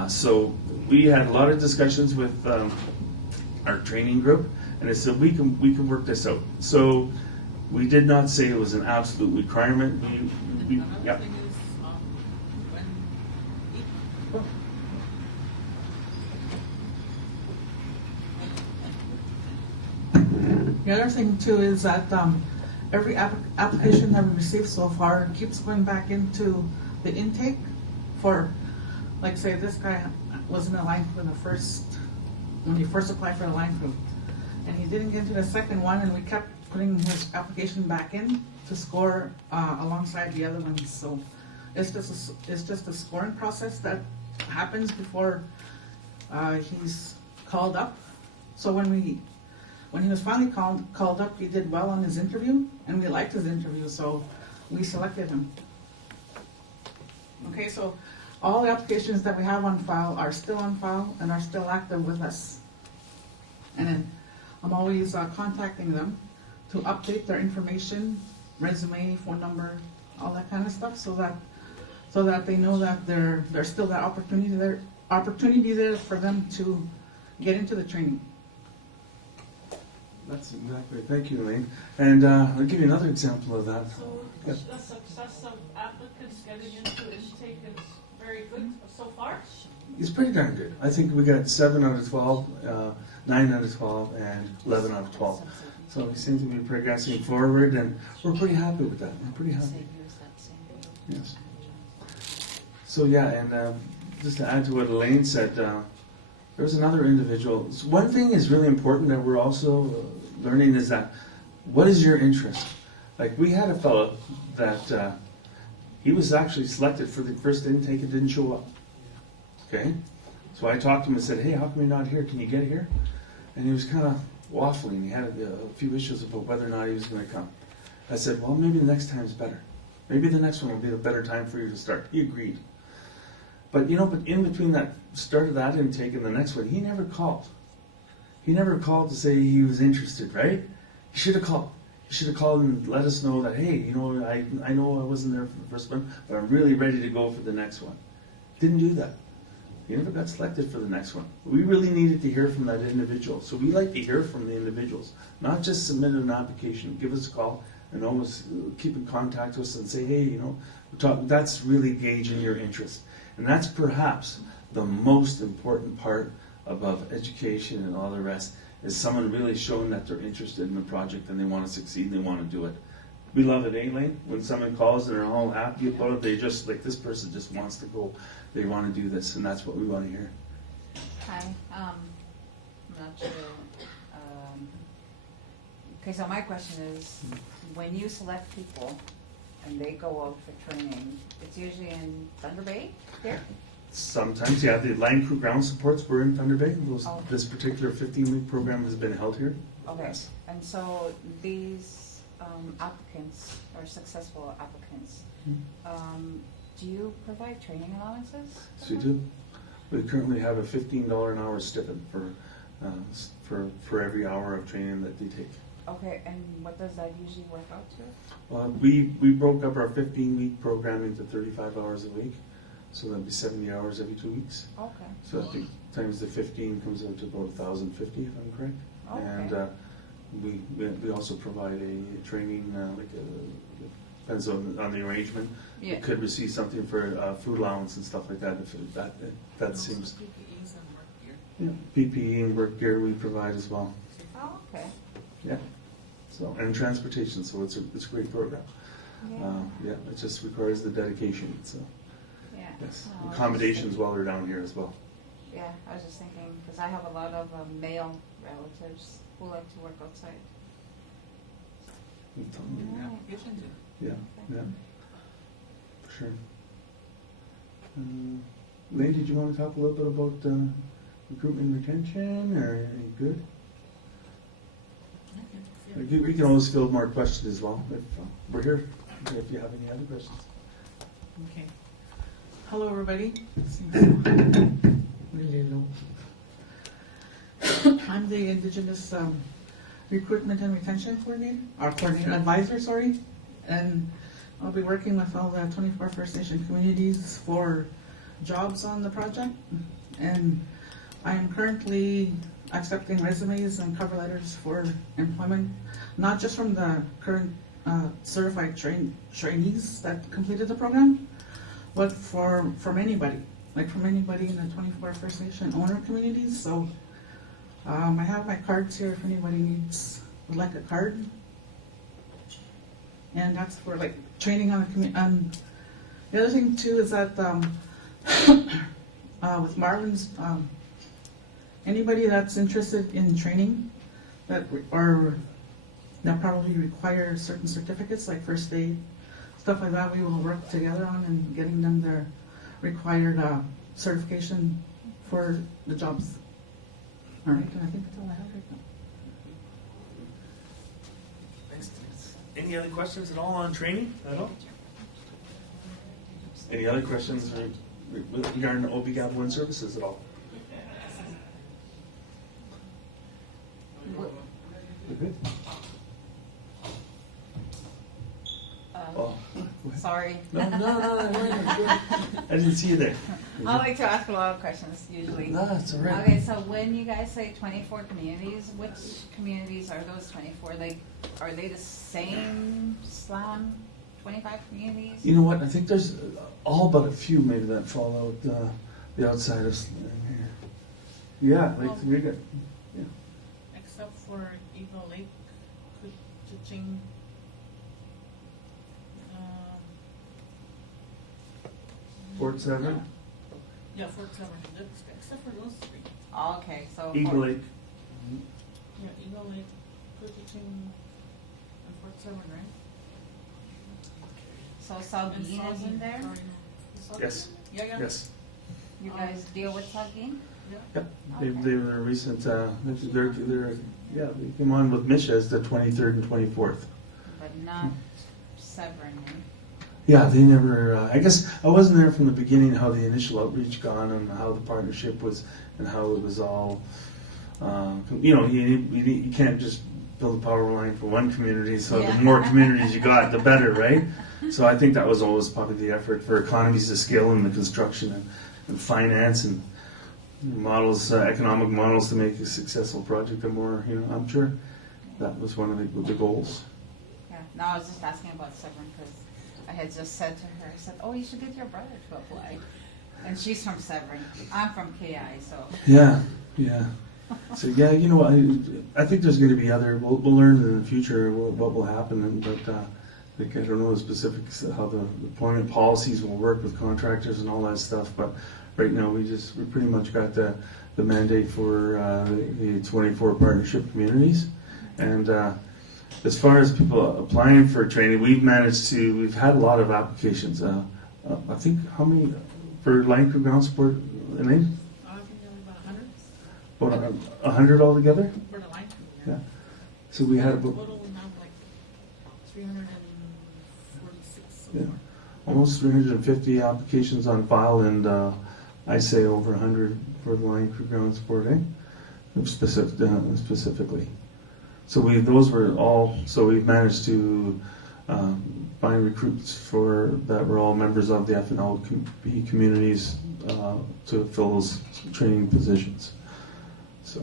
So we had a lot of discussions with our training group, and they said we can work this out. So we did not say it was an absolute requirement. Yeah. The other thing too is that every application that we received so far keeps going back into the intake for, like say this guy was in the line for when he first applied for the line crew. And he didn't get into the second one, and we kept putting his application back in to score alongside the other ones. So it's just a scoring process that happens before he's called up. So when he was finally called up, he did well on his interview, and we liked his interview, so we selected him. Okay, so all the applications that we have on file are still on file and are still active with us. And then I'm always contacting them to update their information, resume, phone number, all that kind of stuff, so that they know that there's still that opportunity there for them to get into the training. That's exactly. Thank you, Elaine. And I'll give you another example of that. So the success of applicants getting into intake is very good so far? It's pretty darn good. I think we got 7 out of 12, 9 out of 12, and 11 out of 12. So we seem to be progressing forward, and we're pretty happy with that. We're pretty happy. Yes. So yeah, and just to add to what Elaine said, there was another individual. So one thing is really important that we're also learning is that, what is your interest? Like we had a fellow that he was actually selected for the first intake and didn't show up. Okay? So I talked to him and said, hey, how come you're not here? Can you get here? And he was kind of waffling. He had a few issues about whether or not he was going to come. I said, well, maybe the next time's better. Maybe the next one will be a better time for you to start. He agreed. But but in between that start of that intake and the next one, he never called. He never called to say he was interested, right? He should have called. He should have called and let us know that, hey, I know I wasn't there for the first one, but I'm really ready to go for the next one. Didn't do that. He never got selected for the next one. We really needed to hear from that individual. So we like to hear from the individuals, not just submit an application. Give us a call and always keep in contact with us and say, hey, that's really gauging your interest. And that's perhaps the most important part above education and all the rest, is someone really showing that they're interested in the project and they want to succeed and they want to do it. We love it, Elaine? When someone calls and they're all happy about it, they just, like, this person just wants to go, they want to do this, and that's what we want to hear. Hi, I'm not sure. Okay, so my question is, when you select people and they go out for training, it's usually in Thunder Bay here? Sometimes, yeah, the line crew ground supports were in Thunder Bay. Oh. This particular 15-week program has been held here. Okay, Yes. and so these applicants, or successful applicants, do you provide training allowances? So we do. We currently have a $15 an hour stipend for every hour of training that they take. Okay, and what does that usually work out to? We broke up our 15-week program into 35 hours a week, so that'd be 70 hours every 2 weeks. Okay. So I think times the 15 comes out to about 1,050, if I'm correct. Okay. And we also provide a training, depends on the arrangement. Yeah. You could receive something for food allowance and stuff like that, if that seems. PPEs and work gear. Yeah, PPE and work gear we provide as well. Oh, okay. Yeah. So, and transportation, so it's a great program. Yeah. Yeah, it just requires the dedication, so, Yeah. yes. No, I was Accommodations just while they're down here as well. Yeah, I was just thinking, because I have a lot of male relatives who like to work outside. Yeah, you can do. Yeah, yeah, for sure. Lane, did you want to talk a little bit about recruitment and retention, or are you good? We can always field more questions as well, if we're here, if you have any other questions. Okay. Hello, everybody. Really low. I'm the Indigenous Recruitment and Retention Coordinator, Advisor, sorry. And I'll be working with all the 24 First Nation communities for jobs on the project. And I am currently accepting resumes and cover letters for employment, not just from the current certified trainees that completed the program, but from anybody, like from anybody in the 24 First Nation owner communities. So I have my cards here if anybody would like a card. And that's for like training on the other thing too is that with Marvin's, anybody that's interested in training that probably require certain certificates like first aid, stuff like that, we will work together on and getting them their required certification for the jobs. All right, and I think that's all I have right now. Thanks. Any other questions at all on training at all? Any other questions regarding the OB-GAB Wind services at all? We're good? Oh. Sorry. No, I didn't see you there. I like to ask a lot of questions usually. No, that's all right. Okay, so when you guys say 24 communities, which communities are those 24? Like, are they the same SLAAMB 25 communities? You know what? I think there's all but a few maybe that fall out the outside of here. Yeah, like we got. Yeah. Except for Eagle Lake, Kuching, Fort Severn, yeah, Fort Severn, except for those three. Oh, okay, so Eagle Lake. Yeah, Eagle Lake, Kuching, and Fort Severn, right? So Saugeen is in there? Yes. Yeah. Yes. You guys deal with Saugeen? Yep. They Okay. were a recent. They came on with Misha as the 23rd and 24th. But not Severn. Yeah, they never. I guess I wasn't there from the beginning. How the initial outreach gone and how the partnership was and how it was all. You can't just build a power line for one community. So Yeah. the more communities you got, the better, right? So I think that was always probably the effort for economies of scale in the construction and finance and models, economic models to make a successful project. The more, I'm sure that was one of the goals. Yeah, no, I was just asking about Severn because I had just said to her, I said, oh, you should get your brother to apply. And she's from Severn. I'm from KI, so. Yeah. So yeah, I think there's going to be other. We'll learn in the future what will happen, but I don't know the specifics of how the employment policies will work with contractors and all that stuff. But right now, we pretty much got the mandate for the 24 partnership communities, and as far as people applying for training, we've had a lot of applications. I think how many? for line crew ground support, Elaine? I think there were about 100 About 100 altogether? for the line crew. Yeah. So we had about Total, we have like 346. Yeah. Almost 350 applications on file, and I say over 100 for the line crew ground support, specifically. So those were all. So we've managed to find recruits that were all members of the FNLB communities to fill those training positions. So.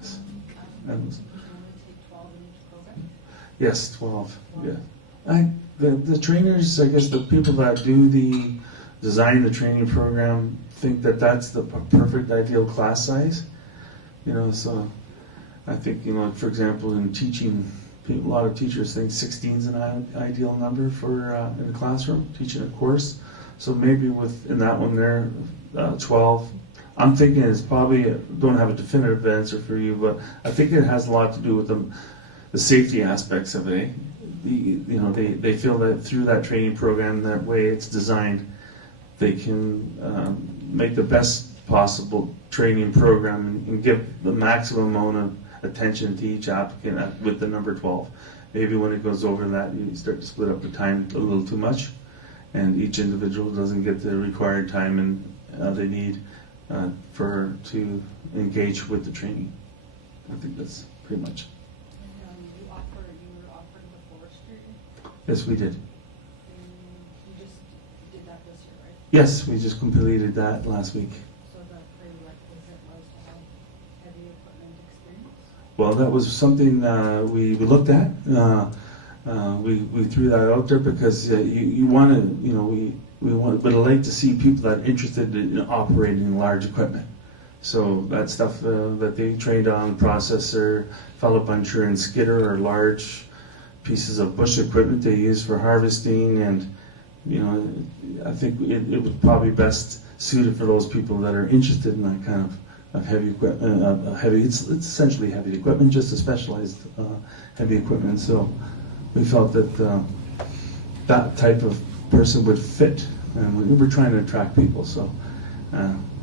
Yes. And, yes, 12. Yeah. The trainers, I guess the people that design the training program think that that's the perfect ideal class size. So I think, for example, in teaching, a lot of teachers think 16 is an ideal number for in a classroom, teaching a course. So maybe in that one there, 12. I'm thinking it's probably, don't have a definitive answer for you, but I think it has a lot to do with the safety aspects of it. They feel that through that training program, that way it's designed, they can make the best possible training program and give the maximum amount of attention to each applicant with the number 12. Maybe when it goes over that, you start to split up the time a little too much, and each individual doesn't get the required time and they need to engage with the training. I think that's pretty much. You were offered the forestry, Yes, we did. and you just did that this year, right? Yes, we just completed that last week. So that prerequisite was to have heavy equipment experience? Well, that was something we looked at. We threw that out there because you want to, we would like to see people that are interested in operating large equipment. So that stuff that they trained on, processor, fellow puncher, and skidder are large pieces of bush equipment they use for harvesting, and I think it was probably best suited for those people that are interested in that kind of heavy equipment. It's essentially heavy equipment, just a specialized heavy equipment. So we felt that that type of person would fit, and we're trying to attract people. So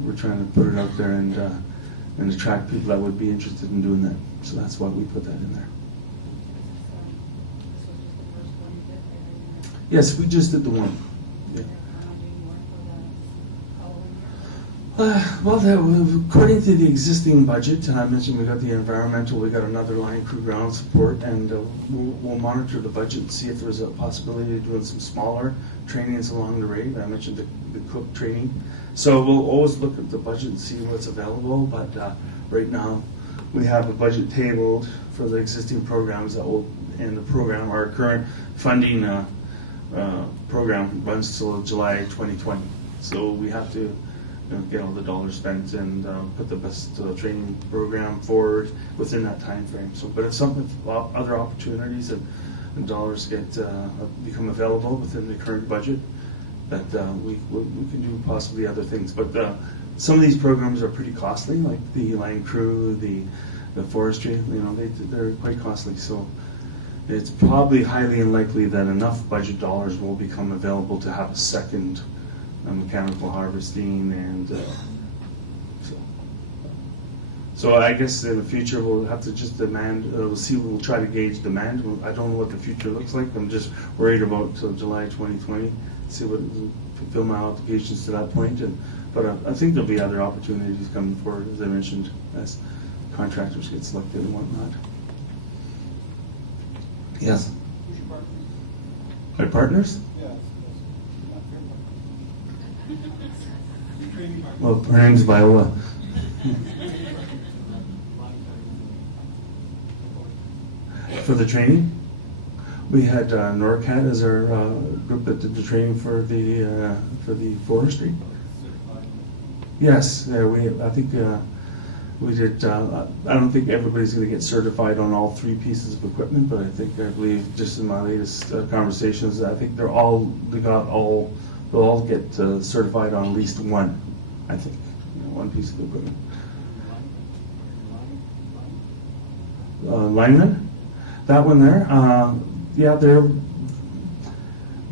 we're trying to put it out there and attract people that would be interested in doing that. So that's why we put that in there. Yes, we just did the one. Yeah. Well, according to the existing budget, and I mentioned we got the environmental, we got another line crew ground support, and we'll monitor the budget and see if there's a possibility of doing some smaller trainings along the way. I mentioned the cook training. So we'll always look at the budget and see what's available, but right now we have a budget tabled for the existing programs that will end the program. Our current funding program runs till July 2020. So we have to get all the dollars spent and put the best training program forward within that time frame. So, but if other opportunities and dollars become available within the current budget, that we can do possibly other things. But some of these programs are pretty costly, like the line crew, the forestry. They're quite costly. So it's probably highly unlikely that enough budget dollars will become available to have a second mechanical harvesting, and so I guess in the future we'll have to just demand. We'll try to gauge demand. I don't know what the future looks like. I'm just worried about July 2020. See what fill my applications to that point, but I think there'll be other opportunities coming forward, as I mentioned, as contractors get selected and whatnot. Yes. My partners? Well, her name's Viola. For the training, we had NORCAT as our group that did the training for the forestry. Yes, I think we did. I don't think everybody's going to get certified on all 3 pieces of equipment, but I believe just in my latest conversations, I think they'll all get certified on at least one. I think one piece of equipment. Lineman, that one there. Yeah,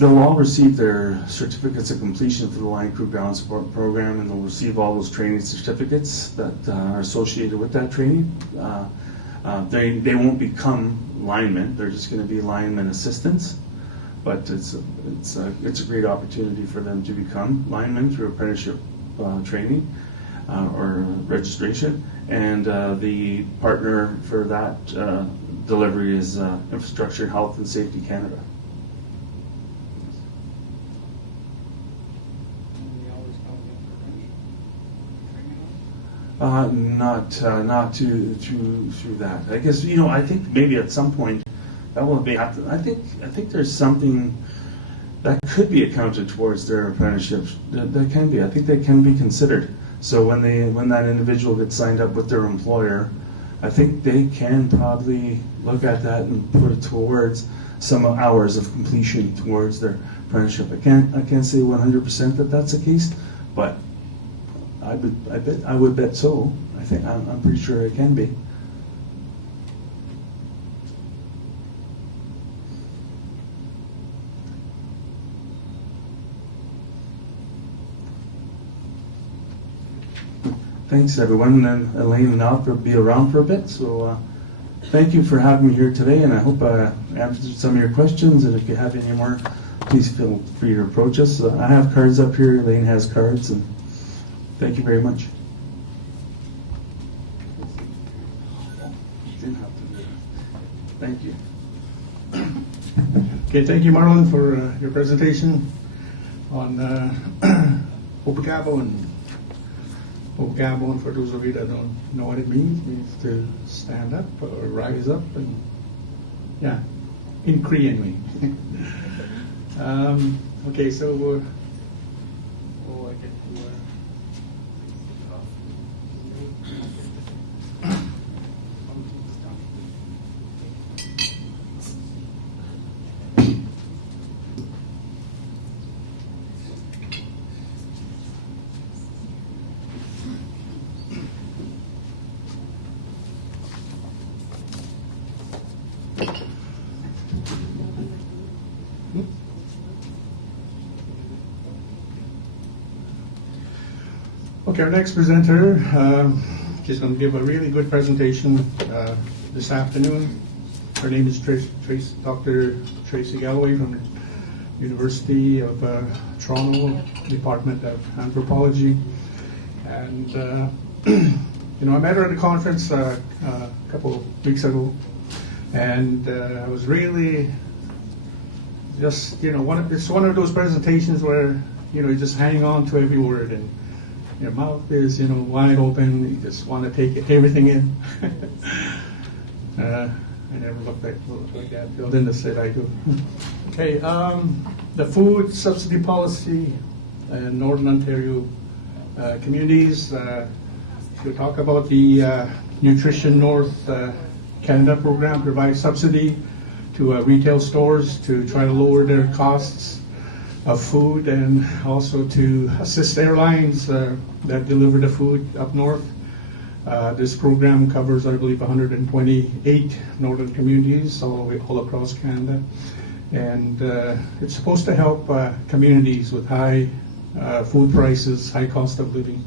they'll all receive their certificates of completion for the line crew ground support program, and they'll receive all those training certificates that are associated with that training. They won't become linemen; they're just going to be lineman assistants. But it's a great opportunity for them to become linemen through apprenticeship training or registration. And the partner for that delivery is Infrastructure, Health and Safety Canada. Not through that. I guess, I think maybe at some point that will be. I think there's something that could be accounted towards their apprenticeships. That can be. I think they can be considered. So when that individual gets signed up with their employer, I think they can probably look at that and put it towards some hours of completion towards their apprenticeship. I can't say 100% that that's the case, but I would bet so. I'm pretty sure it can be. Thanks, everyone. And Elaine and Alp will be around for a bit. So thank you for having me here today, and I hope I answered some of your questions. And if you have any more, please feel free to approach us. I have cards up here. Elaine has cards. And thank you very much. Thank you. Okay, thank you, Marlon, for your presentation on Opagabo. And Opagabo, and for those of you that don't know what it means to stand up or rise up, and yeah, in Cree anyway. Okay, so I get to Okay, our next presenter, she's going to give a really good presentation this afternoon. Her name is Dr. Tracy Galloway from the University of Toronto, Department of Anthropology. And, I met her at a conference a couple of weeks ago, and I was really just, it's one of those presentations where, you just hang on to every word, and your mouth is, wide open. You just want to take everything in. I never looked like that. Bill Linda said I do. Okay, the food subsidy policy in Northern Ontario communities. We'll talk about the Nutrition North Canada program, provides subsidy to retail stores to try to lower their costs of food, and also to assist airlines that deliver the food up north. This program covers, I believe, 128 northern communities all across Canada, and it's supposed to help communities with high food prices, high cost of living.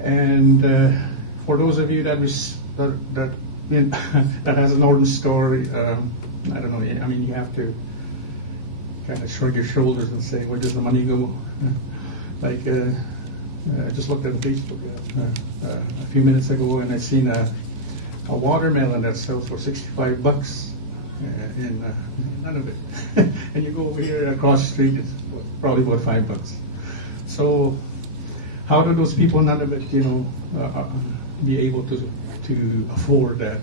And for those of you that has a northern story, I don't know. I mean, you have to kind of shrug your shoulders and say, where does the money go? I just looked at Facebook a few minutes ago, and I seen a watermelon that sells for $65, and none of it. And you go over here across the street, it's probably about $5. So how do those people, none of it, be able to afford that,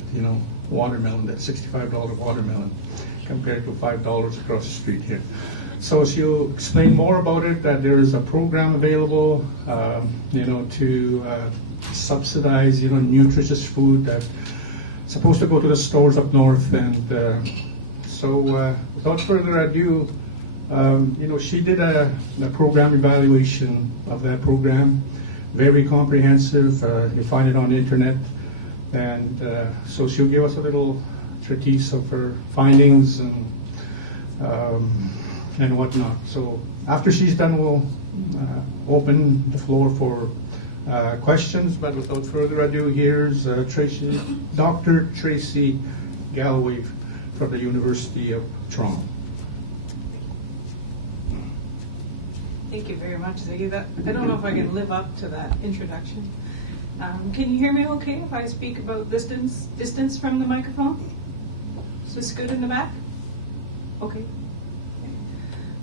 watermelon, that $65 watermelon, compared to $5 across the street here? So she'll explain more about it, that there is a program available, to subsidize, nutritious food that's supposed to go to the stores up north. And so without further ado, she did a program evaluation of that program, very comprehensive. You find it on the internet. And so she'll give us a little treatise of her findings and and whatnot. So after she's done, we'll open the floor for questions, but without further ado, here's Dr. Tracy Galloway from the University of Toronto. Thank you very much, Ziggy. I don't know if I can live up to that introduction. Can you hear me okay if I speak about distance from the microphone? Is this good in the back? Okay.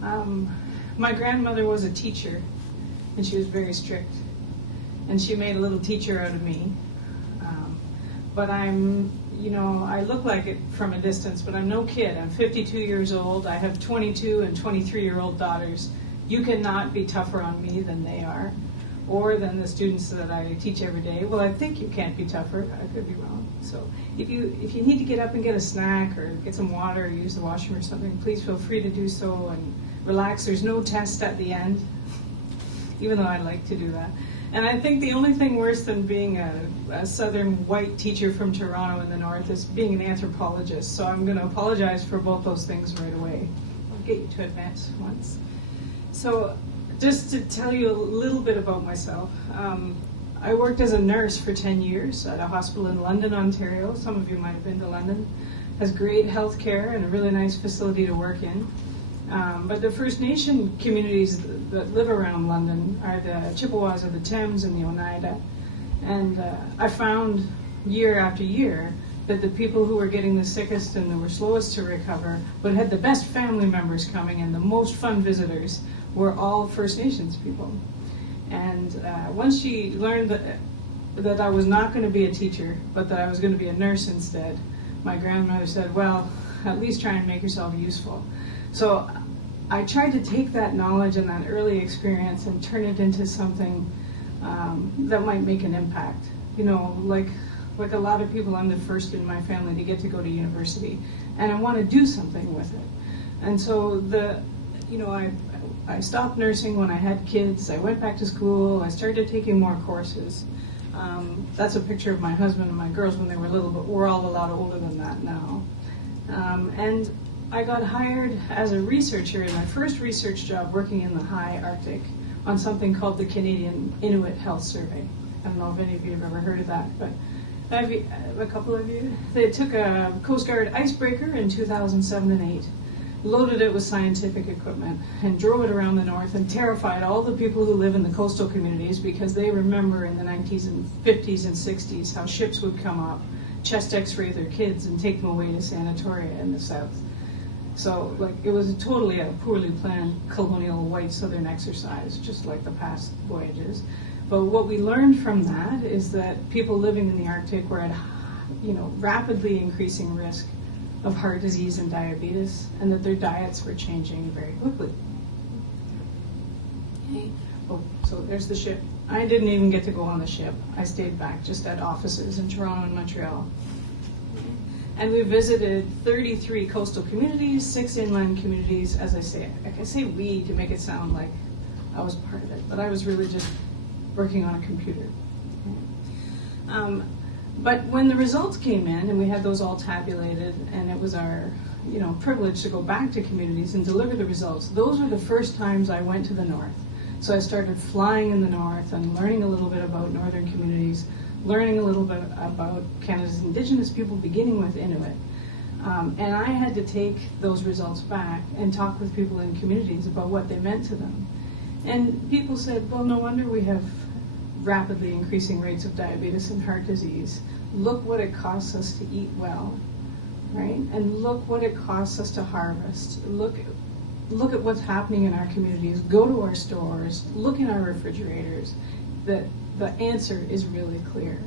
My grandmother was a teacher, and she was very strict. And she made a little teacher out of me. But I look like it from a distance, but I'm no kid. I'm 52 years old. I have 22 and 23-year-old daughters. You cannot be tougher on me than they are, or than the students that I teach every day. Well, I think you can't be tougher. I could be wrong. So if you need to get up and get a snack or get some water or use the washroom or something, please feel free to do so and relax. There's no test at the end, even though I like to do that. And I think the only thing worse than being a southern white teacher from Toronto in the north is being an anthropologist. So I'm going to apologize for both those things right away. I'll get you to advance once. So just to tell you a little bit about myself, I worked as a nurse for 10 years at a hospital in London, Ontario. Some of you might have been to London. It has great health care and a really nice facility to work in. But the First Nation communities that live around London are the Chippewas of the Thames and the Oneida. And I found year after year that the people who were getting the sickest and that were slowest to recover, but had the best family members coming and the most fun visitors, were all First Nations people. And once she learned that I was not going to be a teacher, but that I was going to be a nurse instead, my grandmother said, well, at least try and make yourself useful. So I tried to take that knowledge and that early experience and turn it into something that might make an impact. Like a lot of people, I'm the first in my family to get to go to university, and I want to do something with it. And so I stopped nursing when I had kids. I went back to school. I started taking more courses. That's a picture of my husband and my girls when they were little, but we're all a lot older than that now. And I got hired as a researcher in my first research job working in the high Arctic on something called the Canadian Inuit Health Survey. I don't know if any of you have ever heard of that, but a couple of you. They took a Coast Guard icebreaker in 2007 and 8, loaded it with scientific equipment, and drove it around the north and terrified all the people who live in the coastal communities because they remember in the 50s and 60s how ships would come up, chest x-ray their kids, and take them away to sanatoria in the south. So, it was totally a poorly planned colonial white southern exercise, just like the past voyages. But what we learned from that is that people living in the Arctic were at, rapidly increasing risk of heart disease and diabetes, and that their diets were changing very quickly. Okay. Oh, so there's the ship. I didn't even get to go on the ship. I stayed back just at offices in Toronto and Montreal. And we visited 33 coastal communities, 6 inland communities. As I say we to make it sound like I was part of it, but I was really just working on a computer. But when the results came in and we had those all tabulated, and it was our privilege to go back to communities and deliver the results, those were the first times I went to the north. So I started flying in the north and learning a little bit about northern communities, learning a little bit about Canada's Indigenous people, beginning with Inuit. And I had to take those results back and talk with people in communities about what they meant to them. And people said, well, no wonder we have rapidly increasing rates of diabetes and heart disease. Look what it costs us to eat well, right? And look what it costs us to harvest. Look at what's happening in our communities. Go to our stores. Look in our refrigerators. The answer is really clear.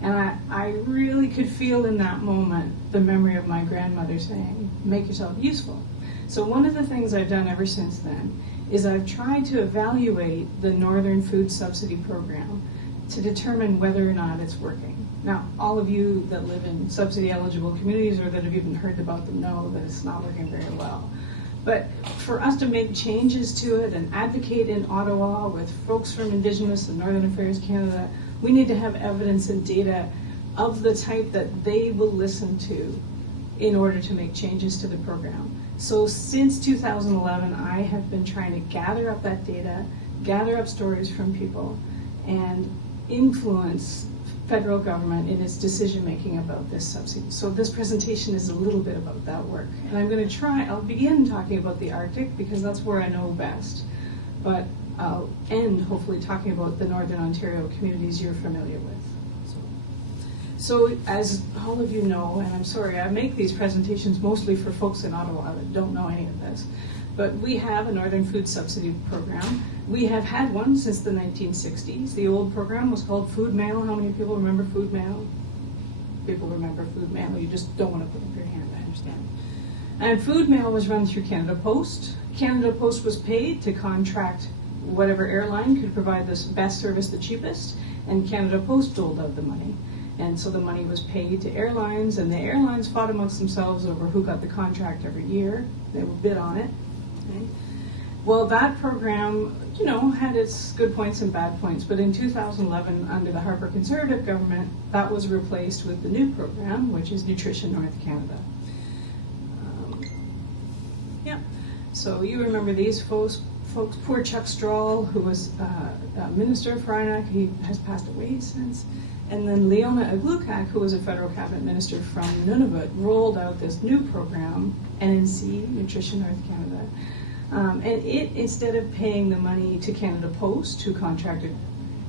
And I really could feel in that moment the memory of my grandmother saying, make yourself useful. So one of the things I've done ever since then is I've tried to evaluate the Northern Food Subsidy Program to determine whether or not it's working. Now, all of you that live in subsidy-eligible communities or that have even heard about them know that it's not working very well. But for us to make changes to it and advocate in Ottawa with folks from Indigenous and Northern Affairs Canada, we need to have evidence and data of the type that they will listen to in order to make changes to the program. So since 2011, I have been trying to gather up that data, gather up stories from people, and influence federal government in its decision-making about this subsidy. So this presentation is a little bit about that work. And I'm going to I'll begin talking about the Arctic because that's where I know best. But I'll end hopefully talking about the Northern Ontario communities you're familiar with. So as all of you know, and I'm sorry, I make these presentations mostly for folks in Ottawa that don't know any of this, but we have a Northern Food Subsidy Program. We have had one since the 1960s. The old program was called Food Mail. How many people remember Food Mail? People remember Food Mail. You just don't want to put up your hand, I understand. And Food Mail was run through Canada Post. Canada Post was paid to contract whatever airline could provide the best service the cheapest, and Canada Post doled out the money. And so the money was paid to airlines, and the airlines fought amongst themselves over who got the contract every year. They would bid on it. Okay? Well, that program, had its good points and bad points, but in 2011, under the Harper Conservative government, that was replaced with the new program, which is Nutrition North Canada. So you remember these folks. Poor Chuck Strahl, who was Minister for Frynack, he has passed away since. And then Leona Aglukak, who was a federal cabinet minister from Nunavut, rolled out this new program, NNC, Nutrition North Canada. And it, instead of paying the money to Canada Post, who contracted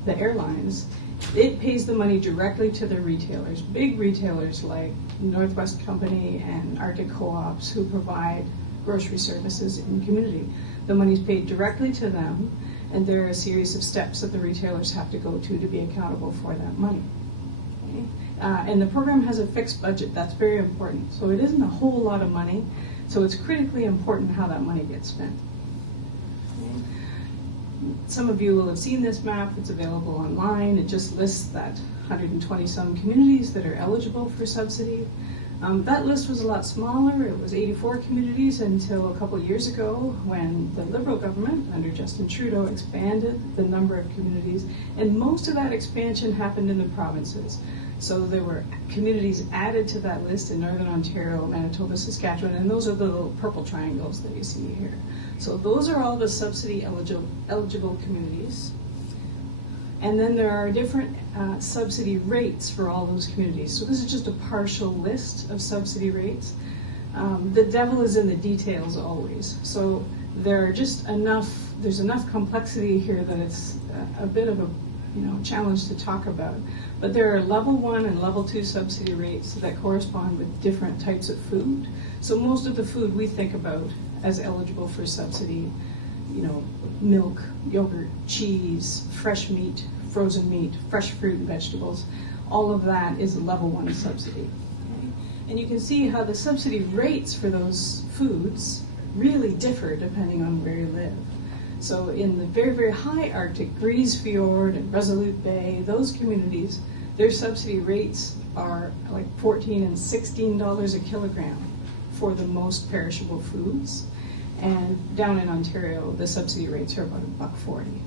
the airlines, it pays the money directly to the retailers, big retailers like Northwest Company and Arctic Co-ops, who provide grocery services in the community. The money's paid directly to them, and there are a series of steps that the retailers have to go to be accountable for that money. Okay? And the program has a fixed budget. That's very important. So it isn't a whole lot of money, so it's critically important how that money gets spent. Okay? Some of you will have seen this map. It's available online. It just lists that 120-some communities that are eligible for subsidy. That list was a lot smaller. It was 84 communities until a couple of years ago when the Liberal government under Justin Trudeau expanded the number of communities, and most of that expansion happened in the provinces. So there were communities added to that list in Northern Ontario, Manitoba, Saskatchewan, and those are the little purple triangles that you see here. So those are all the subsidy eligible communities. And then there are different subsidy rates for all those communities. So this is just a partial list of subsidy rates. The devil is in the details always. So there's enough complexity here that it's a bit of a challenge to talk about. But there are level 1 and level 2 subsidy rates that correspond with different types of food. So most of the food we think about as eligible for subsidy, milk, yogurt, cheese, fresh meat, frozen meat, fresh fruit and vegetables, all of that is a level 1 subsidy. Okay? And you can see how the subsidy rates for those foods really differ depending on where you live. So in the very, very high Arctic, Grise Fjord and Resolute Bay, those communities, their subsidy rates are like $14 and $16 a kilogram for the most perishable foods. And down in Ontario, the subsidy rates are about $1.40.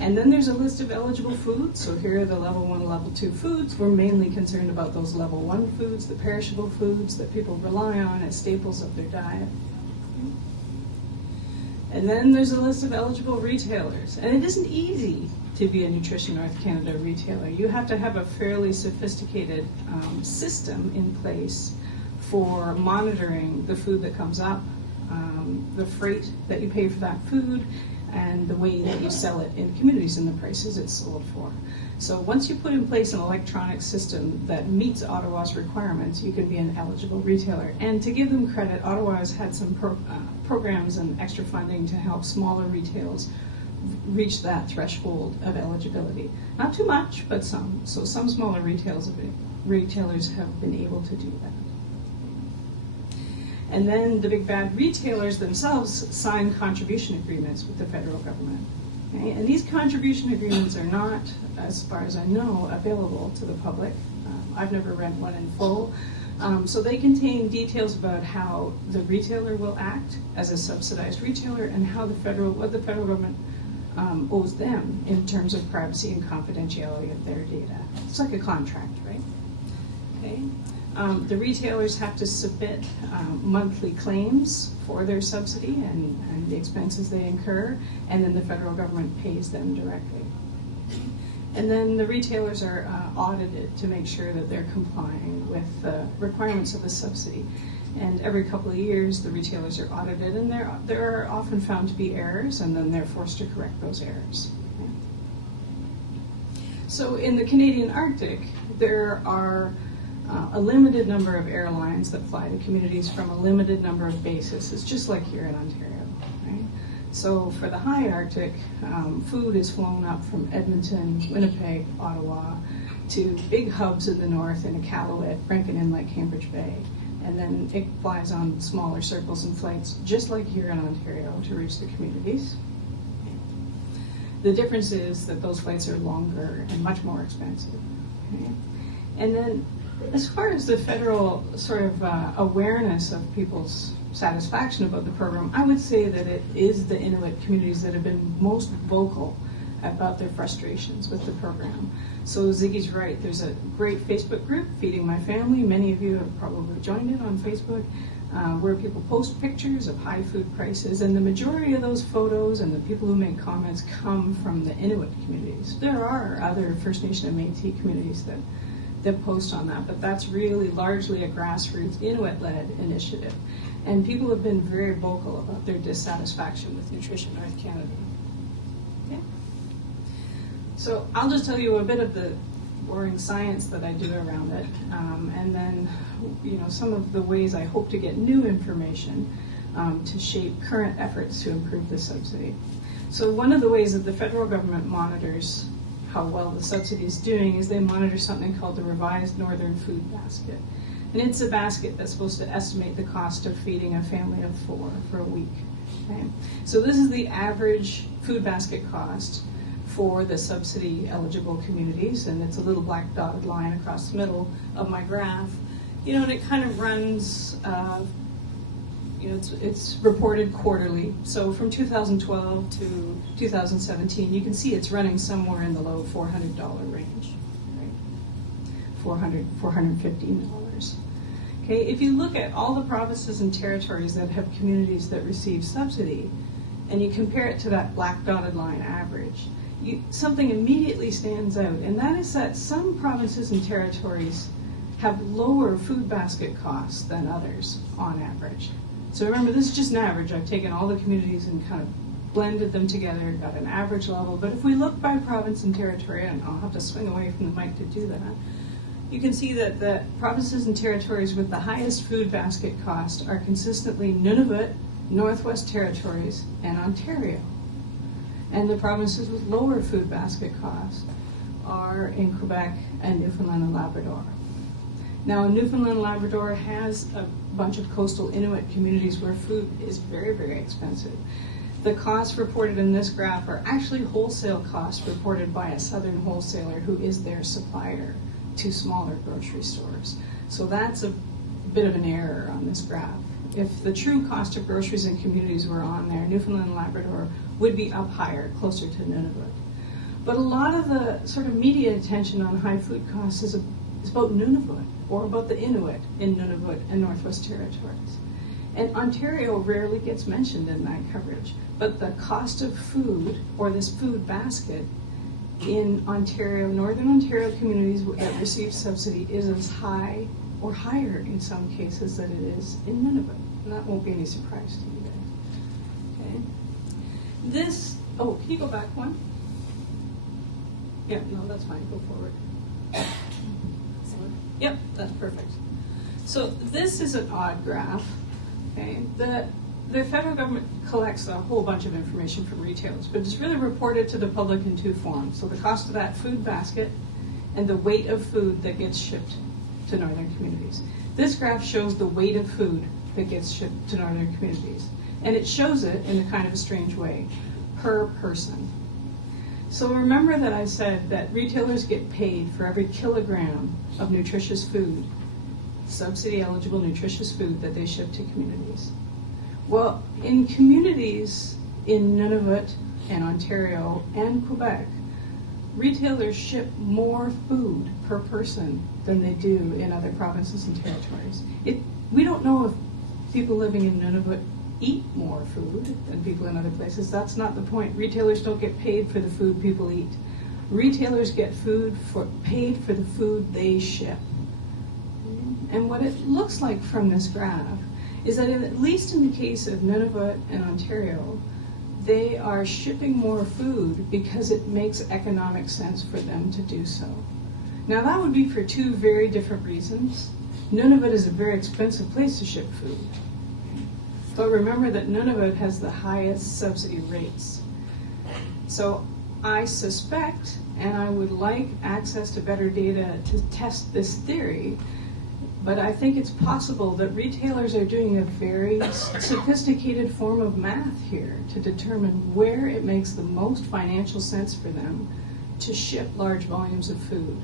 And then there's a list of eligible foods. So here are the level 1 and level 2 foods. We're mainly concerned about those level 1 foods, the perishable foods that people rely on as staples of their diet. And then there's a list of eligible retailers. And it isn't easy to be a Nutrition North Canada retailer. You have to have a fairly sophisticated system in place for monitoring the food that comes up, the freight that you pay for that food, and the way that you sell it in communities and the prices it's sold for. So once you put in place an electronic system that meets Ottawa's requirements, you can be an eligible retailer. And to give them credit, Ottawa has had some programs and extra funding to help smaller retailers reach that threshold of eligibility. Not too much, but some. So some smaller retailers have been able to do that. And then the big bad retailers themselves sign contribution agreements with the federal government. Okay? And these contribution agreements are not, as far as I know, available to the public. I've never read one in full. So they contain details about how the retailer will act as a subsidized retailer and how what the federal government owes them in terms of privacy and confidentiality of their data. It's like a contract, right? Okay. The retailers have to submit monthly claims for their subsidy and the expenses they incur, and then the federal government pays them directly. And then the retailers are audited to make sure that they're complying with the requirements of the subsidy. And every couple of years, the retailers are audited, and there are often found to be errors, and then they're forced to correct those errors. So in the Canadian Arctic, there are a limited number of airlines that fly to communities from a limited number of bases. It's just like here in Ontario. Right? So for the high Arctic, food is flown up from Edmonton, Winnipeg, Ottawa, to big hubs in the north in Iqaluit, Rankin Inlet, Cambridge Bay. And then it flies on smaller circles and flights, just like here in Ontario, to reach the communities. The difference is that those flights are longer and much more expensive. Okay? And then as far as the federal sort of awareness of people's satisfaction about the program, I would say that it is the Inuit communities that have been most vocal about their frustrations with the program. So Ziggy's right, there's a great Facebook group, Feeding My Family. Many of you have probably joined it on Facebook, where people post pictures of high food prices, and the majority of those photos and the people who make comments come from the Inuit communities. There are other First Nation and Métis communities that post on that, but that's really largely a grassroots Inuit-led initiative. And people have been very vocal about their dissatisfaction with Nutrition North Canada. Okay. So I'll just tell you a bit of the boring science that I do around it, and then some of the ways I hope to get new information to shape current efforts to improve the subsidy. So one of the ways that the federal government monitors how well the subsidy is doing is they monitor something called the Revised Northern Food Basket. And it's a basket that's supposed to estimate the cost of feeding a family of 4 for a week. Okay? So this is the average food basket cost for the subsidy eligible communities, and it's a little black dotted line across the middle of my graph. And it kind of runs, it's reported quarterly. So from 2012 to 2017, you can see it's running somewhere in the low $400 range, right? $415. Okay, if you look at all the provinces and territories that have communities that receive subsidy, and you compare it to that black dotted line average, something immediately stands out, and that is that some provinces and territories have lower food basket costs than others on average. So remember, this is just an average. I've taken all the communities and kind of blended them together, got an average level. But if we look by province and territory, and I'll have to swing away from the mic to do that, you can see that the provinces and territories with the highest food basket cost are consistently Nunavut, Northwest Territories, and Ontario. And the provinces with lower food basket costs are in Quebec and Newfoundland and Labrador. Now, Newfoundland and Labrador has a bunch of coastal Inuit communities where food is very, very expensive. The costs reported in this graph are actually wholesale costs reported by a southern wholesaler who is their supplier to smaller grocery stores. So that's a bit of an error on this graph. If the true cost of groceries in communities were on there, Newfoundland and Labrador would be up higher, closer to Nunavut. But a lot of the sort of media attention on high food costs is about Nunavut, or about the Inuit in Nunavut and Northwest Territories. And Ontario rarely gets mentioned in that coverage. But the cost of food, or this food basket, in Ontario, Northern Ontario communities that receive subsidy is as high or higher in some cases than it is in Nunavut. And that won't be any surprise to you guys. Okay. Can you go back one? Yeah, no, that's fine, go forward. Yep, that's perfect. So this is an odd graph. Okay, the federal government collects a whole bunch of information from retailers, but it's really reported to the public in two forms. So the cost of that food basket and the weight of food that gets shipped to northern communities. This graph shows the weight of food that gets shipped to northern communities. And it shows it in a kind of a strange way, per person. So remember that I said that retailers get paid for every kilogram of nutritious food, subsidy-eligible nutritious food that they ship to communities. Well, in communities in Nunavut and Ontario and Quebec, retailers ship more food per person than they do in other provinces and territories. We don't know if people living in Nunavut eat more food than people in other places. That's not the point. Retailers don't get paid for the food people eat. Retailers get paid for the food they ship. And what it looks like from this graph is that at least in the case of Nunavut and Ontario, they are shipping more food because it makes economic sense for them to do so. Now that would be for two very different reasons. Nunavut is a very expensive place to ship food. But remember that Nunavut has the highest subsidy rates. So I suspect, and I would like access to better data to test this theory, but I think it's possible that retailers are doing a very sophisticated form of math here to determine where it makes the most financial sense for them to ship large volumes of food.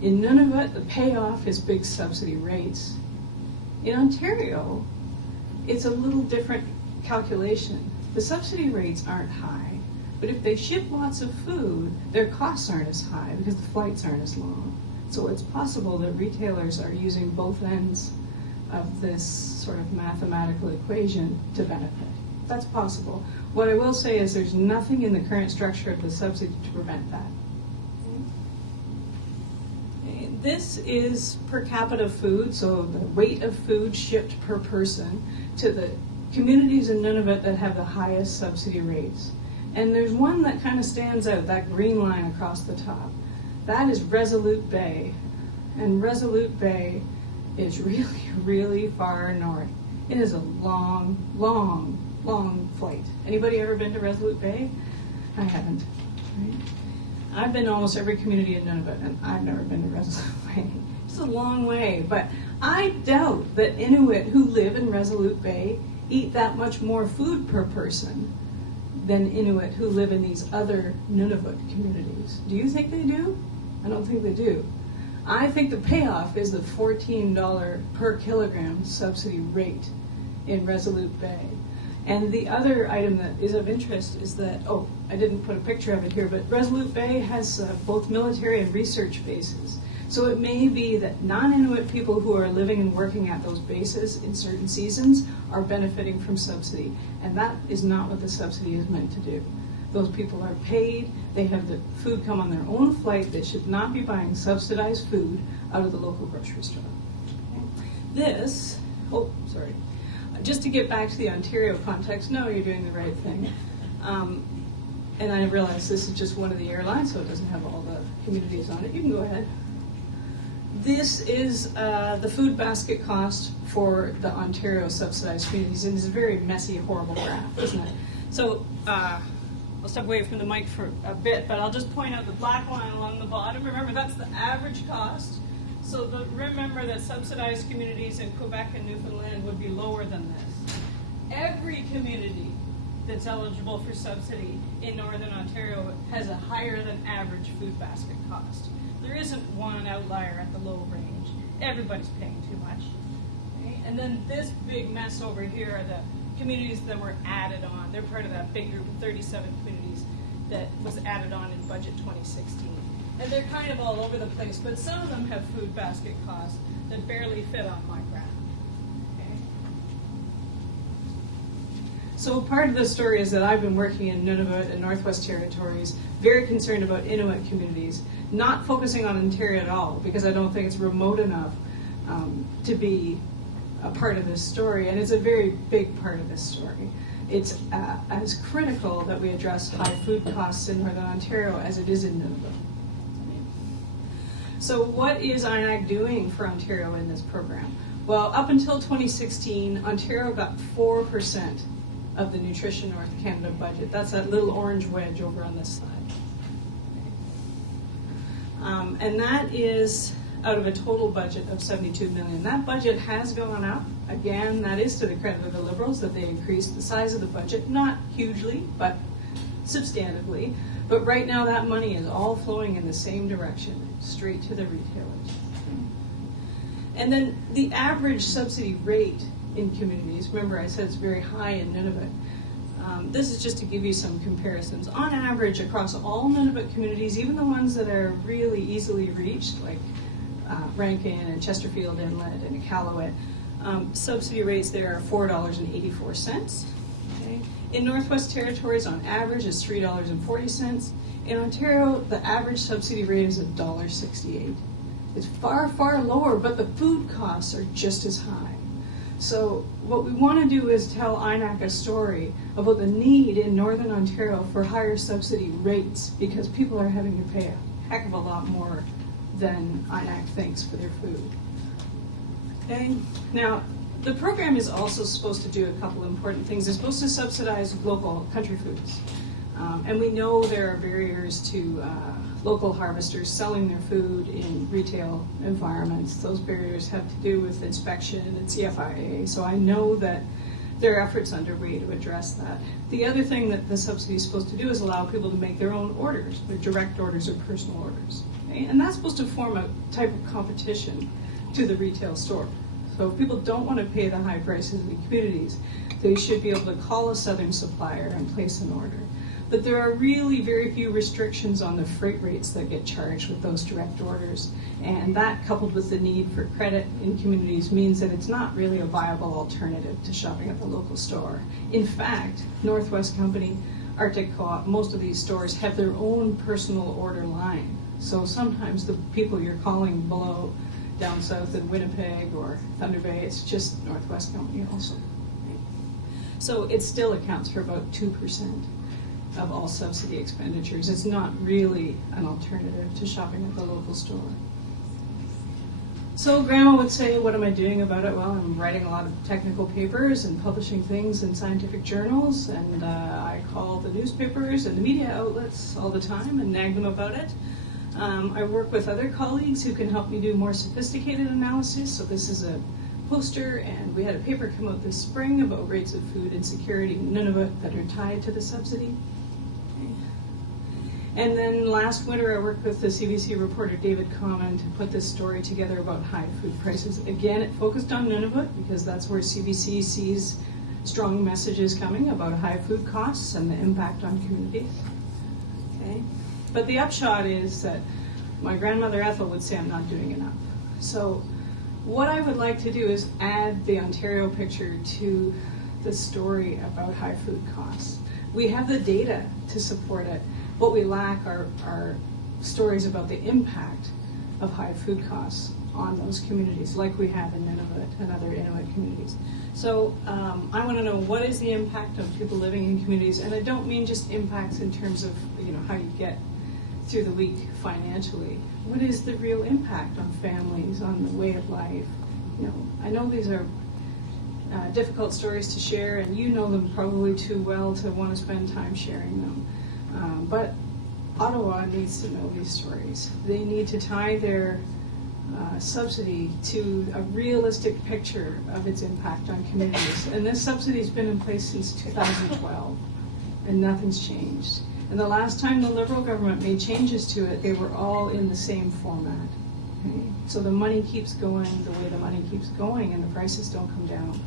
In Nunavut, the payoff is big subsidy rates. In Ontario, it's a little different calculation. The subsidy rates aren't high, but if they ship lots of food, their costs aren't as high because the flights aren't as long. So it's possible that retailers are using both ends of this sort of mathematical equation to benefit. That's possible. What I will say is there's nothing in the current structure of the subsidy to prevent that. This is per capita food, so the weight of food shipped per person to the communities in Nunavut that have the highest subsidy rates. And there's one that kind of stands out, that green line across the top. That is Resolute Bay. And Resolute Bay is really, really far north. It is a long, long, long flight. Anybody ever been to Resolute Bay? I haven't. Right? I've been to almost every community in Nunavut, and I've never been to Resolute Bay. It's a long way, but I doubt that Inuit who live in Resolute Bay eat that much more food per person than Inuit who live in these other Nunavut communities. Do you think they do? I don't think they do. I think the payoff is the $14 per kilogram subsidy rate in Resolute Bay. And the other item that is of interest is that, I didn't put a picture of it here, but Resolute Bay has both military and research bases. So it may be that non-Inuit people who are living and working at those bases in certain seasons are benefiting from subsidy. And that is not what the subsidy is meant to do. Those people are paid, they have the food come on their own flight, they should not be buying subsidized food out of the local grocery store. Okay. Just to get back to the Ontario context, no, you're doing the right thing. And I realize this is just one of the airlines, so it doesn't have all the communities on it. You can go ahead. This is the food basket cost for the Ontario subsidized communities, and it's a very messy, horrible graph, isn't it? So I'll step away from the mic for a bit, but I'll just point out the black line along the bottom. Remember, that's the average cost. So remember that subsidized communities in Quebec and Newfoundland would be lower than this. Every community that's eligible for subsidy in Northern Ontario has a higher than average food basket cost. There isn't one outlier at the low range. Everybody's paying too much. Okay? And then this big mess over here are the communities that were added on. They're part of that big group of 37 communities that was added on in budget 2016. And they're kind of all over the place, but some of them have food basket costs that barely fit on my graph. Okay? So part of the story is that I've been working in Nunavut and Northwest Territories, very concerned about Inuit communities, not focusing on Ontario at all, because I don't think it's remote enough to be a part of this story, and it's a very big part of this story. It's as critical that we address high food costs in Northern Ontario as it is in Nunavut. So what is INAC doing for Ontario in this program? Well, up until 2016, Ontario got 4% of the Nutrition North Canada budget. That's that little orange wedge over on this side. And that is out of a total budget of $72 million. That budget has gone up. Again, that is to the credit of the Liberals that they increased the size of the budget, not hugely, but substantively. But right now that money is all flowing in the same direction, straight to the retailers. And then the average subsidy rate in communities, remember I said it's very high in Nunavut, This is just to give you some comparisons. On average, across all Nunavut communities, even the ones that are really easily reached, like Rankin and Chesterfield Inlet and Iqaluit, subsidy rates there are $4.84. Okay? In Northwest Territories, on average, is $3.40. In Ontario, the average subsidy rate is $1.68. It's far, far lower, but the food costs are just as high. So what we want to do is tell INAC a story about the need in Northern Ontario for higher subsidy rates, because people are having to pay a heck of a lot more than INAC thinks for their food. Okay? Now, the program is also supposed to do a couple important things. It's supposed to subsidize local country foods. And we know there are barriers to local harvesters selling their food in retail environments. Those barriers have to do with inspection and CFIA. So I know that there are efforts underway to address that. The other thing that the subsidy is supposed to do is allow people to make their own orders, their direct orders or personal orders. Okay? And that's supposed to form a type of competition to the retail store. So if people don't want to pay the high prices in communities, they should be able to call a southern supplier and place an order. But there are really very few restrictions on the freight rates that get charged with those direct orders. And that, coupled with the need for credit in communities, means that it's not really a viable alternative to shopping at the local store. In fact, Northwest Company, Arctic Co-op, most of these stores have their own personal order line. So sometimes the people you're calling below, down south in Winnipeg or Thunder Bay, it's just Northwest Company also. So it still accounts for about 2% of all subsidy expenditures. It's not really an alternative to shopping at the local store. So Grandma would say, what am I doing about it? Well, I'm writing a lot of technical papers and publishing things in scientific journals, and I call the newspapers and the media outlets all the time and nag them about it. I work with other colleagues who can help me do more sophisticated analysis. So this is a poster, and we had a paper come out this spring about rates of food insecurity in Nunavut that are tied to the subsidy. And then last winter, I worked with the CBC reporter David Common to put this story together about high food prices. Again, it focused on Nunavut because that's where CBC sees strong messages coming about high food costs and the impact on communities. Okay? But the upshot is that my grandmother Ethel would say I'm not doing enough. So what I would like to do is add the Ontario picture to the story about high food costs. We have the data to support it. What we lack are stories about the impact of high food costs on those communities, like we have in Nunavut and other Inuit communities. So I want to know, what is the impact of people living in communities? And I don't mean just impacts in terms of how you get through the week financially. What is the real impact on families, on the way of life? I know these are difficult stories to share, and you know them probably too well to want to spend time sharing them. But Ottawa needs to know these stories. They need to tie their subsidy to a realistic picture of its impact on communities. And this subsidy has been in place since 2012, and nothing's changed. And the last time the Liberal government made changes to it, they were all in the same format. Okay? So the money keeps going the way the money keeps going, and the prices don't come down.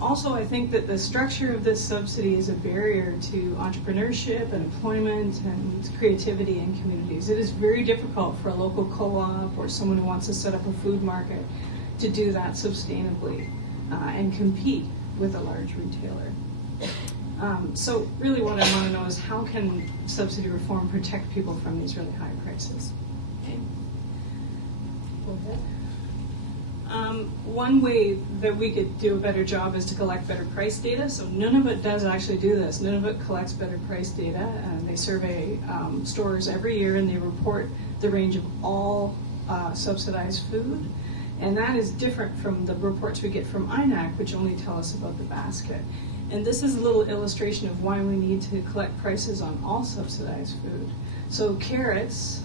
Also, I think that the structure of this subsidy is a barrier to entrepreneurship and employment and creativity in communities. It is very difficult for a local co-op or someone who wants to set up a food market to do that sustainably and compete with a large retailer. So really what I want to know is, how can subsidy reform protect people from these really high prices? Okay. One way that we could do a better job is to collect better price data. So Nunavut does actually do this. Nunavut collects better price data, and they survey stores every year, and they report the range of all subsidized food. And that is different from the reports we get from INAC, which only tell us about the basket. And this is a little illustration of why we need to collect prices on all subsidized food. So carrots,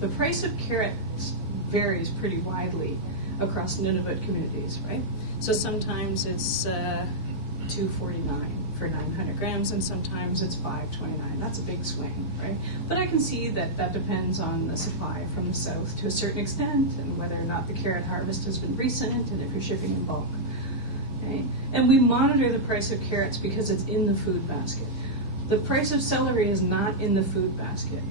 the price of carrots varies pretty widely across Nunavut communities, right? So sometimes it's $2.49 for 900 grams, and sometimes it's $5.29. That's a big swing, right? But I can see that that depends on the supply from the south to a certain extent, and whether or not the carrot harvest has been recent, and if you're shipping in bulk. Okay? right? And we monitor the price of carrots because it's in the food basket. The price of celery is not in the food basket.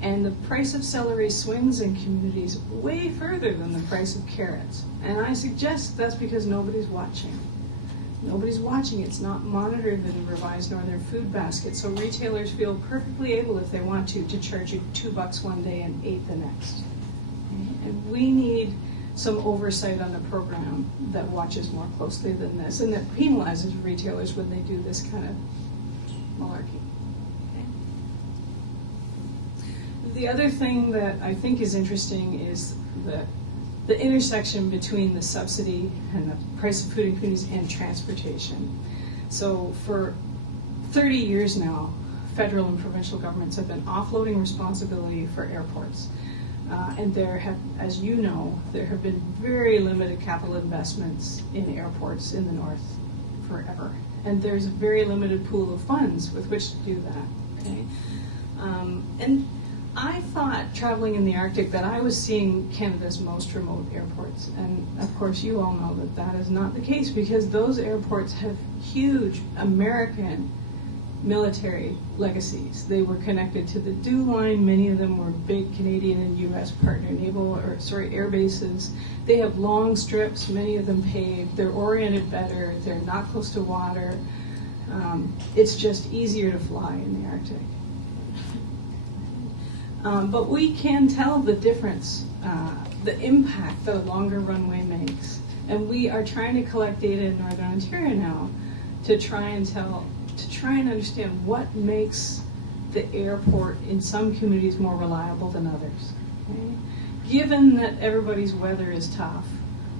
And the price of celery swings in communities way further than the price of carrots. And I suggest that's because nobody's watching. Nobody's watching. It's not monitored in the revised Northern Food Basket. So retailers feel perfectly able, if they want to charge you $2 one day and $8 the next. Okay? And we need some oversight on the program that watches more closely than this and that penalizes retailers when they do this kind of malarkey. The other thing that I think is interesting is the intersection between the subsidy and the price of food in communities and transportation. So for 30 years now, federal and provincial governments have been offloading responsibility for airports. And there have, as you know, there have been very limited capital investments in airports in the north forever. And there's a very limited pool of funds with which to do that. Okay? And I thought, traveling in the Arctic, that I was seeing Canada's most remote airports. And of course, you all know that that is not the case because those airports have huge American military legacies. They were connected to the DEW line. Many of them were big Canadian and U.S. partner air bases. They have long strips, many of them paved. They're oriented better. They're not close to water. It's just easier to fly in the Arctic. But we can tell the difference, the impact that a longer runway makes. And we are trying to collect data in Northern Ontario now to try and understand what makes the airport in some communities more reliable than others. Okay? Given that everybody's weather is tough,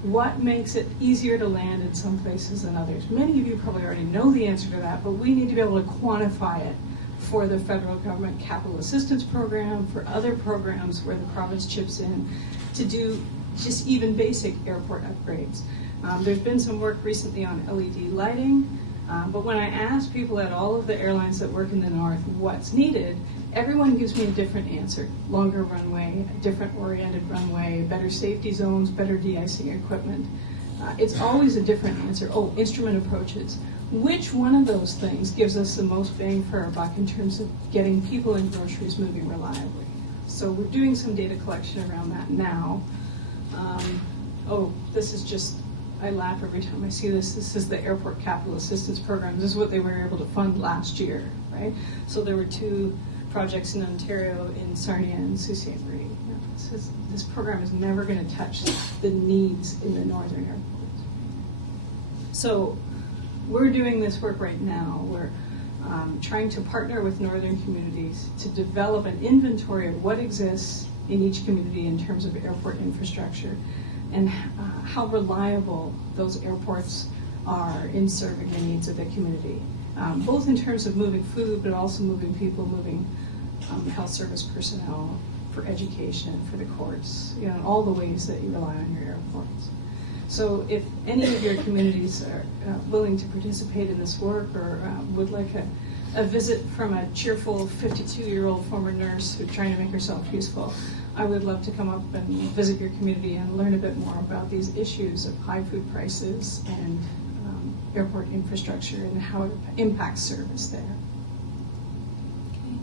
what makes it easier to land in some places than others? Many of you probably already know the answer to that, but we need to be able to quantify it for the federal government capital assistance program, for other programs where the province chips in to do just even basic airport upgrades. There's been some work recently on LED lighting, but when I ask people at all of the airlines that work in the north what's needed, everyone gives me a different answer. Longer runway, a different oriented runway, better safety zones, better de-icing equipment. It's always a different answer. Oh, instrument approaches. Which one of those things gives us the most bang for our buck in terms of getting people and groceries moving reliably? So we're doing some data collection around that now. This is just, I laugh every time I see this. This is the Airport Capital Assistance Program. This is what they were able to fund last year, right? So there were 2 projects in Ontario, in Sarnia and Sault Ste. Marie. This program is never going to touch the needs in the northern airports. So we're doing this work right now. We're trying to partner with northern communities to develop an inventory of what exists in each community in terms of airport infrastructure and how reliable those airports are in serving the needs of the community, both in terms of moving food, but also moving people, moving health service personnel, for education, for the courts, all the ways that you rely on your airports. So if any of your communities are willing to participate in this work or would like a visit from a cheerful 52-year-old former nurse who's trying to make herself useful, I would love to come up and visit your community and learn a bit more about these issues of high food prices and airport infrastructure and how it impacts service there. Okay.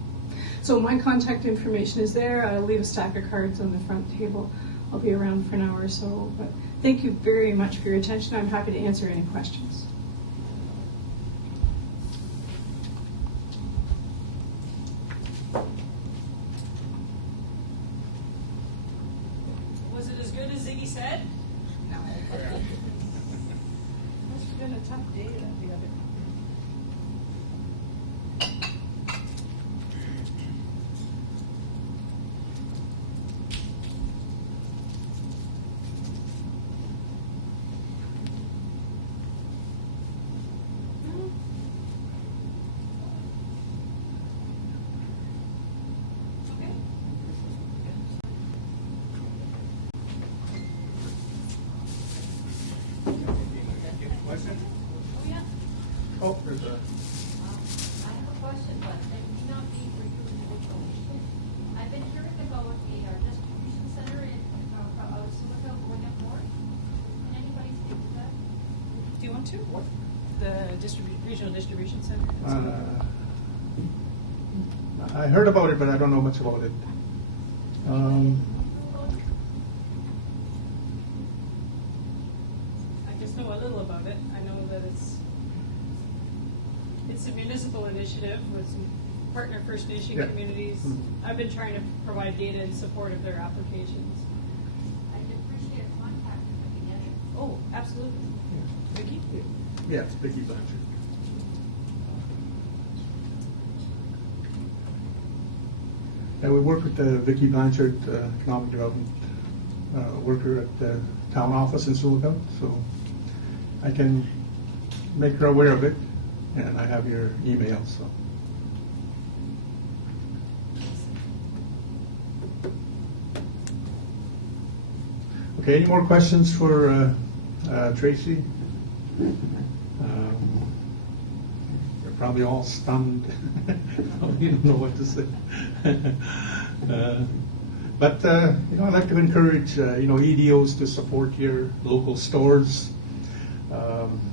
So my contact information is there. I'll leave a stack of cards on the front table. I'll be around for an hour or so, but thank you very much for your attention. I'm happy to answer any questions. Was it as good as Ziggy said? No. It's been a tough day the other. to? The regional distribution center? I heard about it, but I don't know much about it. I just know a little about it. I know that it's a municipal initiative with some partner First Nation Yeah. communities. I've been trying to provide data in support of their applications. I'd appreciate a contact at the beginning. Oh, absolutely. Vicky? Yeah, it's Vicky Blanchard. Yeah, we work with Vicky Blanchard, economic development worker at the town office in Silicon, so I can make her aware of it, and I have your email, so. Okay, any more questions for Tracy? They're probably all stunned. You don't know what to say. But you know, I'd like to encourage you know, EDOs to support your local stores.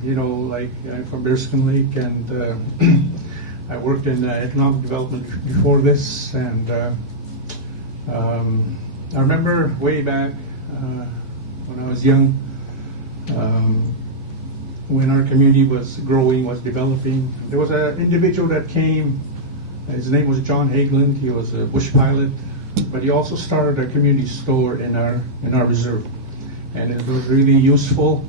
You know, like I'm from Bearskin Lake, and I worked in economic development before this, and I remember way back when I was young, when our community was growing, was developing. There was an individual that came. His name was John Hageland. He was a bush pilot, but he also started a community store in our reserve, and it was really useful,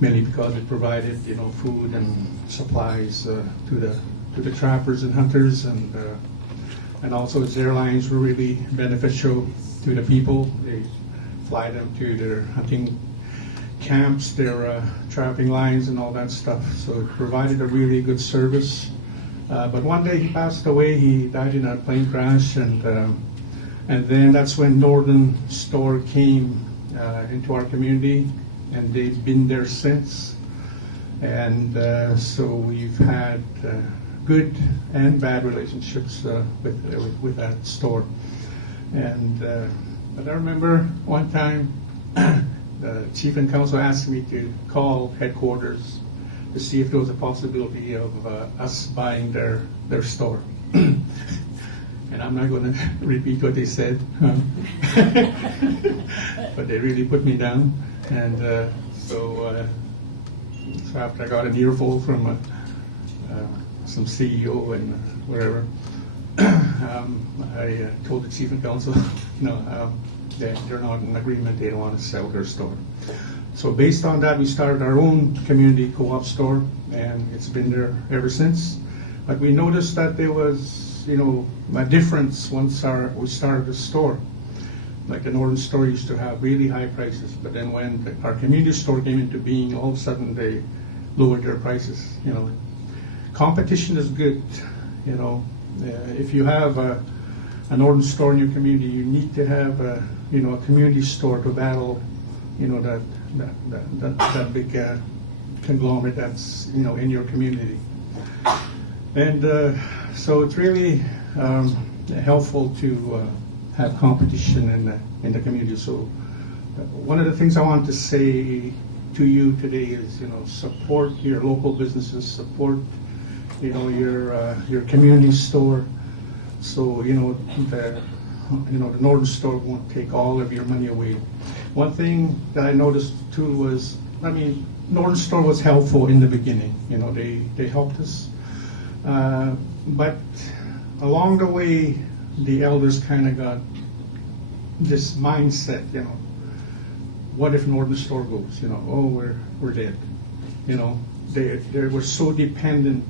mainly because it provided, you know, food and supplies to the trappers and hunters, and also its airlines were really beneficial to the people. They fly them to their hunting camps, their trapping lines, and all that stuff. So it provided a really good service. But one day he passed away. He died in a plane crash, and then that's when Northern Store came into our community, and they've been there since. And so we've had good and bad relationships with that store. And but I remember one time the chief and council asked me to call headquarters to see if there was a possibility of us buying their store. And I'm not going to repeat what they said, but they really put me down. And so after I got an earful from some CEO and whatever, I told the chief and council, they're not in agreement, they don't want to sell their store. So based on that, we started our own community co-op store, and it's been there ever since. But we noticed that there was, you know, a difference once we started the store. Like the Northern Store used to have really high prices, but then when our community store came into being, all of a sudden they lowered their prices. You know, competition is good. You know, if you have a Northern Store in your community, you need to have a community store to battle, you know, that big conglomerate that's, you know, in your community. And so it's really helpful to have competition in the community. So one of the things I want to say to you today is, you know, support your local businesses, support, you know, your community store. So, you know, the Northern Store won't take all of your money away. One thing that I noticed too was, I mean, Northern Store was helpful in the beginning. You know, they helped us. But along the way, the elders kind of got this mindset, you know, what if Northern Store goes? You know, oh, we're dead. You know, they were so dependent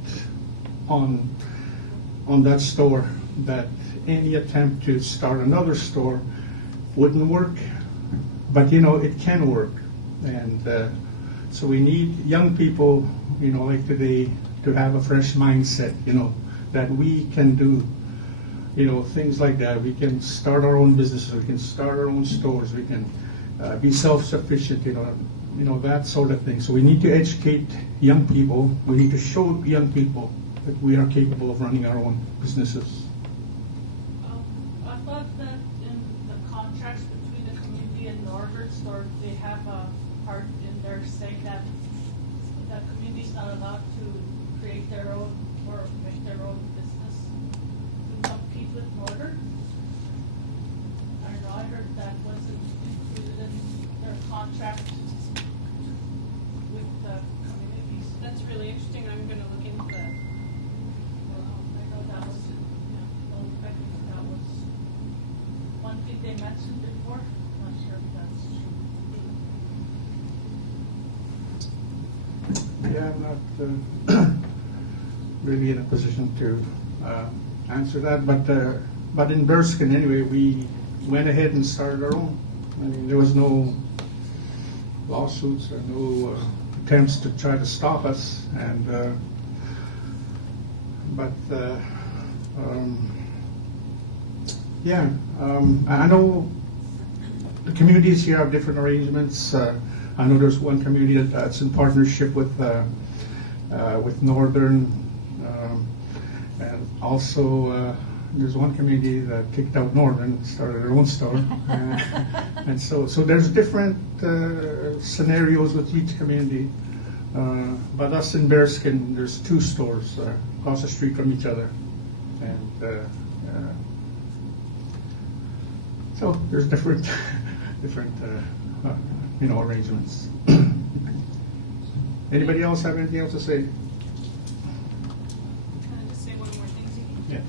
on that store that any attempt to start another store wouldn't work. But, you know, it can work. And so we need young people, you know, like today, to have a fresh mindset, you know, that we can do, you know, things like that. We can start our own businesses, we can start our own stores, we can be self-sufficient, you know, that sort of thing. So we need to educate young people. We need to show young people that we are capable of running our own businesses. I thought that in the contracts between the community and Northern Store, they have a part in there saying that the community's not allowed to create their own or make their own business to compete with Northern. I don't know, I heard that wasn't included in their contract with the communities. That's really interesting. I'm gonna look into that. I know that was, I think that was one thing they mentioned before. Not sure if that's true. Yeah, I'm not really in a position to answer that, but in Berskin anyway, we went ahead and started our own. I mean, there was no lawsuits or no attempts to try to stop us, and I know the communities here have different arrangements. I know there's one community that's in partnership with Northern, and also there's one community that kicked out Northern and started their own store. And so there's different scenarios with each community. But us in Bearskin, there's 2 stores across the street from each other. And so there's different arrangements. Anybody else have anything else to say? Can I just say one more thing, Ziggy? Yeah.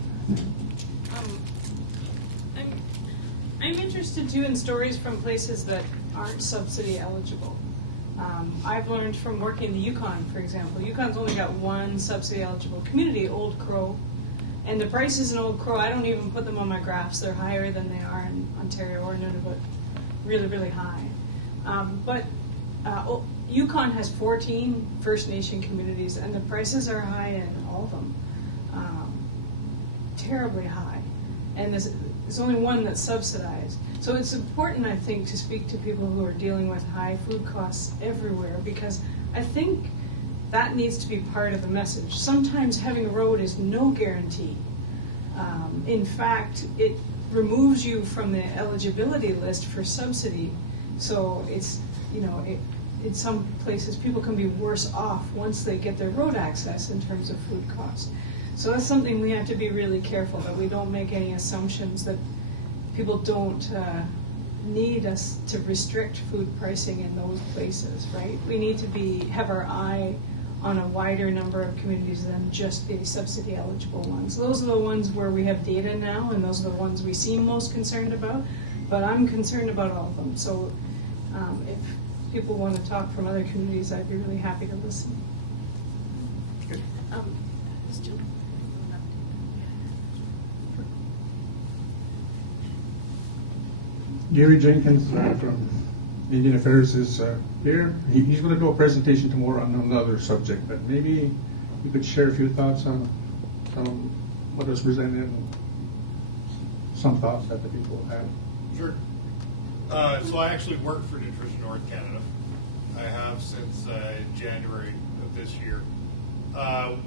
I'm interested too in stories from places that aren't subsidy eligible. I've learned from working the Yukon, for example. Yukon's only got one subsidy eligible community, Old Crow. And the prices in Old Crow, I don't even put them on my graphs. They're higher than they are in Ontario or Nunavut. Really, really high. But Yukon has 14 First Nation communities, and the prices are high in all of them. Terribly high. And there's only one that's subsidized. So it's important, I think, to speak to people who are dealing with high food costs everywhere, because I think that needs to be part of the message. Sometimes having a road is no guarantee. In fact, it removes you from the eligibility list for subsidy. So it's, in some places people can be worse off once they get their road access in terms of food costs. So that's something we have to be really careful that we don't make any assumptions that people don't need us to restrict food pricing in those places, right? We need to have our eye on a wider number of communities than just the subsidy eligible ones. Those are the ones where we have data now, and those are the ones we seem most concerned about, but I'm concerned about all of them. So if people want to talk from other communities, I'd be really happy to listen. Gary Jenkins from Indian Affairs is here. He's going to do a presentation tomorrow on another subject, but maybe you could share a few thoughts on what was presented and some thoughts that the people have. Sure. So I actually work for Nutrition North Canada. I have since January of this year.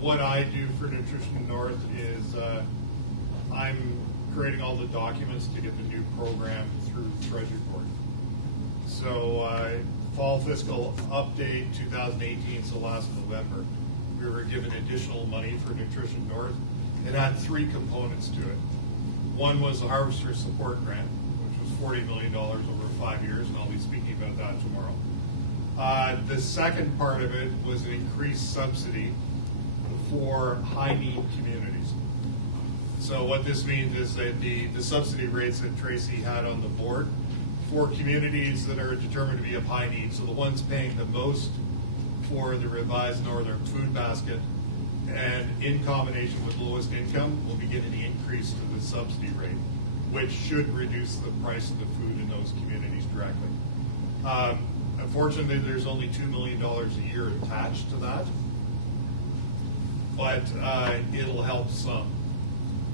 What I do for Nutrition North is I'm creating all the documents to get the new program through Treasury Board. So fall fiscal update 2018, so last November, we were given additional money for Nutrition North. It had 3 components to it. One was the Harvester Support Grant, which was $40 million over 5 years, and I'll be speaking about that tomorrow. The second part of it was an increased subsidy for high-need communities. So what this means is that the subsidy rates that Tracy had on the board for communities that are determined to be of high need, so the ones paying the most for the revised Northern Food Basket, and in combination with lowest income, will be getting the increase to the subsidy rate, which should reduce the price of the food in those communities directly. Unfortunately, there's only $2 million a year attached to that, but it'll help some.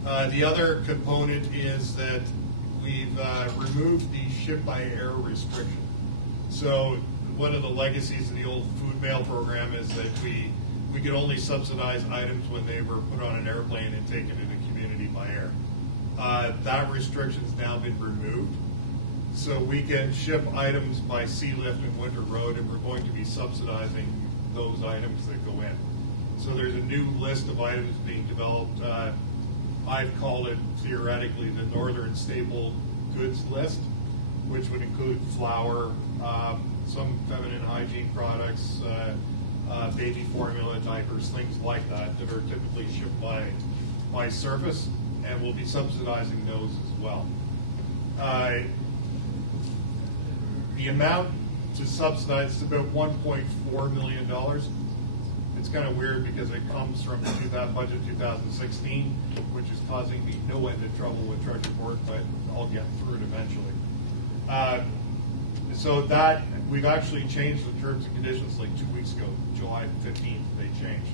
The other component is that we've removed the ship-by-air restriction. So one of the legacies of the old food mail program is that we could only subsidize items when they were put on an airplane and taken to the community by air. That restriction's now been removed. So we can ship items by sea lift and winter road, and we're going to be subsidizing those items that go in. So there's a new list of items being developed. I've called it theoretically the Northern Staple Goods List, which would include flour, some feminine hygiene products, baby formula, diapers, things like that that are typically shipped by surface, and we'll be subsidizing those as well. The amount to subsidize is about $1.4 million. It's kind of weird because it comes from budget 2016, which is causing me no end of trouble with Treasury Board, but I'll get through it eventually. So that, we've actually changed the terms and conditions like 2 weeks ago, July 15th, they changed.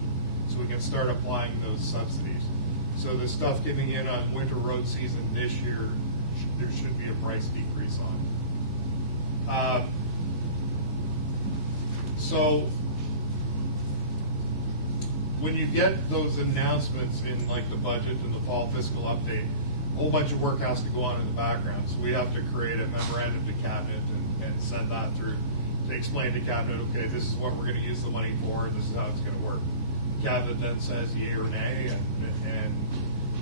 So we can start applying those subsidies. So the stuff getting in on winter road season this year, there should be a price decrease on. So when you get those announcements in like the budget and the fall fiscal update, a whole bunch of work has to go on in the background. So we have to create a memorandum to cabinet and send that through to explain to cabinet, okay, this is what we're going to use the money for, and this is how it's going to work. Cabinet then says yea or nay, and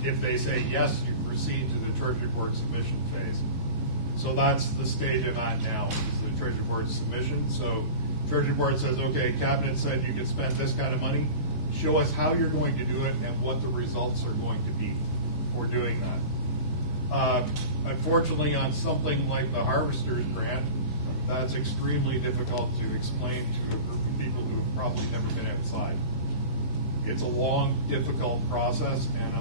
if they say yes, you proceed to the Treasury Board submission phase. So that's the stage I'm at now, is the Treasury Board submission. So Treasury Board says, okay, cabinet said you can spend this kind of money. Show us how you're going to do it and what the results are going to be for doing that. Unfortunately, on something like the Harvesters Grant, that's extremely difficult to explain to a group of people who have probably never been outside. It's a long, difficult process, and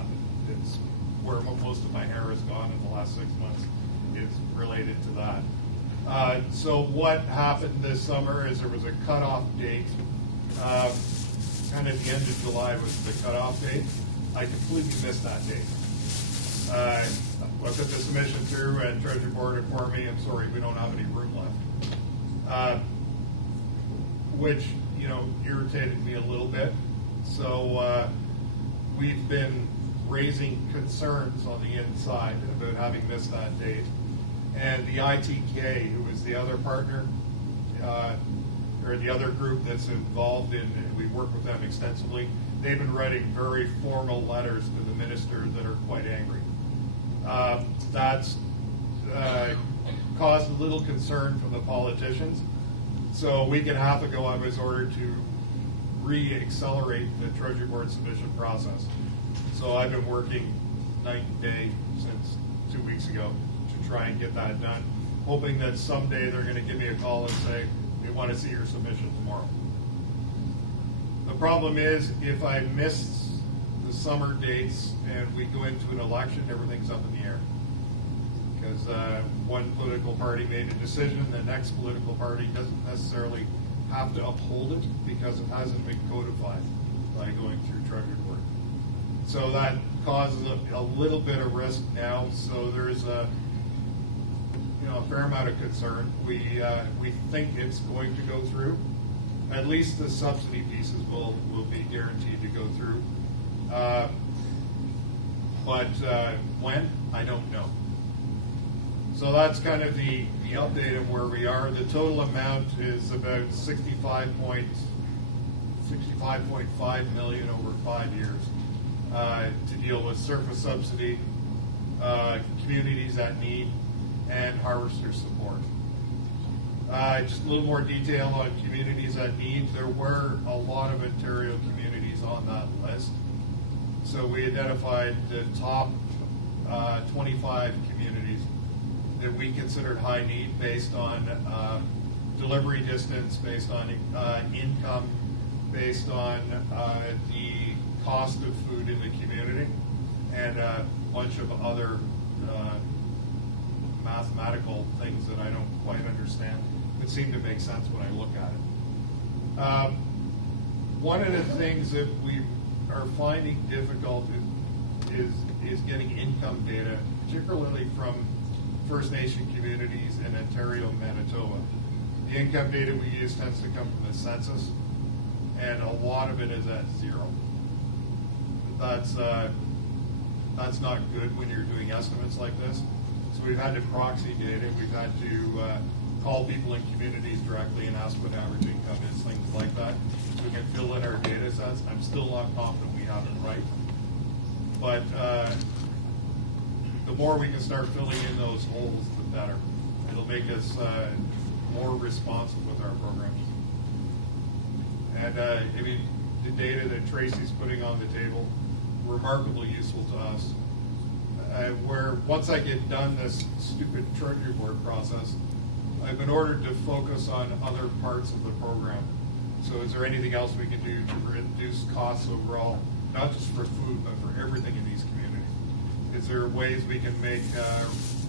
it's where most of my hair has gone in the last 6 months is related to that. So what happened this summer is there was a cutoff date. Kind of the end of July was the cutoff date. I completely missed that date. I put the submission through, and Treasury Board informed me, I'm sorry, we don't have any room left. Which, irritated me a little bit. So we've been raising concerns on the inside about having missed that date. And the ITK, who is the other partner, or the other group that's involved in, and we work with them extensively, they've been writing very formal letters to the minister that are quite angry. That's caused a little concern from the politicians. So a week and a half ago, I was ordered to re-accelerate the Treasury Board submission process. So I've been working night and day since 2 weeks ago to try and get that done, hoping that someday they're going to give me a call and say, we want to see your submission tomorrow. The problem is, if I miss the summer dates and we go into an election, everything's up in the air. Because one political party made a decision, the next political party doesn't necessarily have to uphold it because it hasn't been codified by going through Treasury Board. So that causes a little bit of risk now. So there's a fair amount of concern. We think it's going to go through. At least the subsidy pieces will be guaranteed to go through. But when, I don't know. So that's kind of the update of where we are. The total amount is about $65.5 million over 5 years to deal with surface subsidy, communities at need, and harvester support. Just a little more detail on communities at need. There were a lot of Ontario communities on that list. So we identified the top 25 communities that we considered high need based on delivery distance, based on income, based on the cost of food in the community, and a bunch of other mathematical things that I don't quite understand, but seem to make sense when I look at it. One of the things that we are finding difficult is getting income data, particularly from First Nation communities in Ontario and Manitoba. The income data we use tends to come from the census, and a lot of it is at zero. That's not good when you're doing estimates like this. So we've had to proxy data, we've had to call people in communities directly and ask what average income is, things like that. So we can fill in our data sets. I'm still not confident we have it right. But the more we can start filling in those holes, the better. It'll make us more responsive with our programs. And I mean, the data that Tracy's putting on the table, remarkably useful to us. Where once I get done this stupid treasury board process, I've been ordered to focus on other parts of the program. So is there anything else we can do to reduce costs overall, not just for food, but for everything in these communities? Is there ways we can make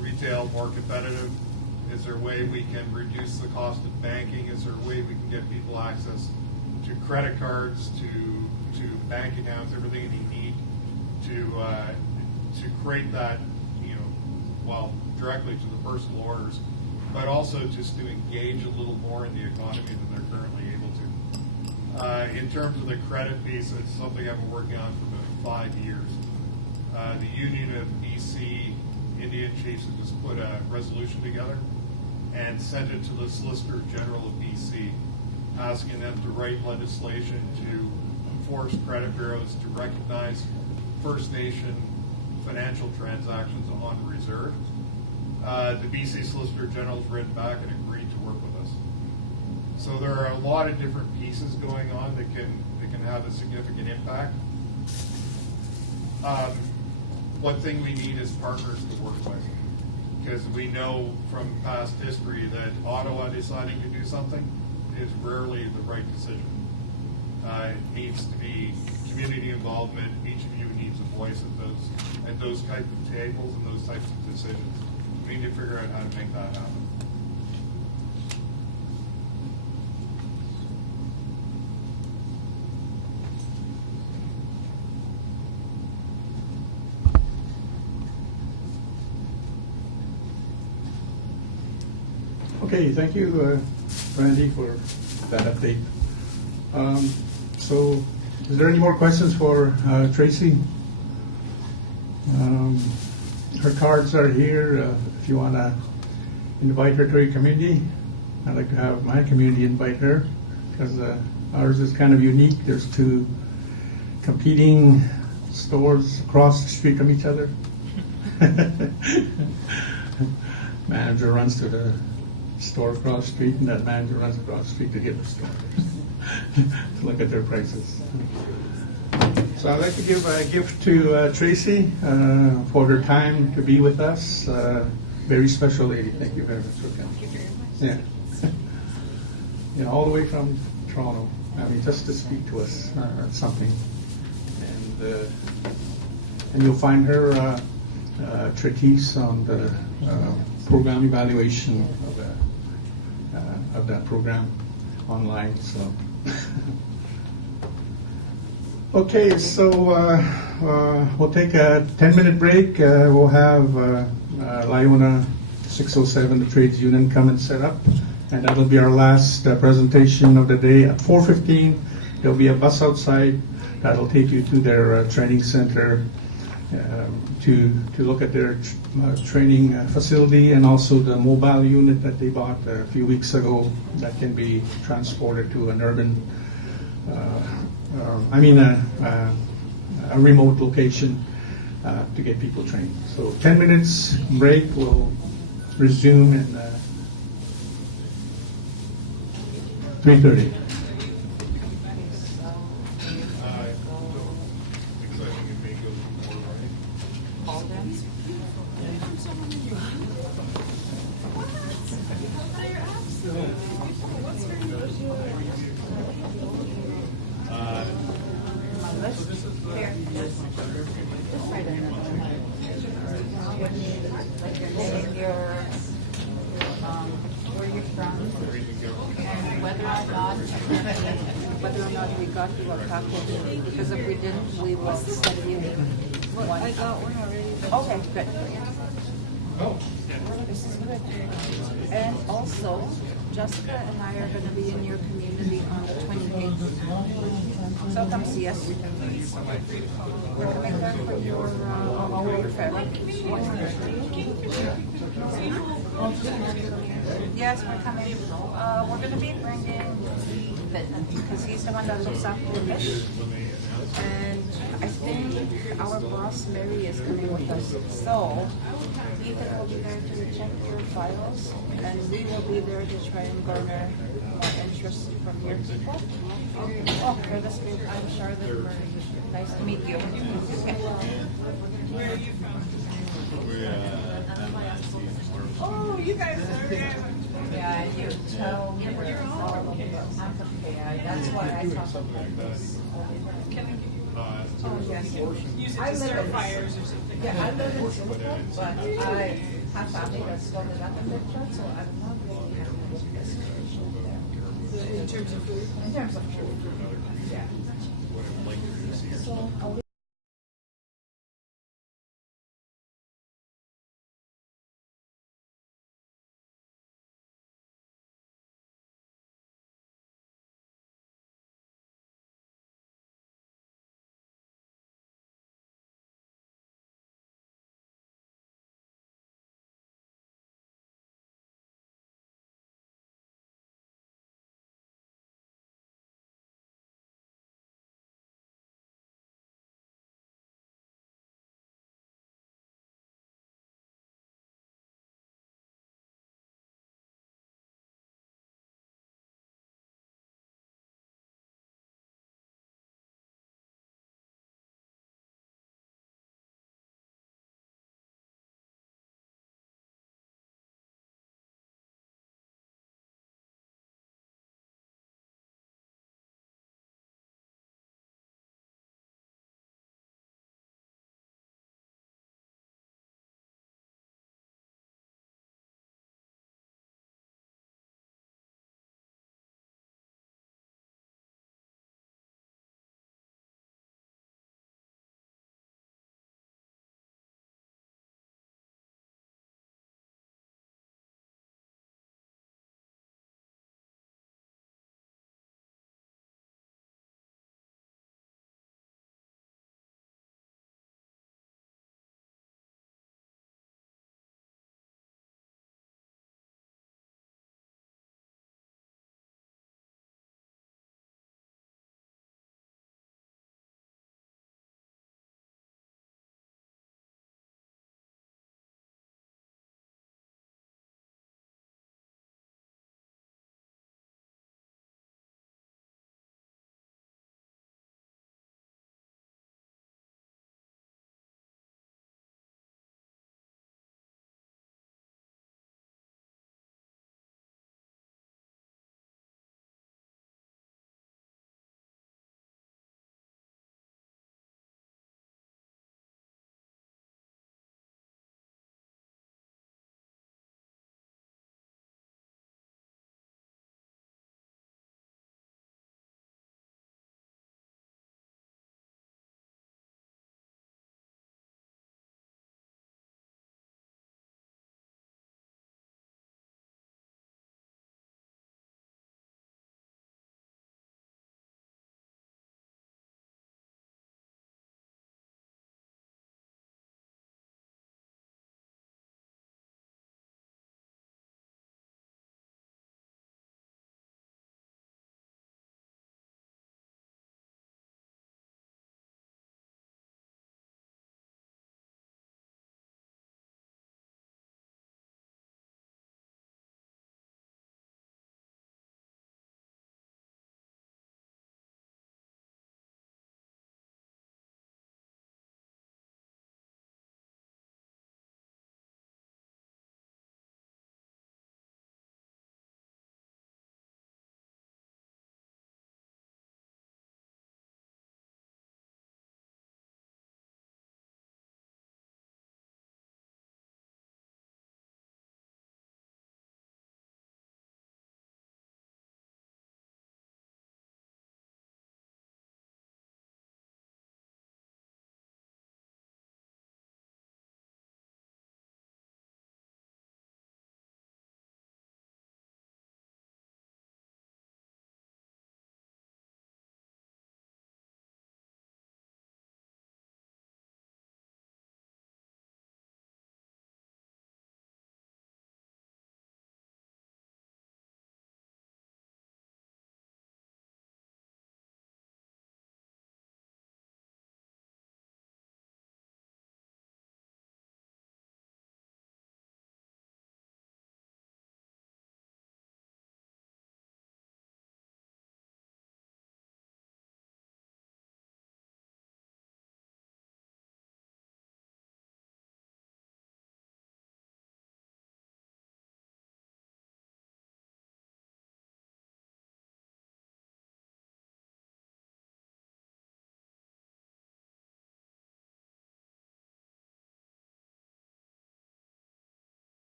retail more competitive? Is there a way we can reduce the cost of banking? Is there a way we can get people access to credit cards, to bank accounts, everything they need to create that, well, directly to the personal orders, but also just to engage a little more in the economy than they're currently able to. In terms of the credit piece, it's something I've been working on for about 5 years. The Union of BC Indian Chiefs has just put a resolution together and sent it to the Solicitor General of BC, asking them to write legislation to force credit bureaus to recognize First Nation financial transactions on reserve. The BC Solicitor General has written back and agreed to work with us. So there are a lot of different pieces going on that can have a significant impact. One thing we need is partners to work with, because we know from past history that Ottawa deciding to do something is rarely the right decision. It needs to be community involvement. Each of you needs a voice at those types of tables and those types of decisions. We need to figure out how to make that happen. Okay, thank you, Randy, for that update. So, is there any more questions for Tracy? Her cards are here if you want to invite her to your community. I'd like to have my community invite her, because ours is kind of unique. There's two competing stores across the street from each other. Manager runs to the store across the street, and that manager runs across the street to get the store to look at their prices. So I'd like to give a gift to Tracy for her time to be with us. Very special lady. Thank you very much for coming. Thank you very much. Yeah, all the way from Toronto. I mean, just to speak to us something. And you'll find her treatise on the program evaluation of that program online. So, okay, so we'll take a 10-minute break. We'll have Lyona 607, the trades union, come and set up, and that'll be our last presentation of the day. At 4:15, there'll be a bus outside that'll take you to their training center to look at their training facility, and also the mobile unit that they bought a few weeks ago that can be transported to an urban, a remote location to get people trained. So 10 minutes break, we'll resume in 3:30. Where you're from, and whether or not we got you a copy, because if we didn't, we will send you one. I got one already. Okay, good. Oh. This is good. And also, Jessica and I are gonna be in your community on the 28th. So come see us. We're coming there for your fair. Yes, we're coming. We're gonna be bringing Vinton, because he's the one that looks after the fish. And I think our boss Mary is coming with us. So Ethan will be there to check your files, and we will be there to try and garner more interest from your people. Oh, for this group, I'm Charlotte Murray. Nice to meet you. Where are you from? Oh, you guys are. Yeah, you tell me where You're all okay. That's why I talk about this. Oh, yes. Use it I to live start in- fires or something. Yeah, I live in Singapore, but I have family that's still in Latin America, so I'm not really happy with this situation there. In terms of food? In terms of food, yeah. So I'll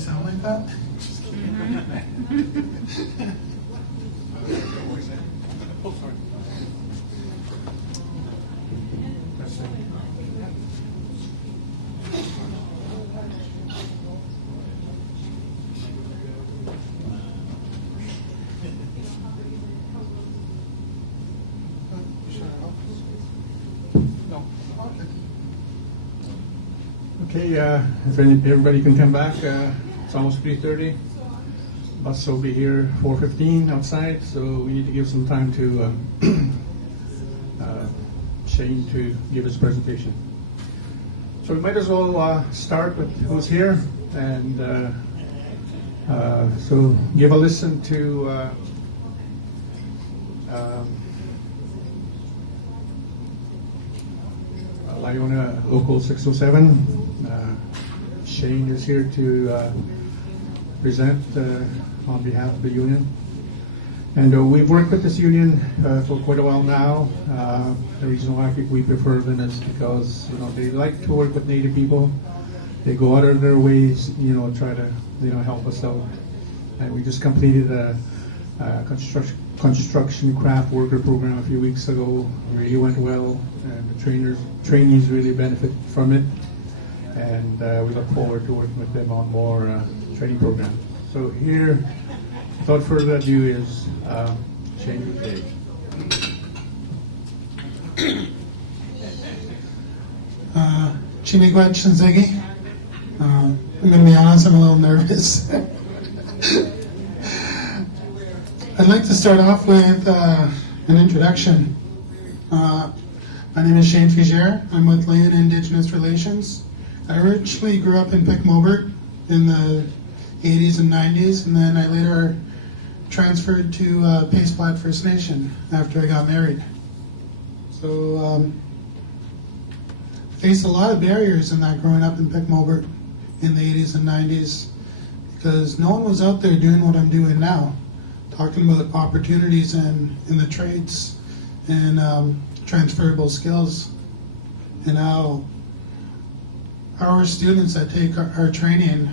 sound like that? Okay, if everybody can come back, it's almost 3:30. Bus will be here 4:15 outside, so we need to give some time to Shane to give his presentation. So we might as well start with who's here, and so give a listen to Lyona Local 607. Shane is here to present on behalf of the union. And we've worked with this union for quite a while now. The reason why I think we prefer them is because they like to work with Native people. They go out of their ways, try to help us out. And we just completed a construction craft worker program a few weeks ago. It really went well, and the trainees really benefit from it. And we look forward to working with them on more training programs. So here, without further ado, is Shane Day. Chimigwet Shinzegi. I'm going to be honest, I'm a little nervous. I'd like to start off with an introduction. My name is Shane Figier. I'm with Lyona Indigenous Relations. I originally grew up in Pic-Mobert in the 80s and 90s, and then I later transferred to Pace Flat First Nation after I got married. So faced a lot of barriers in that growing up in Pic-Mobert in the 80s and 90s, because no one was out there doing what I'm doing now, talking about opportunities in the trades and transferable skills, and how our students that take our training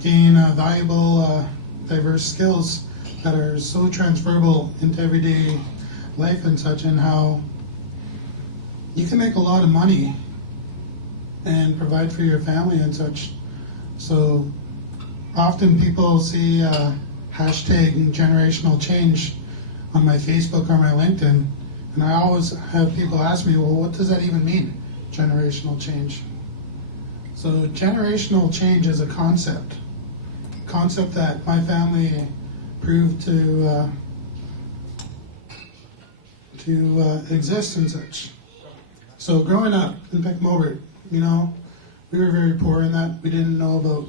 gain valuable, diverse skills that are so transferable into everyday life and such, and how you can make a lot of money and provide for your family and such. So often people see hashtag generational change on my Facebook or my LinkedIn, and I always have people ask me, well, what does that even mean, generational change? So generational change is a concept that my family proved to exist and such. So growing up in Pic-Mobert, we were very poor in that we didn't know about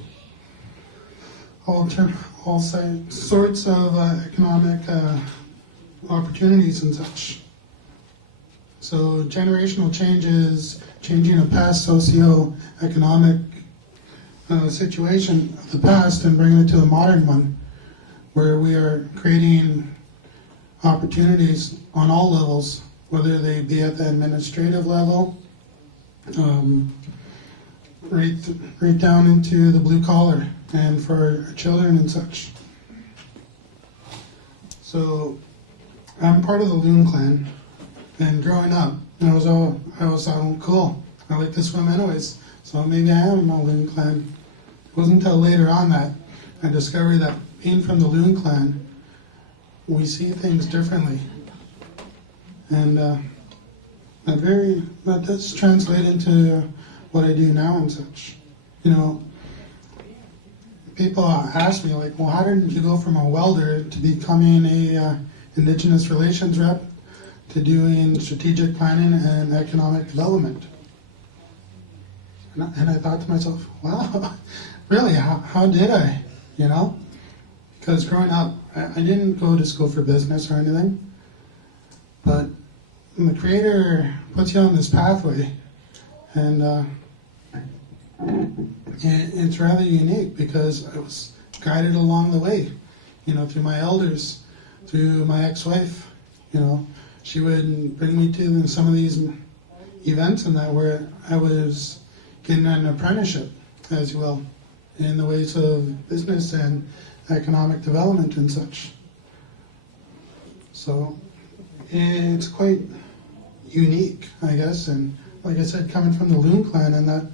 all sorts of economic opportunities and such. So generational change is changing a past socio-economic situation of the past and bringing it to a modern one, where we are creating opportunities on all levels, whether they be at the administrative level, right down into the blue collar, and for our children and such. So I'm part of the Loon clan, and growing up, I was cool. I like to swim anyways, so maybe I am a Loon clan. It wasn't until later on that I discovered that being from the Loon clan, we see things differently, and that does translate into what I do now and such. People ask me, like, well, how did you go from a welder to becoming a Indigenous Relations rep to doing strategic planning and economic development? And I thought to myself, wow, really, how did I, Because growing up, I didn't go to school for business or anything, but the Creator puts you on this pathway, and it's rather unique because I was guided along the way, through my elders, through my ex-wife. She would bring me to some of these events and that where I was getting an apprenticeship, as you will, in the ways of business and economic development and such. So it's quite unique, I guess, and like I said, coming from the Loon clan, and that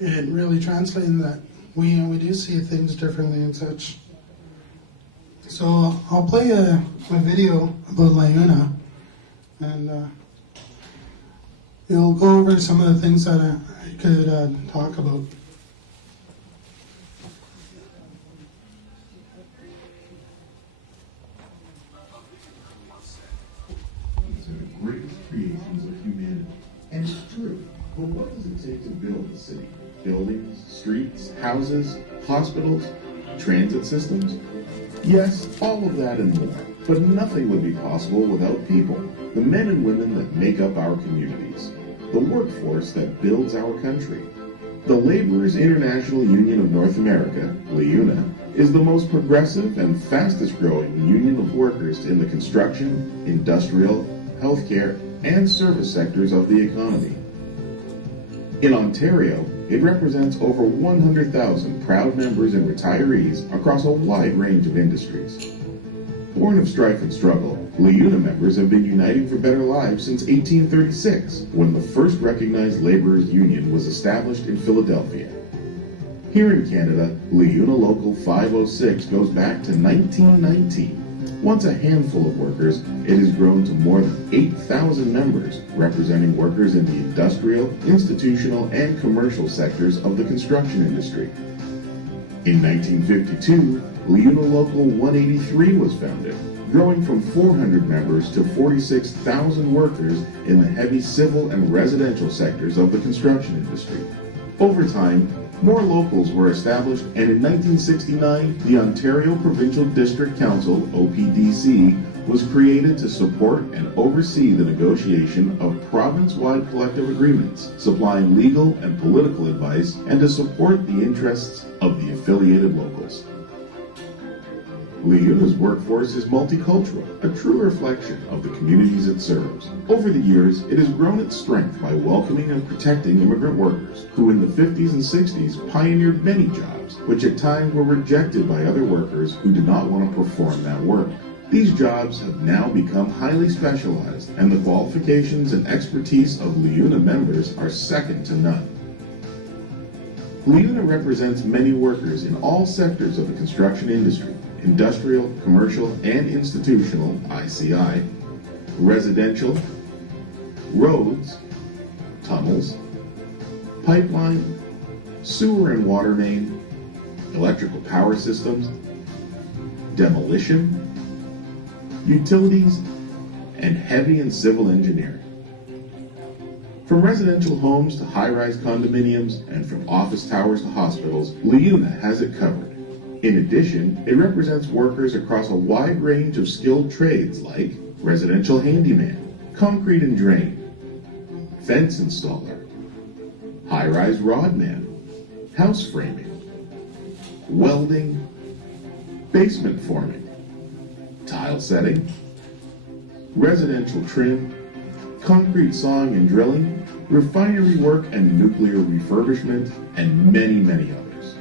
it really translating that we do see things differently and such. So I'll play a video about LAUNA, and it'll go over some of the things that I could talk about. These are the greatest creations of humanity. And it's true. But what does it take to build a city? Buildings, streets, houses, hospitals, transit systems? Yes, all of that and more. But nothing would be possible without people, the men and women that make up our communities, the workforce that builds our country. The Laborers International Union of North America, LAUNA, is the most progressive and fastest growing union of workers in the construction, industrial, healthcare, and service sectors of the economy. In Ontario, it represents over 100,000 proud members and retirees across a wide range of industries. Born of strife and struggle, LAUNA members have been uniting for better lives since 1836, when the first recognized laborers' union was established in Philadelphia. Here in Canada, LAUNA Local 506 goes back to 1919. Once a handful of workers, it has grown to more than 8,000 members, representing workers in the industrial, institutional, and commercial sectors of the construction industry. In 1952, LAUNA Local 183 was founded, growing from 400 members to 46,000 workers in the heavy civil and residential sectors of the construction industry. Over time, more locals were established, and in 1969, the Ontario Provincial District Council, OPDC, was created to support and oversee the negotiation of province-wide collective agreements, supplying legal and political advice, and to support the interests of the affiliated locals. LAUNA's workforce is multicultural, a true reflection of the communities it serves. Over the years, it has grown its strength by welcoming and protecting immigrant workers, who in the 50s and 60s pioneered many jobs, which at times were rejected by other workers who did not want to perform that work. These jobs have now become highly specialized, and the qualifications and expertise of LAUNA members are second to none. LAUNA represents many workers in all sectors of the construction industry: industrial, commercial, and institutional, ICI, residential, roads, tunnels, pipeline, sewer and water main, electrical power systems, demolition, utilities, and heavy and civil engineering. From residential homes to high-rise condominiums, and from office towers to hospitals, LAUNA has it covered. In addition, it represents workers across a wide range of skilled trades like residential handyman, concrete and drain, fence installer, high-rise rodman, house framing, welding, basement forming, tile setting, residential trim, concrete sawing and drilling, refinery work and nuclear refurbishment, and many, many others.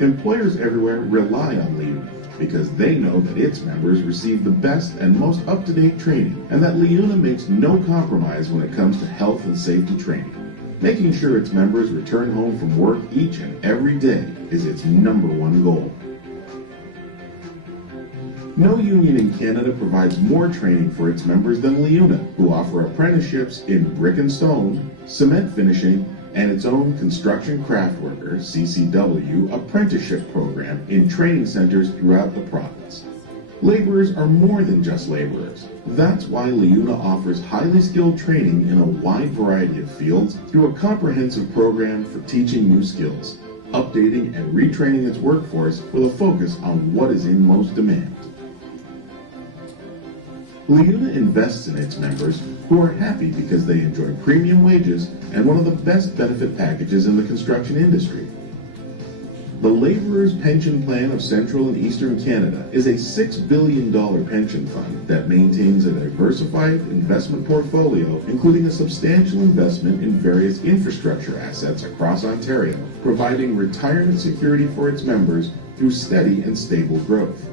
Employers everywhere rely on LAUNA because they know that its members receive the best and most up-to-date training, and that LAUNA makes no compromise when it comes to health and safety training. Making sure its members return home from work each and every day is its #1 goal. No union in Canada provides more training for its members than LAUNA, who offer apprenticeships in brick and stone, cement finishing, and its own Construction Craft Worker, CCW, apprenticeship program in training centers throughout the province. Laborers are more than just laborers. That's why LAUNA offers highly skilled training in a wide variety of fields through a comprehensive program for teaching new skills, updating and retraining its workforce with a focus on what is in most demand. LAUNA invests in its members, who are happy because they enjoy premium wages and one of the best benefit packages in the construction industry. The Laborers' Pension Plan of Central and Eastern Canada is a $6 billion pension fund that maintains a diversified investment portfolio, including a substantial investment in various infrastructure assets across Ontario, providing retirement security for its members through steady and stable growth.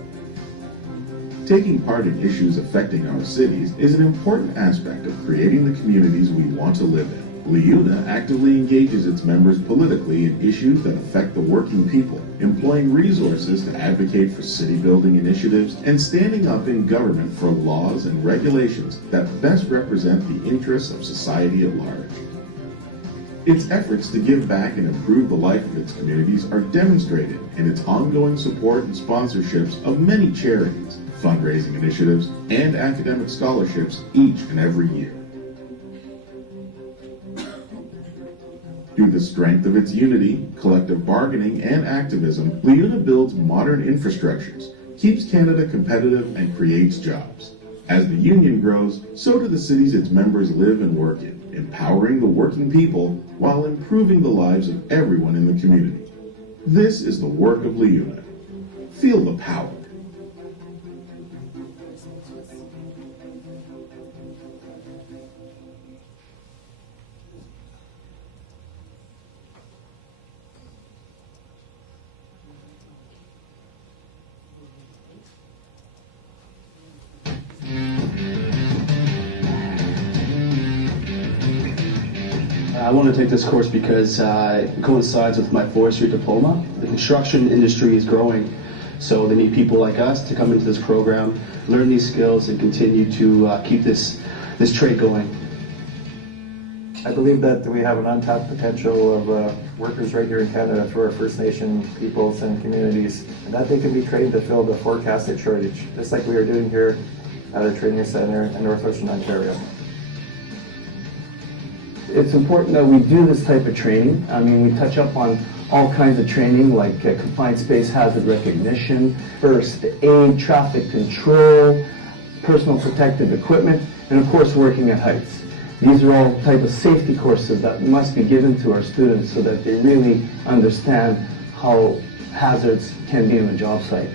Taking part in issues affecting our cities is an important aspect of creating the communities we want to live in. LIUNA actively engages its members politically in issues that affect the working people, employing resources to advocate for city-building initiatives and standing up in government for laws and regulations that best represent the interests of society at large. Its efforts to give back and improve the life of its communities are demonstrated in its ongoing support and sponsorships of many charities, fundraising initiatives, and academic scholarships each and every year. Through the strength of its unity, collective bargaining, and activism, LIUNA builds modern infrastructures, keeps Canada competitive, and creates jobs. As the union grows, so do the cities its members live and work in, empowering the working people while improving the lives of everyone in the community. This is the work of LIUNA. Feel the power. I want to take this course because it coincides with my forestry diploma. The construction industry is growing, so they need people like us to come into this program, learn these skills, and continue to keep this trade going. I believe that we have an untapped potential of workers right here in Canada through our First Nation peoples and communities, and that they can be trained to fill the forecasted shortage, just like we are doing here at our training center in Northwestern Ontario. It's important that we do this type of training. I mean, we touch up on all kinds of training like compliance-based hazard recognition, first aid, traffic control, personal protective equipment, and of course working at heights. These are all type of safety courses that must be given to our students so that they really understand how hazards can be on a job site.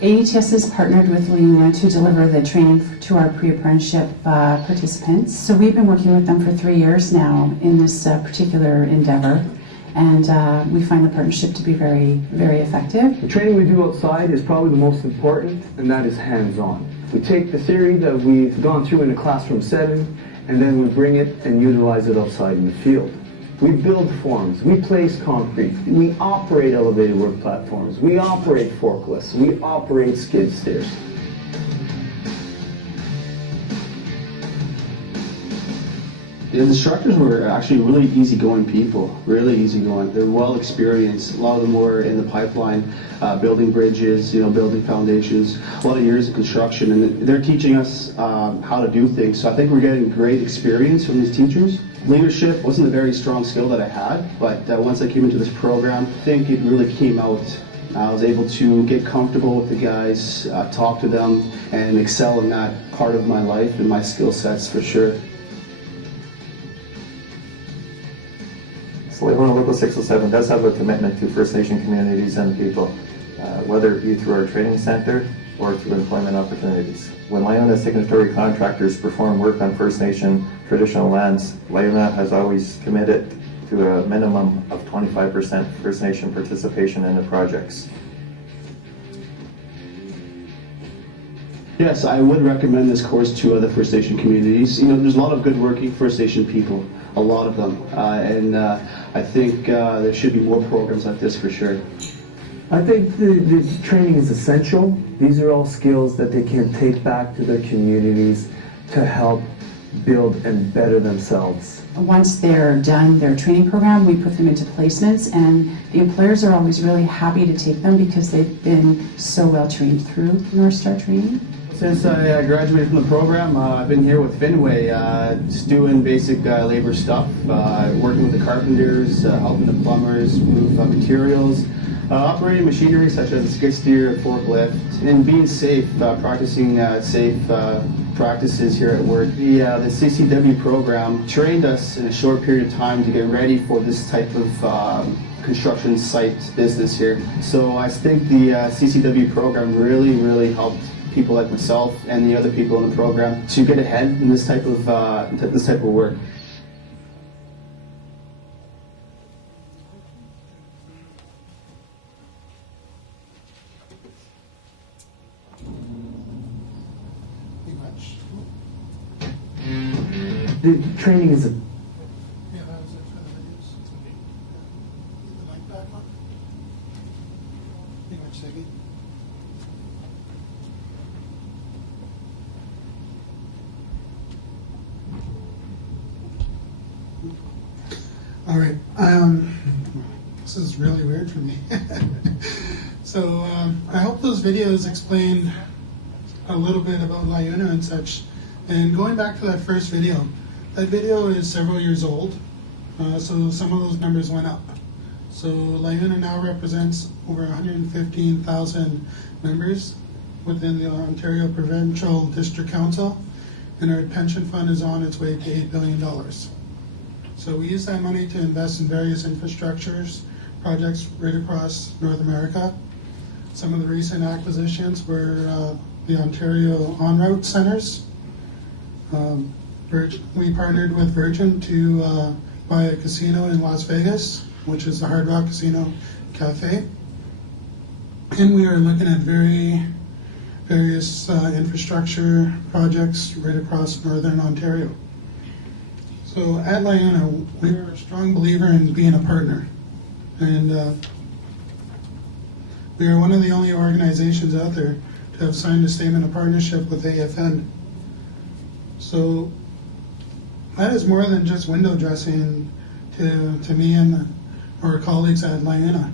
AETS has partnered with LIUNA to deliver the training to our pre-apprenticeship participants. So we've been working with them for 3 years now in this particular endeavor, and we find the partnership to be very, very effective. The training we do outside is probably the most important, and that is hands-on. We take the theory that we've gone through in a classroom setting, and then we bring it and utilize it outside in the field. We build forms, we place concrete, we operate elevated work platforms, we operate forklifts, we operate skid steers. The instructors were actually really easygoing people, really easygoing. They're well experienced. A lot of them were in the pipeline, building bridges, building foundations, a lot of years of construction, and they're teaching us how to do things. So I think we're getting great experience from these teachers. Leadership wasn't a very strong skill that I had, but once I came into this program, I think it really came out. I was able to get comfortable with the guys, talk to them, and excel in that part of my life and my skill sets for sure. So LIUNA Local 607 does have a commitment to First Nation communities and people, whether it be through our training center or through employment opportunities. When LIUNA signatory contractors perform work on First Nation traditional lands, LIUNA has always committed to a minimum of 25% First Nation participation in the projects. Yes, I would recommend this course to other First Nation communities. There's a lot of good working First Nation people, a lot of them, and I think there should be more programs like this for sure. I think the training is essential. These are all skills that they can take back to their communities to help build and better themselves. Once they're done their training program, we put them into placements, and the employers are always really happy to take them because they've been so well trained through North Star training. Since I graduated from the program, I've been here with Fenway, just doing basic labor stuff, working with the carpenters, helping the plumbers move materials, operating machinery such as a skid steer, forklift, and being safe, practicing safe practices here at work. The CCW program trained us in a short period of time to get ready for this type of construction site business here. So I think the CCW program really helped people like myself and the other people in the program to get ahead in this type of work. The training is a Yeah, that was it for the videos. Get the mic back on. Pretty much second. All right. This is really weird for me. So I hope those videos explained a little bit about LIUNA and such. And going back to that first video, that video is several years old, so some of those numbers went up. So LIUNA now represents over 115,000 members within the Ontario Provincial District Council, and our pension fund is on its way to $8 billion. So we use that money to invest in various infrastructures, projects right across North America. Some of the recent acquisitions were the Ontario on-route centers. We partnered with Virgin to buy a casino in Las Vegas, which is the Hard Rock Casino Cafe. And we are looking at various infrastructure projects right across Northern Ontario. So at LIUNA, we're a strong believer in being a partner. And we are one of the only organizations out there to have signed a statement of partnership with AFN. So that is more than just window dressing to me and our colleagues at LIUNA.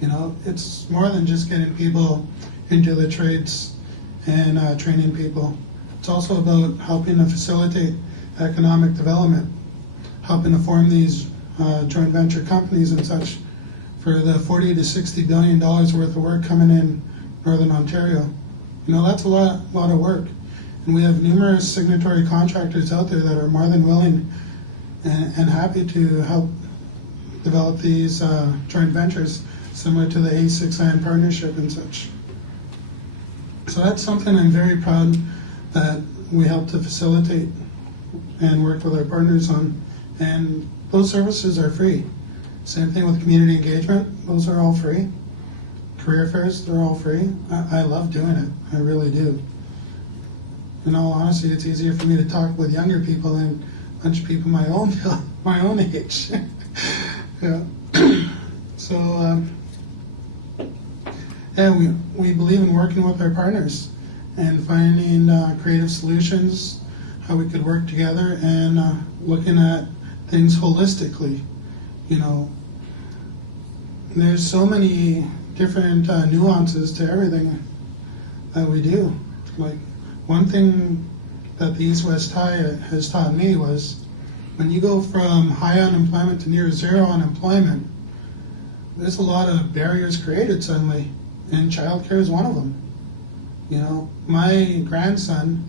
You know, it's more than just getting people into the trades and training people. It's also about helping to facilitate economic development, helping to form these joint venture companies and such for the $40 to $60 billion worth of work coming in Northern Ontario. You know, that's a lot of work. And we have numerous signatory contractors out there that are more than willing and happy to help develop these joint ventures similar to the A6IN partnership and such. So that's something I'm very proud that we help to facilitate and work with our partners on. And those services are free. Same thing with community engagement, those are all free. Career fairs, they're all free. I love doing it, I really do. In all honesty, it's easier for me to talk with younger people than a bunch of people my own age. Yeah. So, yeah, we believe in working with our partners and finding creative solutions, how we could work together, and looking at things holistically. You know, there's so many different nuances to everything that we do. Like, one thing that the East-West tie has taught me was when you go from high unemployment to near zero unemployment, there's a lot of barriers created suddenly, and childcare is one of them. You know, my grandson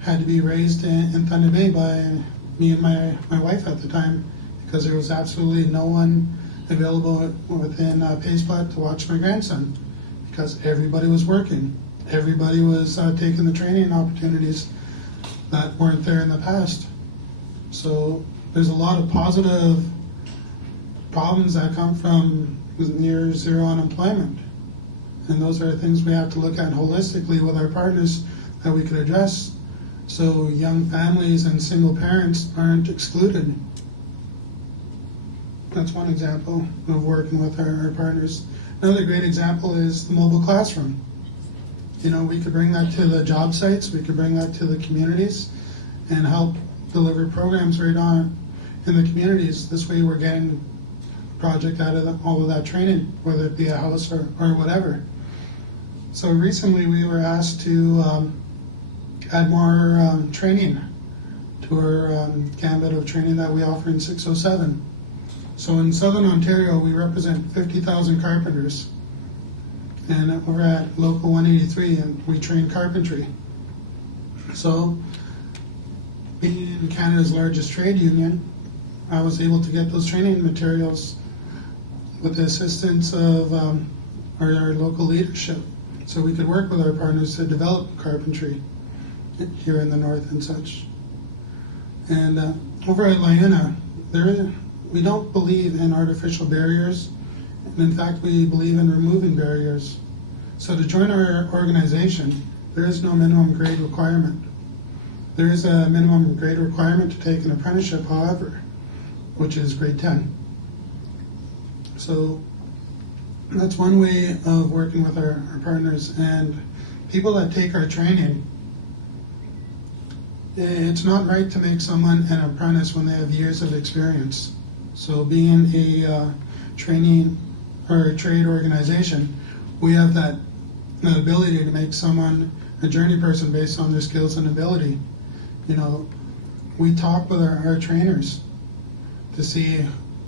had to be raised in Thunder Bay by me and my wife at the time because there was absolutely no one available within Payspot to watch my grandson because everybody was working. Everybody was taking the training opportunities that weren't there in the past. So there's a lot of positive problems that come from near zero unemployment. And those are things we have to look at holistically with our partners that we could address so young families and single parents aren't excluded. That's one example of working with our partners. Another great example is the mobile classroom. You know, we could bring that to the job sites, we could bring that to the communities and help deliver programs right on in the communities. This way we're getting a project out of all of that training, whether it be a house or whatever. So recently we were asked to add more training to our gambit of training that we offer in 607. So in Southern Ontario, we represent 50,000 carpenters. And we're at Local 183, and we train carpentry. So, being Canada's largest trade union, I was able to get those training materials with the assistance of our local leadership, so we could work with our partners to develop carpentry here in the north and such. And over at LIUNA, we don't believe in artificial barriers, and in fact we believe in removing barriers. So to join our organization, there is no minimum grade requirement. There is a minimum grade requirement to take an apprenticeship, however, which is grade 10. So that's one way of working with our partners. And people that take our training, it's not right to make someone an apprentice when they have years of experience. So being a training or a trade organization, we have that ability to make someone a journey person based on their skills and ability. You know, we talk with our trainers to see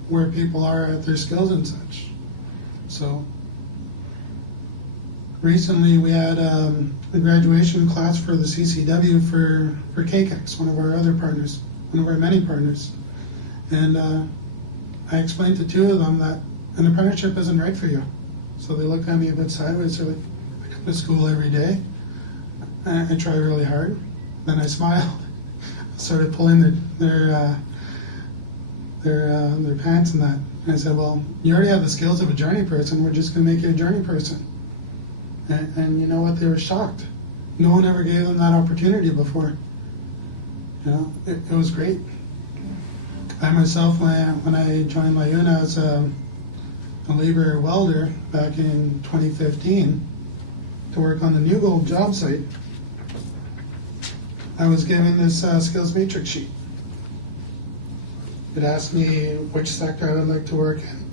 where people are at their skills and such. So recently we had a graduation class for the CCW for KCAX, one of our other partners, one of our many partners. And I explained to two of them that an apprenticeship isn't right for you. So they looked at me a bit sideways. They're like, I come to school every day. I try really hard. Then I smiled, started pulling their pants and that. And I said, well, you already have the skills of a journey person. We're just going to make you a journey person. And you know what? They were shocked. No one ever gave them that opportunity before. You know, it was great. I myself, when I joined LIUNA as a labor welder back in 2015 to work on the New Gold job site, I was given this skills matrix sheet. It asked me which sector I would like to work in: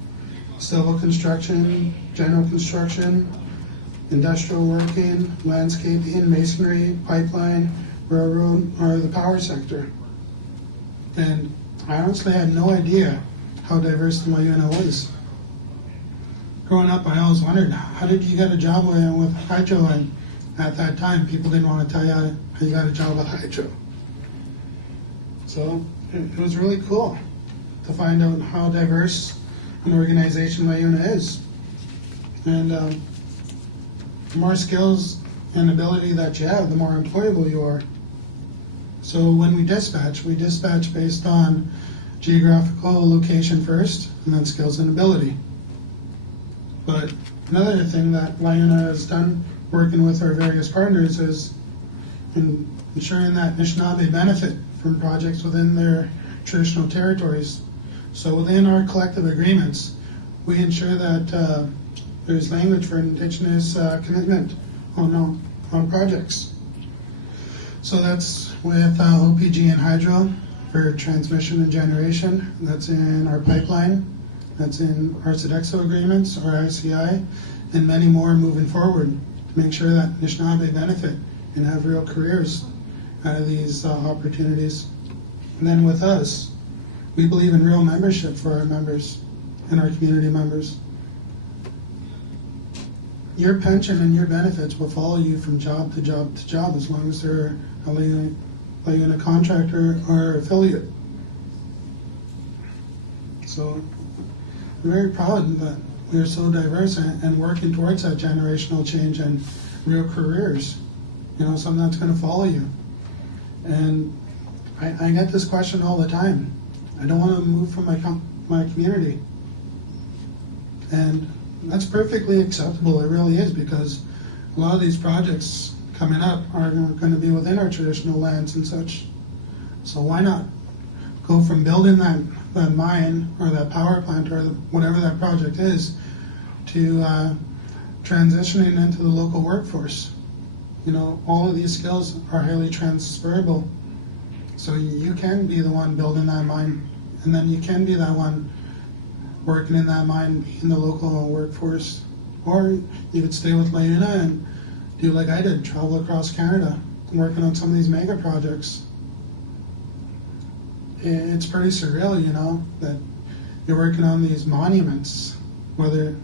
civil construction, general construction, industrial working, landscaping, masonry, pipeline, railroad, or the power sector. And I honestly had no idea how diverse the LIUNA was. Growing up, I always wondered, how did you get a job with hydro? And at that time, people didn't want to tell you how you got a job with hydro. So it was really cool to find out how diverse an organization LIUNA is. And the more skills and ability that you have, the more employable you are. So when we dispatch based on geographical location first, and then skills and ability. But another thing that LIUNA has done, working with our various partners, is ensuring that Anishinaabe benefit from projects within their traditional territories. So within our collective agreements, we ensure that there's language for Indigenous commitment on projects. So that's with OPG and hydro for transmission and generation. That's in our pipeline. That's in our Sodexo agreements, our ICI, and many more moving forward to make sure that Anishinaabe benefit and have real careers out of these opportunities. And then with us, we believe in real membership for our members and our community members. Your pension and your benefits will follow you from job to job to job as long as they're a LIUNA contractor or affiliate. So I'm very proud that we are so diverse and working towards that generational change and real careers. You know, something that's going to follow you. And I get this question all the time. I don't want to move from my community. And that's perfectly acceptable. It really is, because a lot of these projects coming up are going to be within our traditional lands and such. So why not go from building that mine or that power plant or whatever that project is to transitioning into the local workforce? You know, all of these skills are highly transferable. So you can be the one building that mine, and then you can be that one working in that mine in the local workforce. Or you could stay with LIUNA and do like I did, travel across Canada, working on some of these mega projects. It's pretty surreal, you know, that you're working on these monuments, whether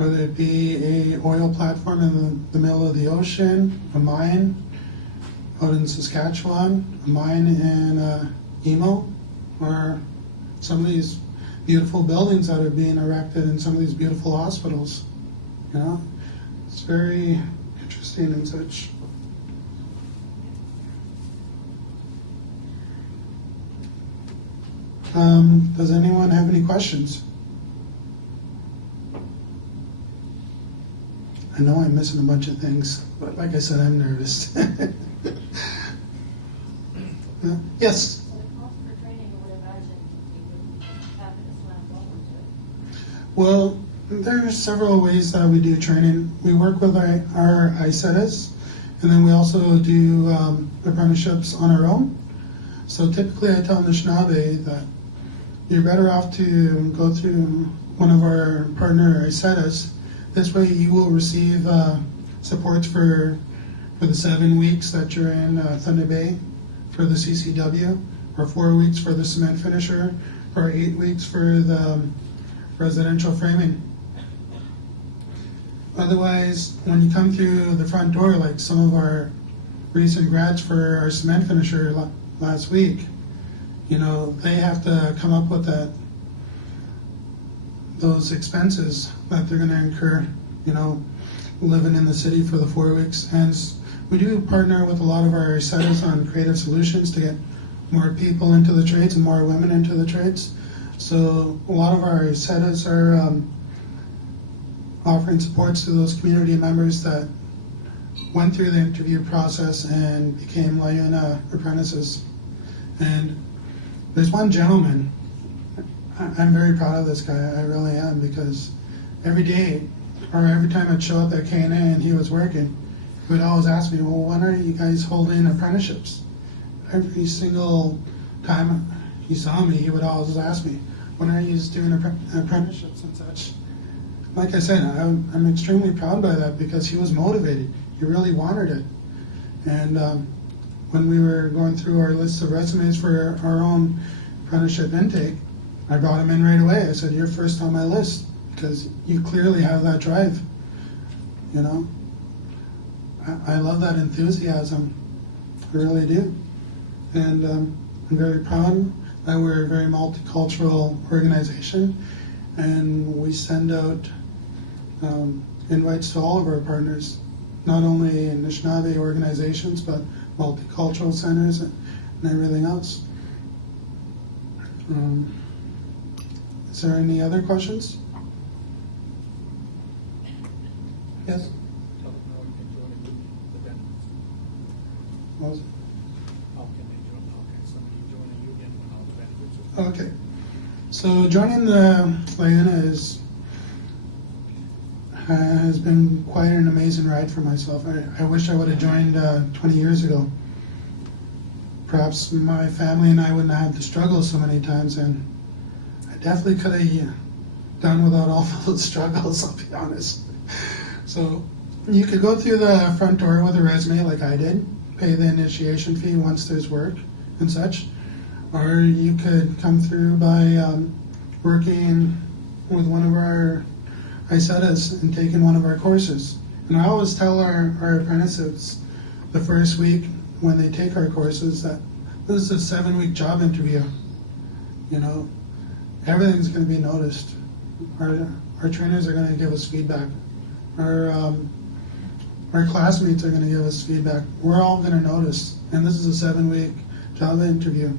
it be a oil platform in the middle of the ocean, a mine, out in Saskatchewan, a mine in Emo, or some of these beautiful buildings that are being erected in some of these beautiful hospitals. You know, it's very interesting and such. Does anyone have any questions? I know I'm missing a bunch of things, but like I said, I'm nervous. Yes? Well, there are several ways that we do training. We work with our ISETAs, and then we also do apprenticeships on our own. So typically I tell Anishinaabe that you're better off to go through one of our partner ISETAs. This way you will receive support for the 7 weeks that you're in Thunder Bay for the CCW, or 4 weeks for the cement finisher, or 8 weeks for the residential framing. Otherwise, when you come through the front door, like some of our recent grads for our cement finisher last week, you know, they have to come up with those expenses that they're going to incur, you know, living in the city for the 4 weeks. And we do partner with a lot of our setters on creative solutions to get more people into the trades and more women into the trades. So a lot of our setters are offering supports to those community members that went through the interview process and became LIUNA apprentices. And there's one gentleman, I'm very proud of this guy, I really am, because every day, or every time I'd show up at K&A and he was working, he would always ask me, well, when are you guys holding apprenticeships? Every single time he saw me, he would always ask me, when are you doing apprenticeships and such? Like I said, I'm extremely proud by that because he was motivated. He really wanted it. And when we were going through our list of resumes for our own apprenticeship intake, I brought him in right away. I said, you're first on my list because you clearly have that drive. You know, I love that enthusiasm. I really do. And I'm very proud that we're a very multicultural organization, and we send out invites to all of our partners, not only in Anishinaabe organizations, but multicultural centers and everything else. Is there any other questions? Yes? What was it? Okay. So joining the LIUNA has been quite an amazing ride for myself. I wish I would have joined 20 years ago. Perhaps my family and I wouldn't have had to struggle so many times, and I definitely could have done without all those struggles, I'll be honest. So you could go through the front door with a resume like I did, pay the initiation fee once there's work and such, or you could come through by working with one of our ISETAs and taking one of our courses. And I always tell our apprentices the first week when they take our courses that this is a 7-week job interview. You know, everything's going to be noticed. Our trainers are going to give us feedback. Our classmates are going to give us feedback. We're all going to notice. And this is a 7-week job interview.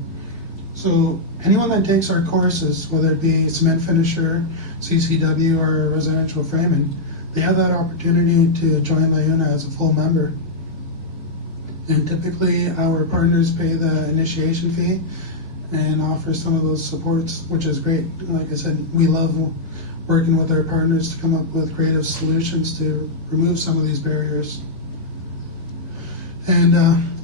So anyone that takes our courses, whether it be cement finisher, CCW, or residential framing, they have that opportunity to join LIUNA as a full member. And typically our partners pay the initiation fee and offer some of those supports, which is great. Like I said, we love working with our partners to come up with creative solutions to remove some of these barriers. And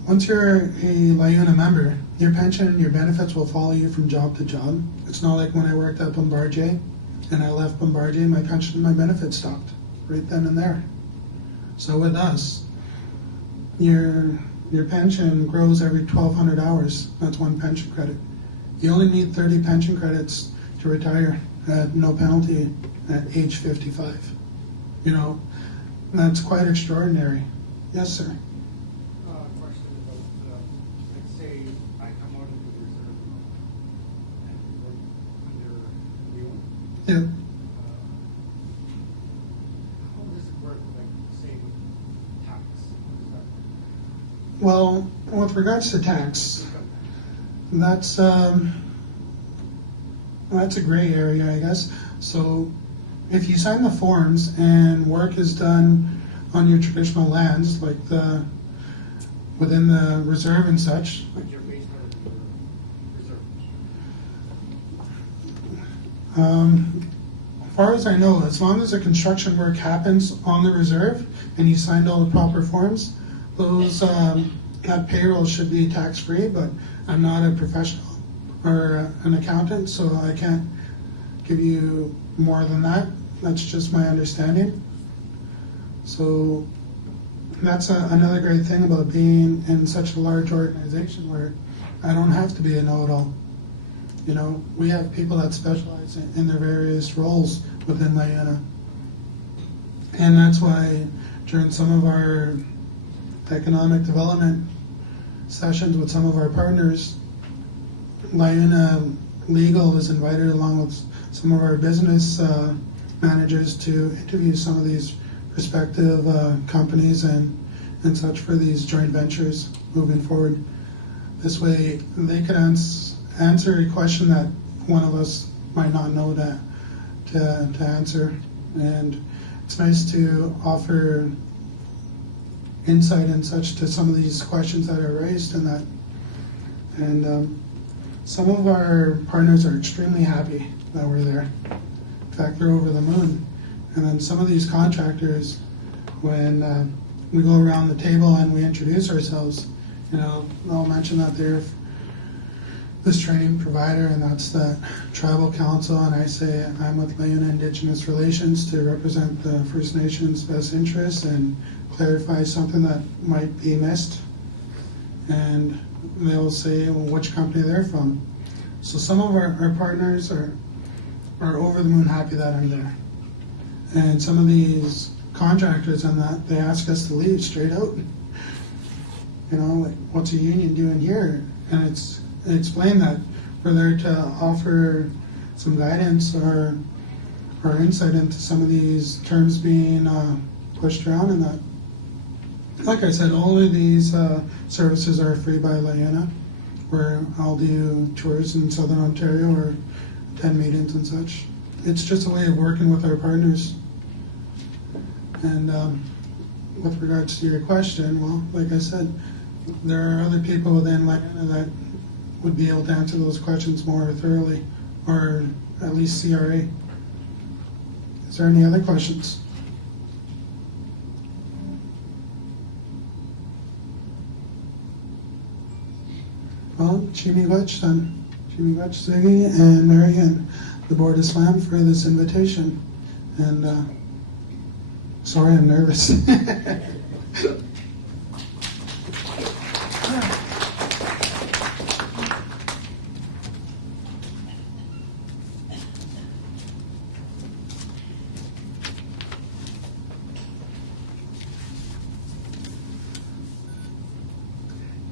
once you're a LIUNA member, your pension and your benefits will follow you from job to job. It's not like when I worked at Bombardier and I left Bombardier, my pension and my benefits stopped right then and there. So with us, your pension grows every 1,200 hours. That's one pension credit. You only need 30 pension credits to retire at no penalty at age 55. You know, that's quite extraordinary. Yes, sir. Question Yeah. How does it work, like, say, with tax? Well, with regards to tax, that's a gray area, I guess. So if you sign the forms and work is done on your traditional lands, like within the reserve and such, Like you're based on the reserve? as far as I know, as long as the construction work happens on the reserve and you signed all the proper forms, those that payroll should be tax-free, but I'm not a professional or an accountant, so I can't give you more than that. That's just my understanding. So that's another great thing about being in such a large organization where I don't have to be a know-it-all. You know, we have people that specialize in their various roles within LAANA. And that's why during some of our economic development sessions with some of our partners, LAANA Legal is invited along with some of our business managers to interview some of these prospective companies and such for these joint ventures moving forward. This way they could answer a question that one of us might not know to answer, and it's nice to offer insight and such to some of these questions that are raised in that. And some of our partners are extremely happy that we're there. In fact, they're over the moon. And then some of these contractors, when we go around the table and we introduce ourselves, you know, they'll mention that they're this training provider, and that's the Tribal Council, and I say I'm with LAANA Indigenous Relations to represent the First Nations' best interests and clarify something that might be missed. And they'll say which company they're from. So some of our partners are over the moon happy that I'm there. And some of these contractors and that, they ask us to leave straight out. You know, like, what's a union doing here? And it's explained that we're there to offer some guidance or insight into some of these terms being pushed around, and that, like I said, all of these services are free by LAANA, where I'll do tours in Southern Ontario or attend meetings and such. It's just a way of working with our partners. And with regards to your question, well, like I said, there are other people within LAANA that would be able to answer those questions more thoroughly, or at least CRA. Is there any other questions? Well, Chimiwach then. Chimiwach Ziggy and Marianne, the board of SLAAMB for this invitation. And sorry, I'm nervous.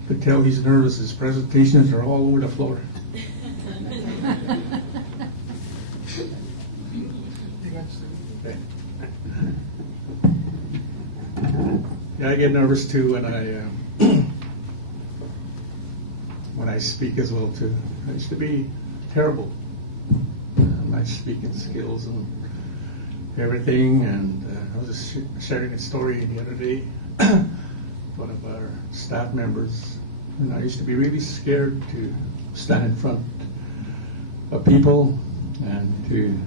You could tell he's nervous. His presentations are all over the floor. Yeah, I get nervous too when I speak as well too. I used to be terrible. My speaking skills and everything, and I was just sharing a story the other day. One of our staff members, and I used to be really scared to stand in front of people and to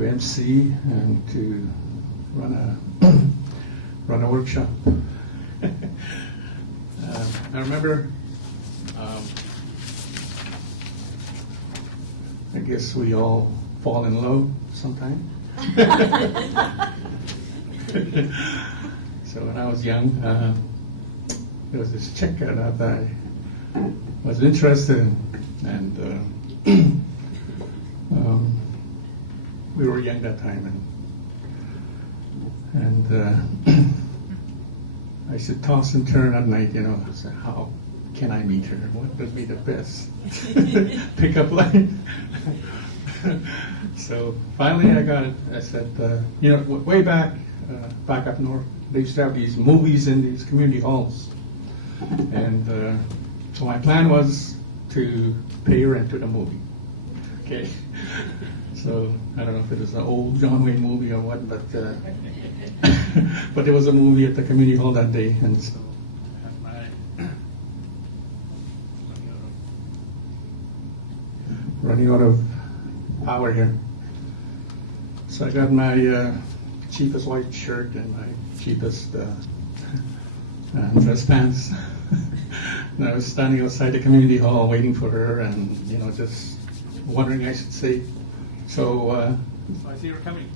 MC and to run a workshop. I remember, I guess we all fall in love sometime. So when I was young, there was this chick that I was interested in, and we were young that time, and I should toss and turn at night, you know. I said, how can I meet her? What would be the best pickup line? So finally I got it. I said, way back up north, they used to have these movies in these community halls. And so my plan was to pay rent to the movie. Okay. So I don't know if it was an old John Wayne movie or what, but but there was a movie at the community hall that day, and so running out of power here. So I got my cheapest white shirt and my cheapest dress pants. And I was standing outside the community hall waiting for her, and just wondering I should say. So I see her coming.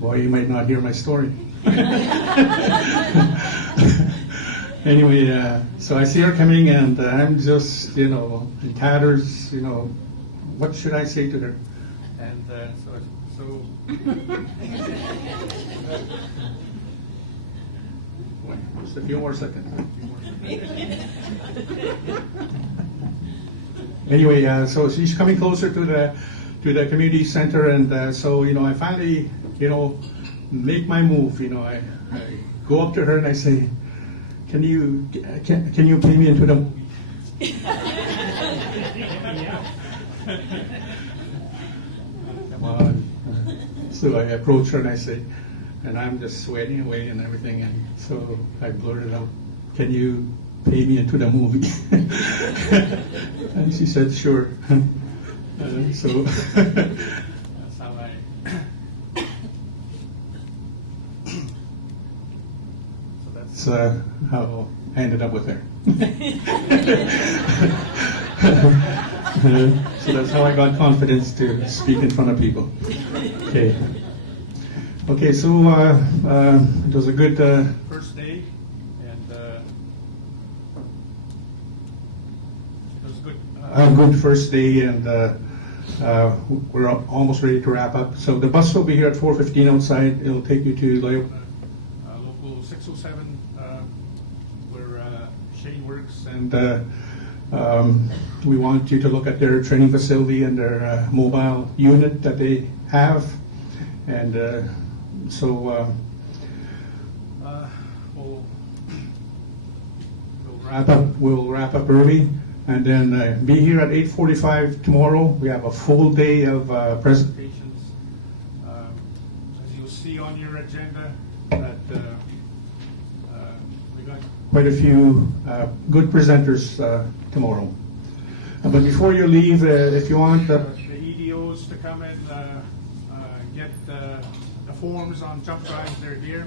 Boy, you might not hear my story. Anyway, so I see her coming, and I'm just, in tatters. What should I say to her? And so. Wait, just a few more seconds. Anyway, so she's coming closer to the community center, and so I finally make my move. I go up to her and I say, Can you pay me into the movie? Come on. So I approach her and I say, and I'm just sweating away and everything, and so I blurted out, "Can you pay me into the movie?" And she said, "Sure." So that's how that's how I ended up with her. So that's how I got confidence to speak in front of people. Okay. Okay, so it was a good first day, and it was a good first day, and we're almost ready to wrap up. So the bus will be here at 4:15 outside. It'll take you to local 607, where Shane works, and we want you to look at their training facility and their mobile unit that they have, and so we'll wrap up early, and then be here at 8:45 tomorrow. We have a full day of presentations. As you'll see on your agenda, that we got quite a few good presenters tomorrow. But before you leave, if you want the EDOs to come and get the forms on jump drives, they're here,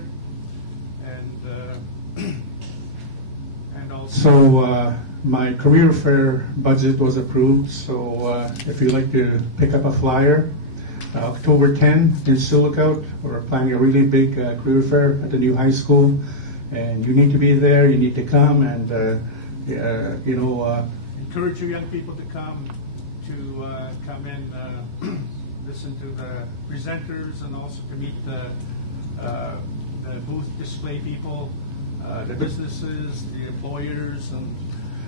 and also my career fair budget was approved. So if you'd like to pick up a flyer, October 10 in Sulakout, we're planning a really big career fair at the new high school, and you need to be there. You need to come, and encourage your young people to come in, listen to the presenters, and also to meet the booth display people, the businesses, the employers, and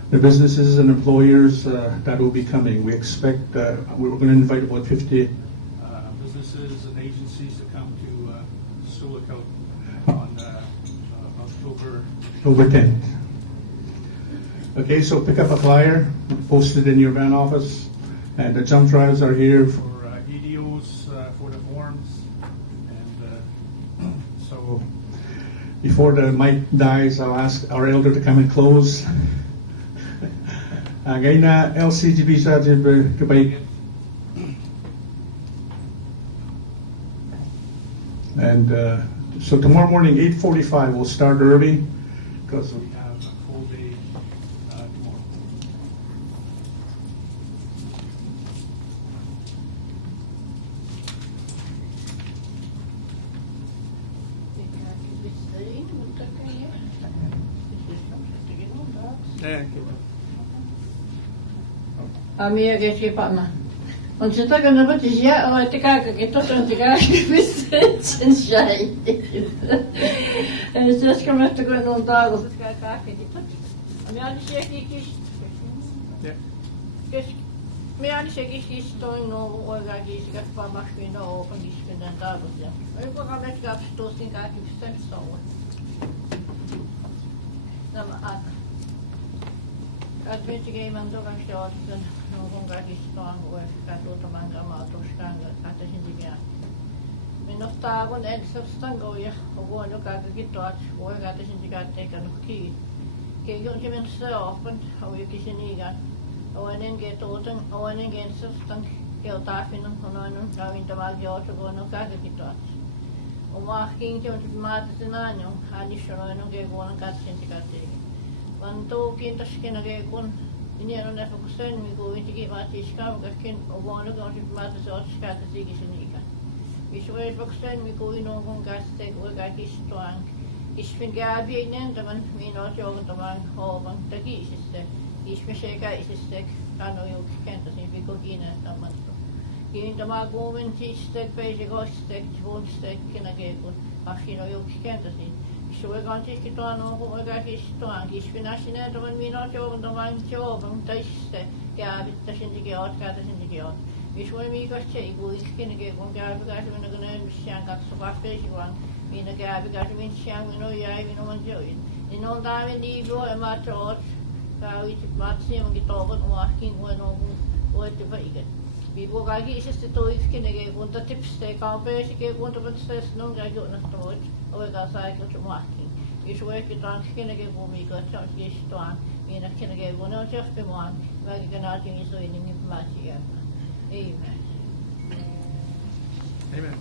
the businesses and employers that will be coming. We expect we're going to invite about 50 businesses and agencies to come to Sulakout on October 10th. Okay, so pick up a flyer, post it in your van office, and the jump drives are here for EDOs for the forms. And so before the mic dies, I'll ask our elder to come and close. Ngayon na LCGB sa kabayan. And so tomorrow morning, 8:45, we'll start early because we have a full day tomorrow. Amiga que pama. Und sie sagt, na bitte ja, aber die Kacke geht doch und die Kacke bist in Schei. Es ist gemacht, dass du noch da bist. Meidän sekin no oikeakin varmasti no openkiskinen tarvitse. Ei kukaan mekään tuosin kaikki sen sauva. Nämä adventigeiman tokaksi ootsen no kun kaikki stoan oikeastaan tuotamaan kamaa toskaan katsoisin tikään. Minä taavon ensastaan goja on jo kaikki tuot voi katsoisin tikään teikannut kiinni. Keegi on kimen saapan oikeisin ikään. Oinen tuotan oinen ensastaan keltaafinnon on aina ravintamaan jossa kun on kaikki tuot. Oma kinki on maatisen aina hän isonnoin on keikuun katsoisin tikään teikannut. Vaan tuukin tasken keikun niin on nähty kun sen miku itsekin vaatiiskaan kaikkin on voinut on sitten maatisen otsikaata sikisin ikään. Visuaali sen miku inun kun käsitteen kun kaikki istuaan. Ismin käypiinen tämän minua joutumaan hoovan takiisesse. Ismi sekäisesse kanojuksi kentäsin pikku kiinnestämättä. Kiintämää kuumin siistek, peisikostek, vunstek, kenäkeikun asinojuksi kentäsin. Suokaan siiski tuon on kun oikein istuaan. Isminä sinä tämän minua joutumaan jouvan taiste. Käypittäisin tiki oot, käytäisin tiki oot. Visuaali miikasta se ikuiksi kenäkeikun käypikäisi minä kun en missään katsokaa peisikuvan. Minä käypikäsi missään minun jäi minun join. Niin on täällä niin voimaa troot. Käyvitsi matsia onkin toivon omaskin kuin on voitti paikat. Viipu kaikki isästi toikin nekee kunta tipstee kaupeisikin kunta patstees non kaikki onnasta voit. Oikeaan saikot omaskin. Isu ehkä tanskin nekee puumiikot se on siis tuon. Minä kenekee kun on johtamaan. Vaikka kanaatin isoin niin matsia. Amen. Amen.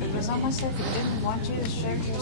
It was almost like it didn't want you to share your